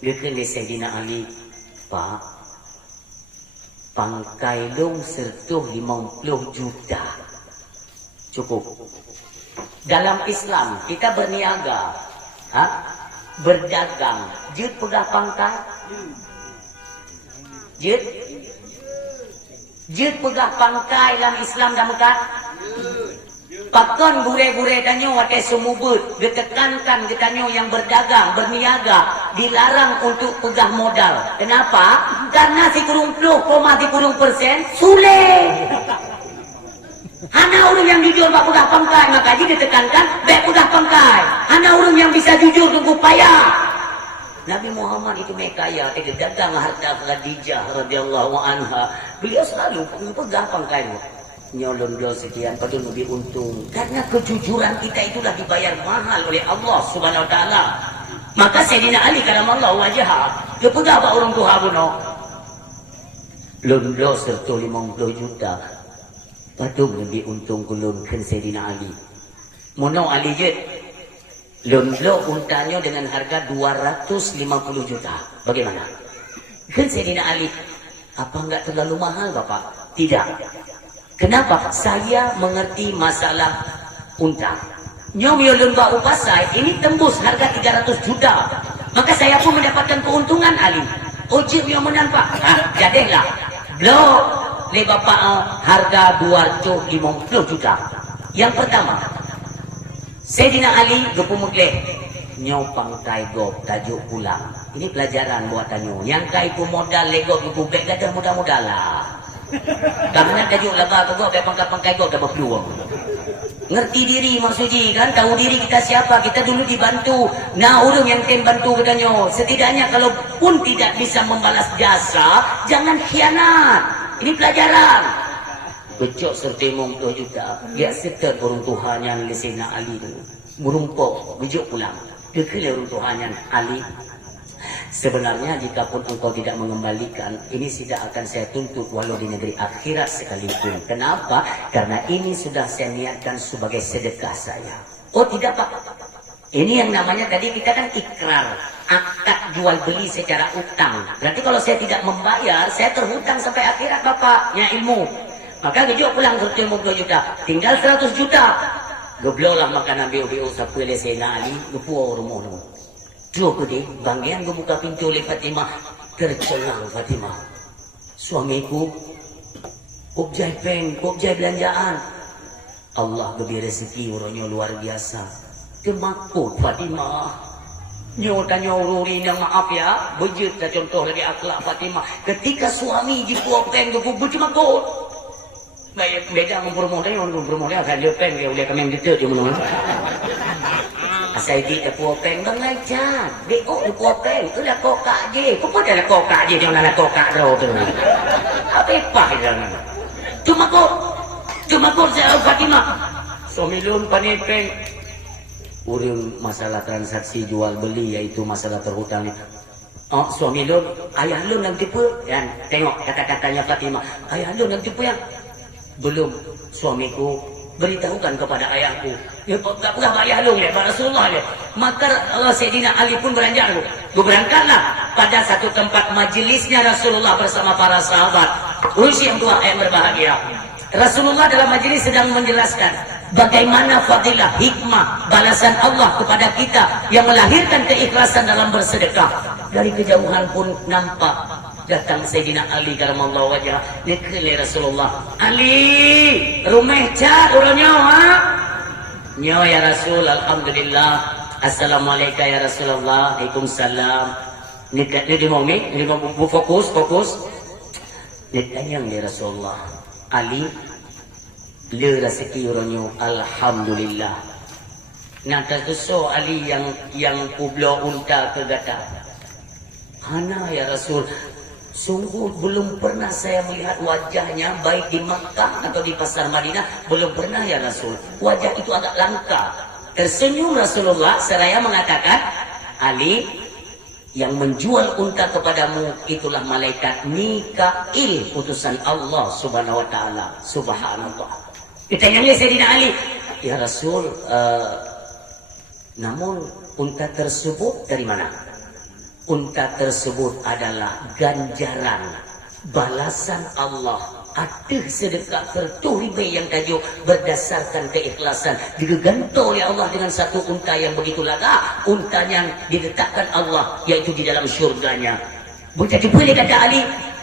Dia kena Sayyidina Ali. Pak, pangkai long sertuh 50 juta. Cukup. Dalam Islam, kita berniaga. Berdagang. Jut pegah pangkai? Jut pegah pangkai dalam Islam dah muka? Pakon bure-bure tanyo watai sumubut. Ditekankan ke tanyo yang berdagang, berniaga. Dilarang untuk pegah modal. Kenapa? Karena si kurung puluh, di kurung persen, sulit. Hana orang yang jujur bak pegah pangkai, maka dia ditekankan, bak pegah pangkai. Hana orang yang bisa jujur tunggu payah. Nabi Muhammad itu mekaya, dia dagang harta Khadijah radhiyallahu anha. Beliau selalu pegang pangkai. Nyolong dia sekian, padahal lebih untung. Karena kejujuran kita itulah dibayar mahal oleh Allah Subhanahu Wa Taala. Maka Sayyidina Ali karamallahu wajhah, dia pegang apa orang tua buno. Londo serta 50 juta. Padahal lebih untung kulunkan Sayyidina Ali. Mono Ali je. Londo untanya dengan harga 250 juta. Bagaimana? Kan Sayyidina Ali, apa enggak terlalu mahal Bapak? Tidak. Kenapa? Saya mengerti masalah unta. Nyom yolun ba upasai, ini tembus harga 300 juta. Maka saya pun mendapatkan keuntungan Ali. Ojib yang menampak. Jadilah. Blok. Ni Bapak harga 250 juta. Yang pertama, Sayyidina Ali gepumukleh nyopang kai gop tajuk pulang. Ini pelajaran buat tanyo. Yang kai pu modal legok ibu bek dah mudah-mudah lah. Karena tajuk laga tu gop pangkai gop dah berpeluang. Ngerti diri maksudnya kan, tahu diri kita siapa, kita dulu dibantu. Nah, orang yang tem bantu katanya. Setidaknya kalau pun tidak bisa membalas jasa, jangan khianat. Ini pelajaran. Becok serta 50 juta. Dia setel burung Tuhan yang Sayyidina Ali tu. Merumpok, becok pulang. Kekele burung Tuhan yang Ali. Sebenarnya jika pun engkau tidak mengembalikan, ini tidak akan saya tuntut walau di negeri akhirat sekalipun. Kenapa? Karena ini sudah saya niatkan sebagai sedekah saya. Oh tidak Pak. Ini yang namanya tadi kita kan ikrar. Akad jual beli secara utang. Berarti kalau saya tidak membayar, saya terhutang sampai akhirat Bapaknya ilmu. Maka gejok pulang 50 juta. Tinggal 100 juta. Geblok lah makan ambil sapu oleh Sayyidina Ali. Gepuau rumah tu. Dua kedai, banggian gue buka pintu oleh Fatimah. Tercengang Fatimah. Suamiku, objek peng, objek belanjaan. Allah beri rezeki orangnya luar biasa. Kemakut Fatimah. Nyo tanya ururi yang maaf ya. Bejut lah contoh lagi akhlak Fatimah. Ketika suami di peng gue bercemakut. Baik, beda mempermudah, orang mempermudah akan dia peng dia boleh kami gitu dia menurut. Asal di kepuo peng mengajar. Deko di kepuo peng itu lah kokak je. Kau pun dah kokak je jangan lah kokak ro tu. Apa dia? Cuma kau saya Fatimah. Suami lun pani peng. Urang masalah transaksi jual beli iaitu masalah terhutang ni. Oh, suami lun, ayah lun yang tipu kan. Tengok kata-katanya Fatimah. Ayah lun yang tipu yang belum suamiku beritahukan kepada ayahku. Ya, tak pernah ayah lu ya, Rasulullah ya. Maka Allah Sayyidina Ali pun beranjak lu. Gue berangkatlah pada satu tempat majelisnya Rasulullah bersama para sahabat. Urusi yang tua yang berbahagia. Rasulullah dalam majelis sedang menjelaskan bagaimana fadilah hikmah balasan Allah kepada kita yang melahirkan keikhlasan dalam bersedekah. Dari kejauhan pun nampak datang Sayyidina Ali karamallahu wajhah. Nikli Rasulullah. Ali, rumah cat orangnya ha? Nyo ya Rasul, alhamdulillah. Assalamualaikum ya Rasulullah. Waalaikumsalam. Ni mau fokus. Ni tanya ya Rasulullah. Ali, le rezeki orangnya alhamdulillah. Nak tersusul Ali yang kublo unta ke gata. Hana ya Rasul. Sungguh belum pernah saya melihat wajahnya baik di Makkah atau di pasar Madinah. Belum pernah ya Rasul. Wajah itu agak langka. Tersenyum Rasulullah seraya mengatakan, Ali, yang menjual unta kepadamu itulah malaikat Mikail, utusan Allah Subhanahu wa taala. Subhanallah. Ditanya Sayyidina Ali, ya Rasul, Namun unta tersebut dari mana? Unta tersebut adalah ganjaran balasan Allah. Ada sedekah tertuhibe yang tajuk berdasarkan keikhlasan digantung oleh Allah dengan satu unta yang begitu laga, unta yang diletakkan Allah yaitu di dalam syurganya. Jadi boleh kata Ali,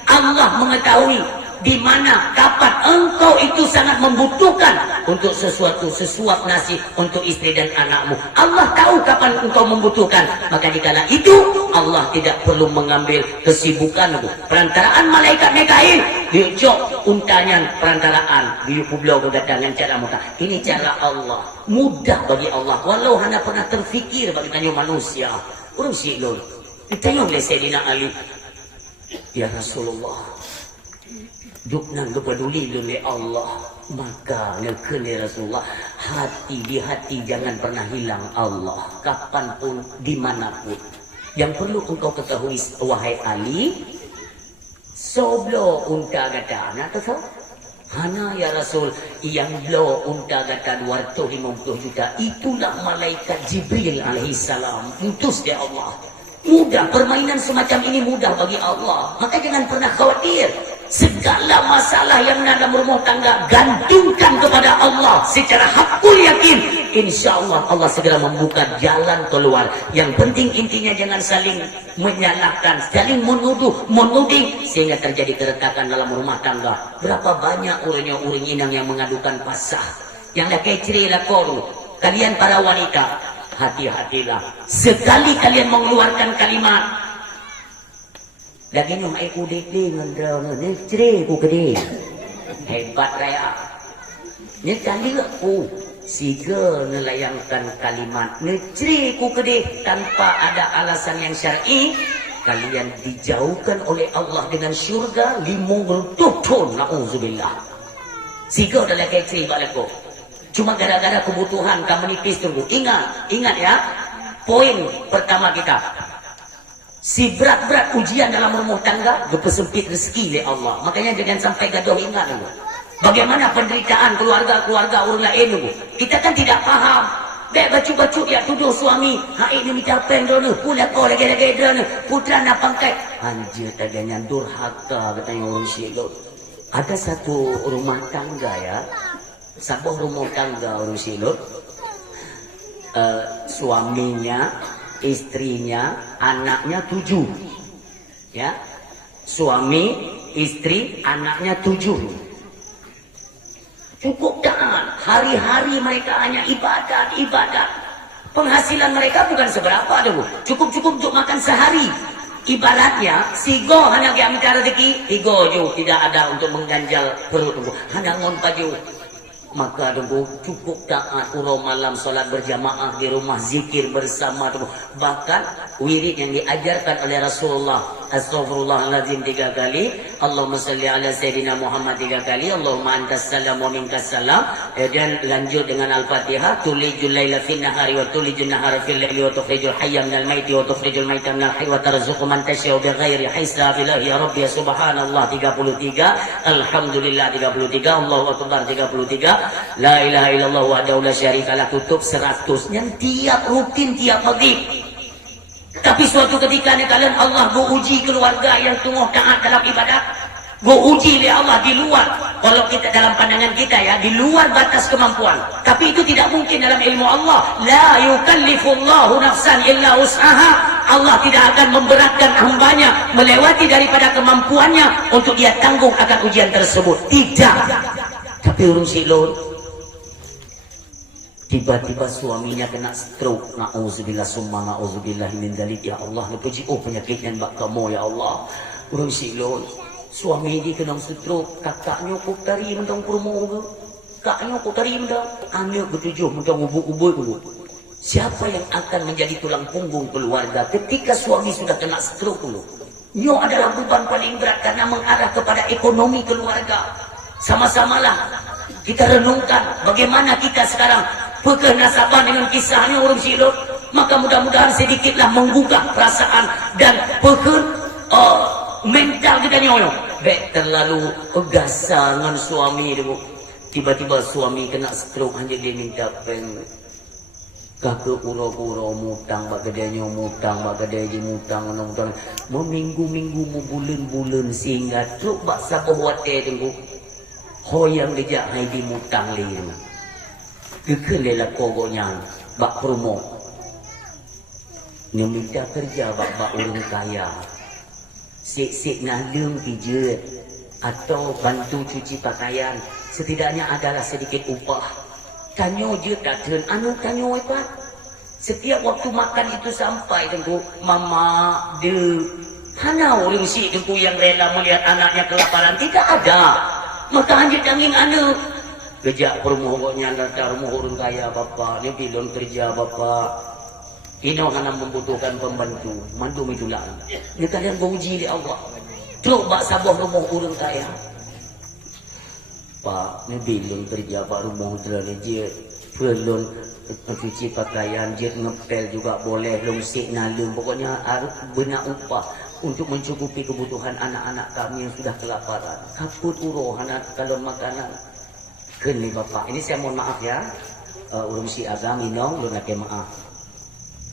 Allah mengetahui di mana, kapan engkau itu sangat membutuhkan untuk sesuap nasi untuk istri dan anakmu. Allah tahu kapan engkau membutuhkan, maka dikala itu Allah tidak perlu mengambil kesibukanmu. Perantaraan malaikat Mikail, diucap untanya perantaraan, biu pulau kedatangan cara mudah. Ini cara Allah, mudah bagi Allah. Walau hanya pernah terfikir bagi tanya manusia. Urang silul. Ditanya oleh Sayyidina Ali, ya Rasulullah, duknan peduli oleh Allah, maka nekeni Rasulullah, di hati jangan pernah hilang Allah, kapanpun dimanapun. Yang perlu engkau ketahui wahai Ali, soblo unta gata anak tu hana ya Rasul, yang lo unta gata 250 juta itulah malaikat Jibril alaihissalam, utus dia Allah. Mudah, permainan semacam ini mudah bagi Allah, maka jangan pernah khawatir. Segala masalah yang dalam rumah tangga gantungkan kepada Allah secara hakul yakin. Insya Allah Allah segera membuka jalan keluar. Yang penting intinya jangan saling menyalahkan, saling menuduh, menuding sehingga terjadi keretakan dalam rumah tangga. Berapa banyak orang inang yang mengadukan pasah, yang dah keceri lakon. Kalian para wanita, hati-hatilah. Sekali kalian mengeluarkan kalimat lagi nyong ai ku dek ngendra ne cere ku gede hebat raya ni kali aku siga nelayangkan kalimat ne cere ku gede tanpa ada alasan yang syar'i, kalian dijauhkan oleh Allah dengan syurga 50 tahun. Nauzubillah. Siga adalah kecil balaku, cuma gara-gara kebutuhan kamu menipis tunggu. Ingat ya, poin pertama kita, si berat-berat ujian dalam rumah tangga bersempit rezeki oleh Allah. Makanya jangan sampai gaduh. Ingat dulu, bagaimana penderitaan keluarga orang lain dulu. Kita kan tidak paham. Dek baju-baju ya tuduh suami, hai ini minta pen dulu, pula kau lagi dulu, putra nak pangkat. Anjir taganya durhaka katanya orang Syiah. Ada satu rumah tangga ya, sebuah rumah tangga orang Syiah. Suaminya, istrinya, anaknya 7 ya, suami, istri, anaknya 7. Cukup taat, hari-hari mereka hanya ibadat. Penghasilan mereka bukan seberapa dulu, cukup untuk makan sehari. Ibaratnya sigo hanya dia minta rezeki, tigo ju tidak ada untuk mengganjal perut tunggu, hanya ngon paju. Maka tunggu cukup taat urau malam solat berjamaah di rumah, zikir bersama tunggu. Bahkan wirid yang diajarkan oleh Rasulullah, Astaghfirullahaladzim 3 kali, Allahumma salli ala Sayyidina Muhammad 3 kali, Allahumma antas salam wa minkas salam. Dan lanjut dengan Al-Fatihah, tulijul laila fin nahari wa tulijul nahara fil laili wa tukhrijul hayya minal maiti wa tukhrijul maita minal hayy wa tarzuqu man tasya'u bighairi hisab. Ya Rabbi ya subhanallah 33, alhamdulillah 33, Allahu akbar 33, la ilaha illallah wahdahu la syarikalah tutup 100. Yang tiap rutin tiap maghrib. Tapi suatu ketika ni kalian Allah go uji keluarga yang tunggu taat dalam ibadat, go uji oleh Allah di luar, kalau kita dalam pandangan kita ya, di luar batas kemampuan. Tapi itu tidak mungkin dalam ilmu Allah. La yukallifullahu nafsan illa usaha. Allah tidak akan memberatkan hambanya melewati daripada kemampuannya untuk dia tanggung akan ujian tersebut. Tidak. Tapi urung silun, tiba-tiba suaminya kena stroke. Na'udzubillah summa na'udzubillah min dzalik. Ya Allah, puji penyakitnya mbak kamu ya Allah. Urang silon, suami dia kena stroke, kakaknya kok tari mentang promo, kakaknya kok tari mentang, anak ketujuh mentang ubuk-ubuk dulu. Siapa yang akan menjadi tulang punggung keluarga ketika suami sudah kena stroke dulu? Nyo adalah beban paling berat karena mengarah kepada ekonomi keluarga. Sama-samalah kita renungkan bagaimana kita sekarang pekenasaban dengan kisahnya orang silot, maka mudah-mudahan sedikitlah menggugah perasaan dan mental kita nyoyo. Bek terlalu pegasangan suami dulu. Tiba-tiba suami kena stroke, hanya dia minta pen. Kakak uro-uro mutang, bak gedenya mutang, bak gedenya mutang, nong-nong. Mau minggu-minggu, mau bulan-bulan sehingga truk bak sabuh wate tengku. Hoyang dejak hai di mutang lirang. Kekal lelah kogonya, bak promo. Yang minta kerja bak orang kaya. Sik-sik nalung pijat. Atau bantu cuci pakaian. Setidaknya adalah sedikit upah. Tanyo je datang, anu tanyo apa? Setiap waktu makan itu sampai tengku, mama de, hana orang si tengku yang rela melihat anaknya kelaparan, tidak ada. Maka hanya daging anu. Kejak permohonnya nanti rumah orang kaya bapa, dia bilang kerja bapa. Ini orang membutuhkan pembantu, mandu itulah. Dia kalian beruji di Allah. Coba sabah rumah orang kaya. Pak, ni belum kerja Pak rumah udara je. Belum cuci pakaian je, ngepel juga boleh. Lungsik nalung. Pokoknya harus benar upah untuk mencukupi kebutuhan anak-anak kami yang sudah kelaparan. Kaput uroh anak kalau makanan. Kini Bapak, ini saya mohon maaf ya. Urung si agam minong, lu nak maaf.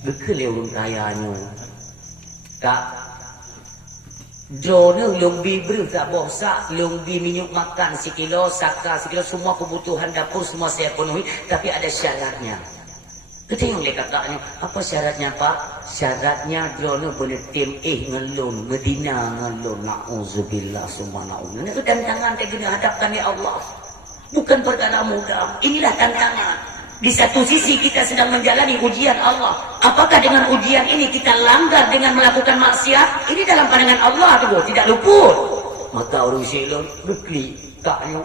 Bekele urung kayanya. Kak. Drone lumbi berita bosa, lumbi minyak makan sekilo, saka sekilo, semua kebutuhan dapur semua saya penuhi, tapi ada syaratnya. Ketengok le kakaknya, apa syaratnya Pak? Syaratnya drone boleh tim ngelun, ngedina ngelun, na'udzubillah subhanallah. Itu tantangan yang kita hadapkan ya Allah. Bukan perkara mudah, inilah tantangan. Di satu sisi kita sedang menjalani ujian Allah. Apakah dengan ujian ini kita langgar dengan melakukan maksiat? Ini dalam pandangan Allah tu, tidak luput. Maka orang silon bekli kaknya,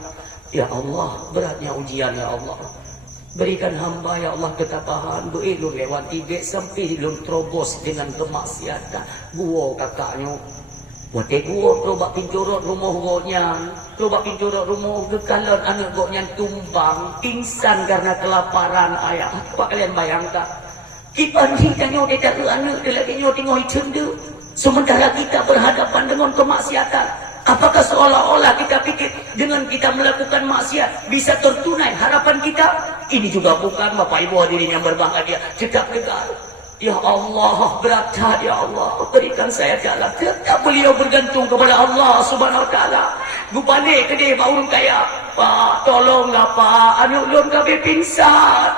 ya Allah, beratnya ujian ya Allah. Berikan hamba ya Allah ketabahan, berilun lewati gek sampai ilun terobos dengan kemaksiatan. Gua kakaknya. Wate gua coba pincorot rumah goknya, coba pincorot rumah kekalan anak goknya tumbang, pingsan karena kelaparan ayah. Apa kalian bayangkan? Kita ni tanya dia tak anak dia lagi nyo tengok cenda. Sementara kita berhadapan dengan kemaksiatan. Apakah seolah-olah kita pikir dengan kita melakukan maksiat bisa tertunai harapan kita? Ini juga bukan Bapak Ibu hadirin yang berbahagia. Cekap tegar. Ya Allah, berat ya Allah, berikan saya jalan. Tetap beliau bergantung kepada Allah Subhanahu Wa Taala. Gubane ke dia Pak Urung kaya. Pak, tolonglah Pak, anu ulun kami pingsan.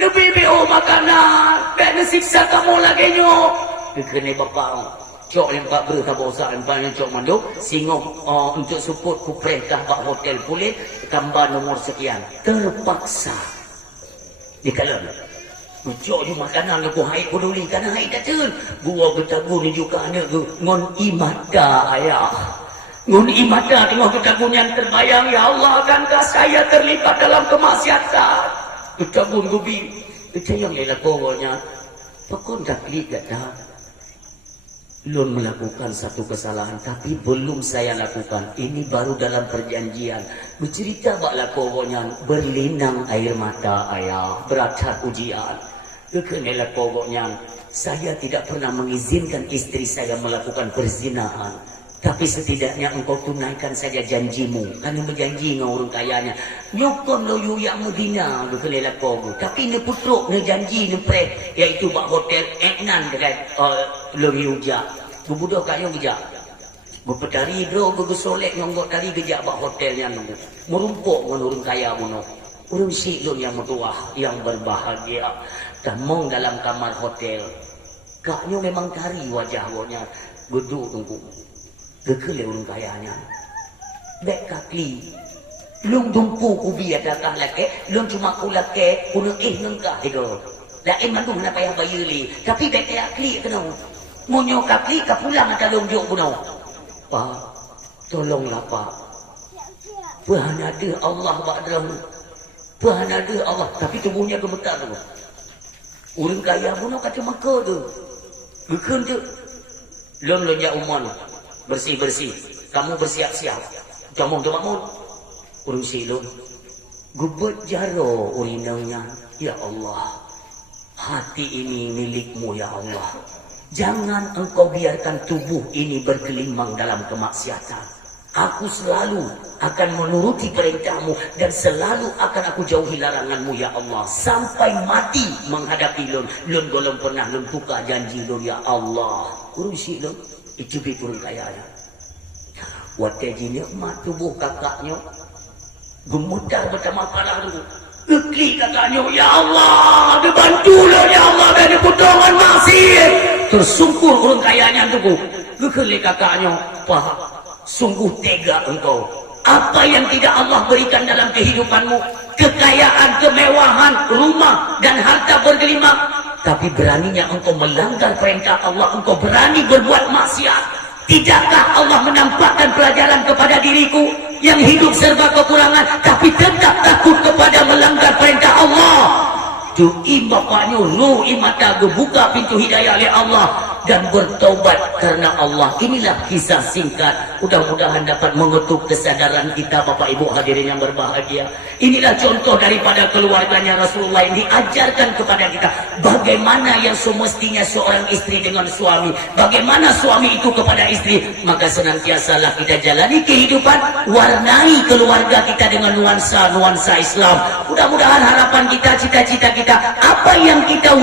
Lebih BO makanan, tak siksa kamu lagi nyo. Kene Bapak, cok yang Pak berita bosaan banyak cok manduk, singgung untuk support ku perintah Pak hotel pulih, tambah nomor sekian. Terpaksa. Dikalan. Ucok je makanan aku haik peduli karena haik kacun. Gua bertagu ni juga anak tu. Ngon imada ayah. Ngon imada tengok bertagu yang terbayang. Ya Allah, akankah saya terlibat dalam kemaksiatan? Bertagu gubi. Kecayang lelah pokoknya. Pakon tak lihat dah. Lun melakukan satu kesalahan tapi belum saya lakukan. Ini baru dalam perjanjian. Bercerita baklah pokoknya berlinang air mata ayah. Berat ujian. Kekenelah pokoknya saya tidak pernah mengizinkan istri saya melakukan perzinahan. Tapi setidaknya engkau tunaikan saja janjimu. Karena berjanji dengan orang kayanya. Nyokon lo yu yang medina. Kekenelah pokok. Tapi ni putruk ni janji ni prek. Iaitu bak hotel Eknan dekat lo yu jak. Bubudah kat yang gejak. Berpetari bro. Bergesolek nyonggok tari gejak bak hotel yang nunggu. Merumpuk dengan orang kaya bunuh. Orang siklon yang metuah. Yang berbahagia. Tamong dalam kamar hotel. Kaknya memang tari wajah wajahnya. Geduk tunggu. Kekele orang kayanya. Bek kaki. Lung dumpu kubi adakah laki. Lung cuma ku laki. Kuna nengkah itu. Lain mandu nak payah bayuli. Tapi bek kaki kena. Munyo kaki kapulang atau lung jok bunuh. Pak. Tolonglah Pak. Bahan ada Allah ba'drahu. Bahan ada Allah. Tapi tubuhnya gemetar tu. Orang kaya pun kata maka tu. Bukan tu. Lon lonjak umon. Bersih-bersih. Kamu bersiap-siap. Kamu tu bangun. Urung silun. Gubet jaro urinangnya. Ya Allah. Hati ini milikmu ya Allah. Jangan engkau biarkan tubuh ini bergelimang dalam kemaksiatan. Aku selalu akan menuruti perintahmu dan selalu akan aku jauhi laranganmu ya Allah sampai mati menghadapi lun golong pernah lun tukar janji lun ya Allah urusi lun itu turun kaya ya watajinya mat tubuh kakaknya gemutar bersama parah tu kekli kakaknya ya Allah dibantu lun ya Allah dari potongan maksir tersungkur urang kayanya tu kekli kakaknya paham sungguh tega engkau. Apa yang tidak Allah berikan dalam kehidupanmu, kekayaan, kemewahan, rumah dan harta bergelimang, tapi beraninya engkau melanggar perintah Allah, engkau berani berbuat maksiat. Tidakkah Allah menampakkan pelajaran kepada diriku yang hidup serba kekurangan tapi tetap takut kepada melanggar perintah Allah? Tu'im bapaknya, ru'i mata, buka pintu hidayah oleh Allah dan bertaubat karena Allah. Inilah kisah singkat. Mudah-mudahan dapat mengetuk kesadaran kita Bapak Ibu hadirin yang berbahagia. Inilah contoh daripada keluarganya Rasulullah yang diajarkan kepada kita. Bagaimana yang semestinya seorang istri dengan suami. Bagaimana suami itu kepada istri. Maka senantiasalah kita jalani kehidupan. Warnai keluarga kita dengan nuansa-nuansa Islam. Mudah-mudahan harapan kita, cita-cita kita, apa yang kita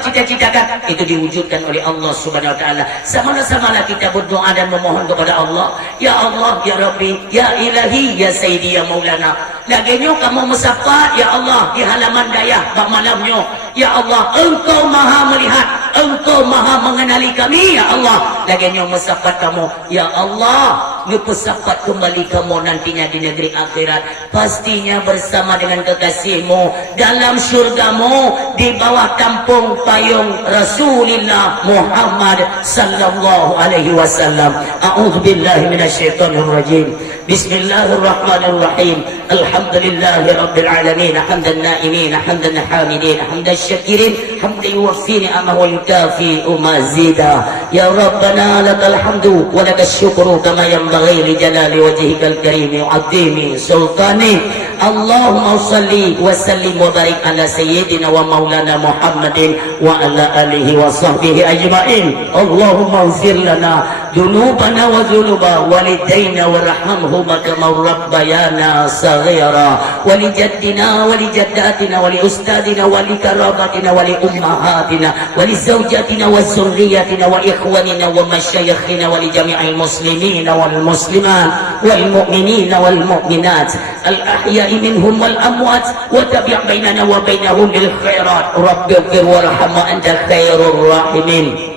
cita-citakan itu diwujudkan oleh Allah Subhanahu wa taala. Sama-samalah kita berdoa dan memohon kepada Allah. Ya Allah, ya Rabbi, ya Ilahi, ya Sayyidi, ya Maulana. Laginya kamu mesapa ya Allah di halaman daya bak malamnya. Ya Allah, Engkau Maha melihat, Engkau Maha mengenali kami ya Allah. Laginya mesapat kamu ya Allah, ngepesapat kembali kamu nantinya di negeri akhirat, pastinya bersama dengan kekasihmu dalam syurgamu di bawah tampung payung Rasulullah Muhammad sallallahu alaihi wasallam. A'udzubillahi minasyaitonir rajim. Bismillahirrahmanirrahim. Alhamdulillahi rabbil alamin, hamdan naimin, hamdan hamidin, hamdan syakirin, hamdan yuwaffi ni'amahu wa yukafi mazida. Ya Rabbana lakal hamdu wa lakas syukru kama yanbaghi li jalali wajhikal karim wa 'azimi sultani. Allahumma salli wa sallim wa barik ala sayyidina wa maulana Muhammadin wa ala alihi wa sahbihi ajma'in. Allahumma ighfir lana dunubana wa dhunuba walidayna warhamhuma kama rabbayana saghira wa li jaddina wa li jaddatina wa li ustadina wa li karabatina wa li ummahatina wa li zawjatina wa zurriyatina wa ikhwanina wa masyayikhina wa li jami'il muslimina wal muslimat wal mu'minina wal mu'minat al ahya'i minhum wal amwat wa tabi' bainana wa bainahum bil khairat rabbighfir warham wa anta khairur rahimin.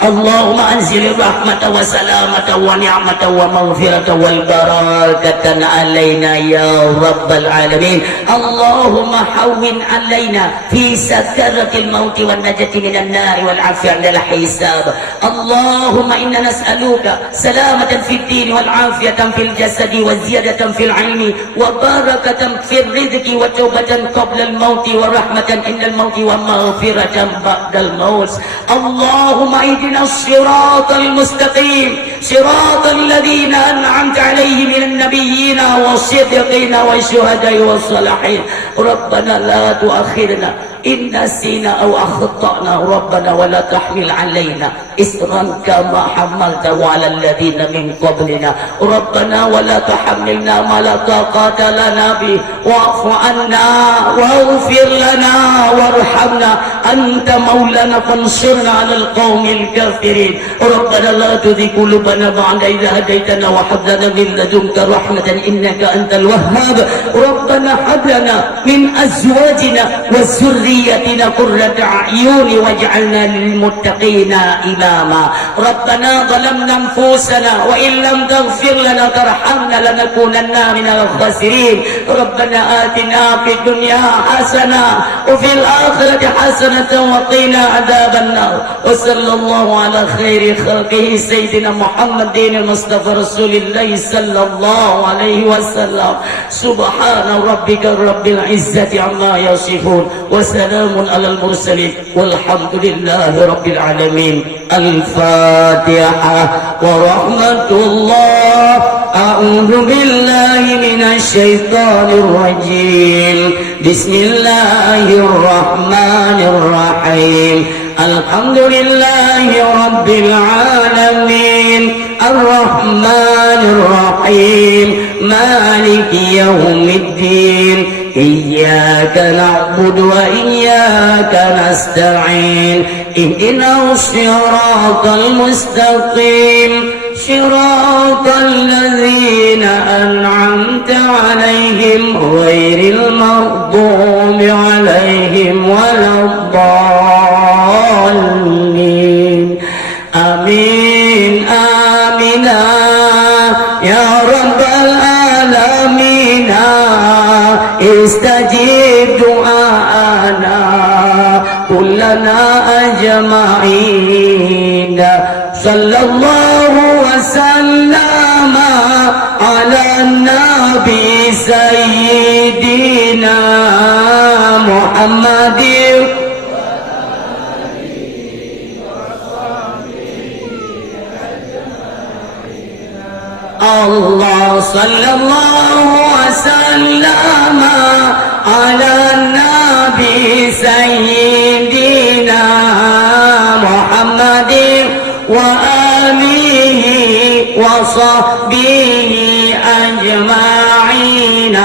Allahumma anzil rahmata wa salamata wa ni'mata wa maghfirata wal barakatan alaina ya rabbal alamin. Allahumma hawwin alaina fi sakaratil maut wan najati minan nar wal afiyah dal hisab. Allahumma inna nas'aluka salamatan fid din wal afiyatan fil jasadi wa ziyadatan fil ilmi wa barakatan fil rizqi wa taubatan qabla al maut wa rahmatan indal maut wa maghfiratan ba'dal maut. Allahumma اهدنا الصراط المستقيم صراط الذين أنعمت عليهم من النبيين والصديقين والشهداء والصالحين. ربنا لا تؤاخذنا إن نسينا أو أخطأنا ربنا ولا تحمل علينا إصرا كما حملته على الذين من قبلنا ربنا ولا تحملنا ما لا طاقة لنا به واعف عنا واغفر لنا وارحمنا أنت مولانا فانصرنا على القوم الكافرين. ربنا لا تزغ قلوبنا بعد إذ هديتنا وهب لنا من لدنك رحمة إنك أنت الوهاب. ربنا هب لنا من أزواجنا وذريتنا قرة أعين واجعلنا للمتقين إماما. ربنا ظلمنا أنفسنا وإن لم تغفر لنا وترحمنا لنكونن من الخاسرين. ربنا آتنا في الدنيا حسنة وفي الآخرة حسنة وقنا عذاب النار. وصلى الله على خير خلقه سيدنا محمد المصطفى رسول الله صلى الله عليه وسلم. سبحان ربك رب العزة عما يصفون وسلام على المرسلين والحمد لله رب العالمين. الفاتحة ورحمة الله. أعوذ بالله من الشيطان الرجيم. بسم الله الرحمن الرحيم. الحمد لله رب العالمين الرحمن الرحيم مالك يوم الدين إياك نعبد وإياك نستعين اهدنا الصراط المستقيم صراط الذين أنعمت عليهم غير المغضوب عليهم ولا الضالين آمين آمين يا رب العالمين استجيب دعاءنا كلنا أجمعين صلى الله وسلم على النبي سيدنا محمد الله صلى الله وسلم على النبي سيدنا محمد وآله وصحبه أجمعين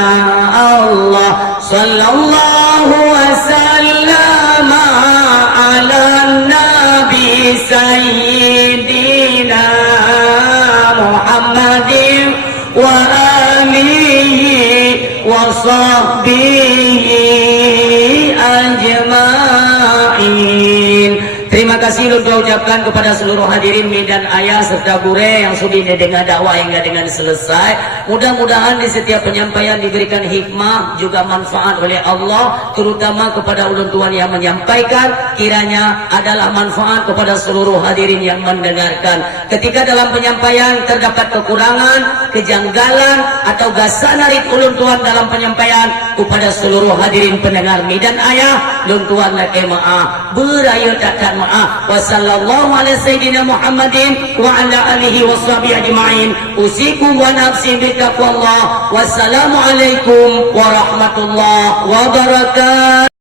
الله صلى الله وسلم على النبي سيدنا محمد وآله وصحبه أجمعين. Terima kasih lupa ucapkan kepada seluruh hadirin mi dan ayah serta bure yang sudi dengar dakwah hingga dengan selesai. Mudah-mudahan di setiap penyampaian diberikan hikmah juga manfaat oleh Allah, terutama kepada ulun tuan yang menyampaikan, kiranya adalah manfaat kepada seluruh hadirin yang mendengarkan. Ketika dalam penyampaian terdapat kekurangan, kejanggalan atau gasanarit ulun tuan dalam penyampaian, kepada seluruh hadirin pendengar mi dan ayah, ulun tuan lagi maaf, berayu takkan maaf. Wassallallahu ala sayyidina Muhammadin wa ala alihi washabihi ajma'in. Usikum wa nafsi bitaqwallah. Wassalamualaikum warahmatullahi wabarakatuh.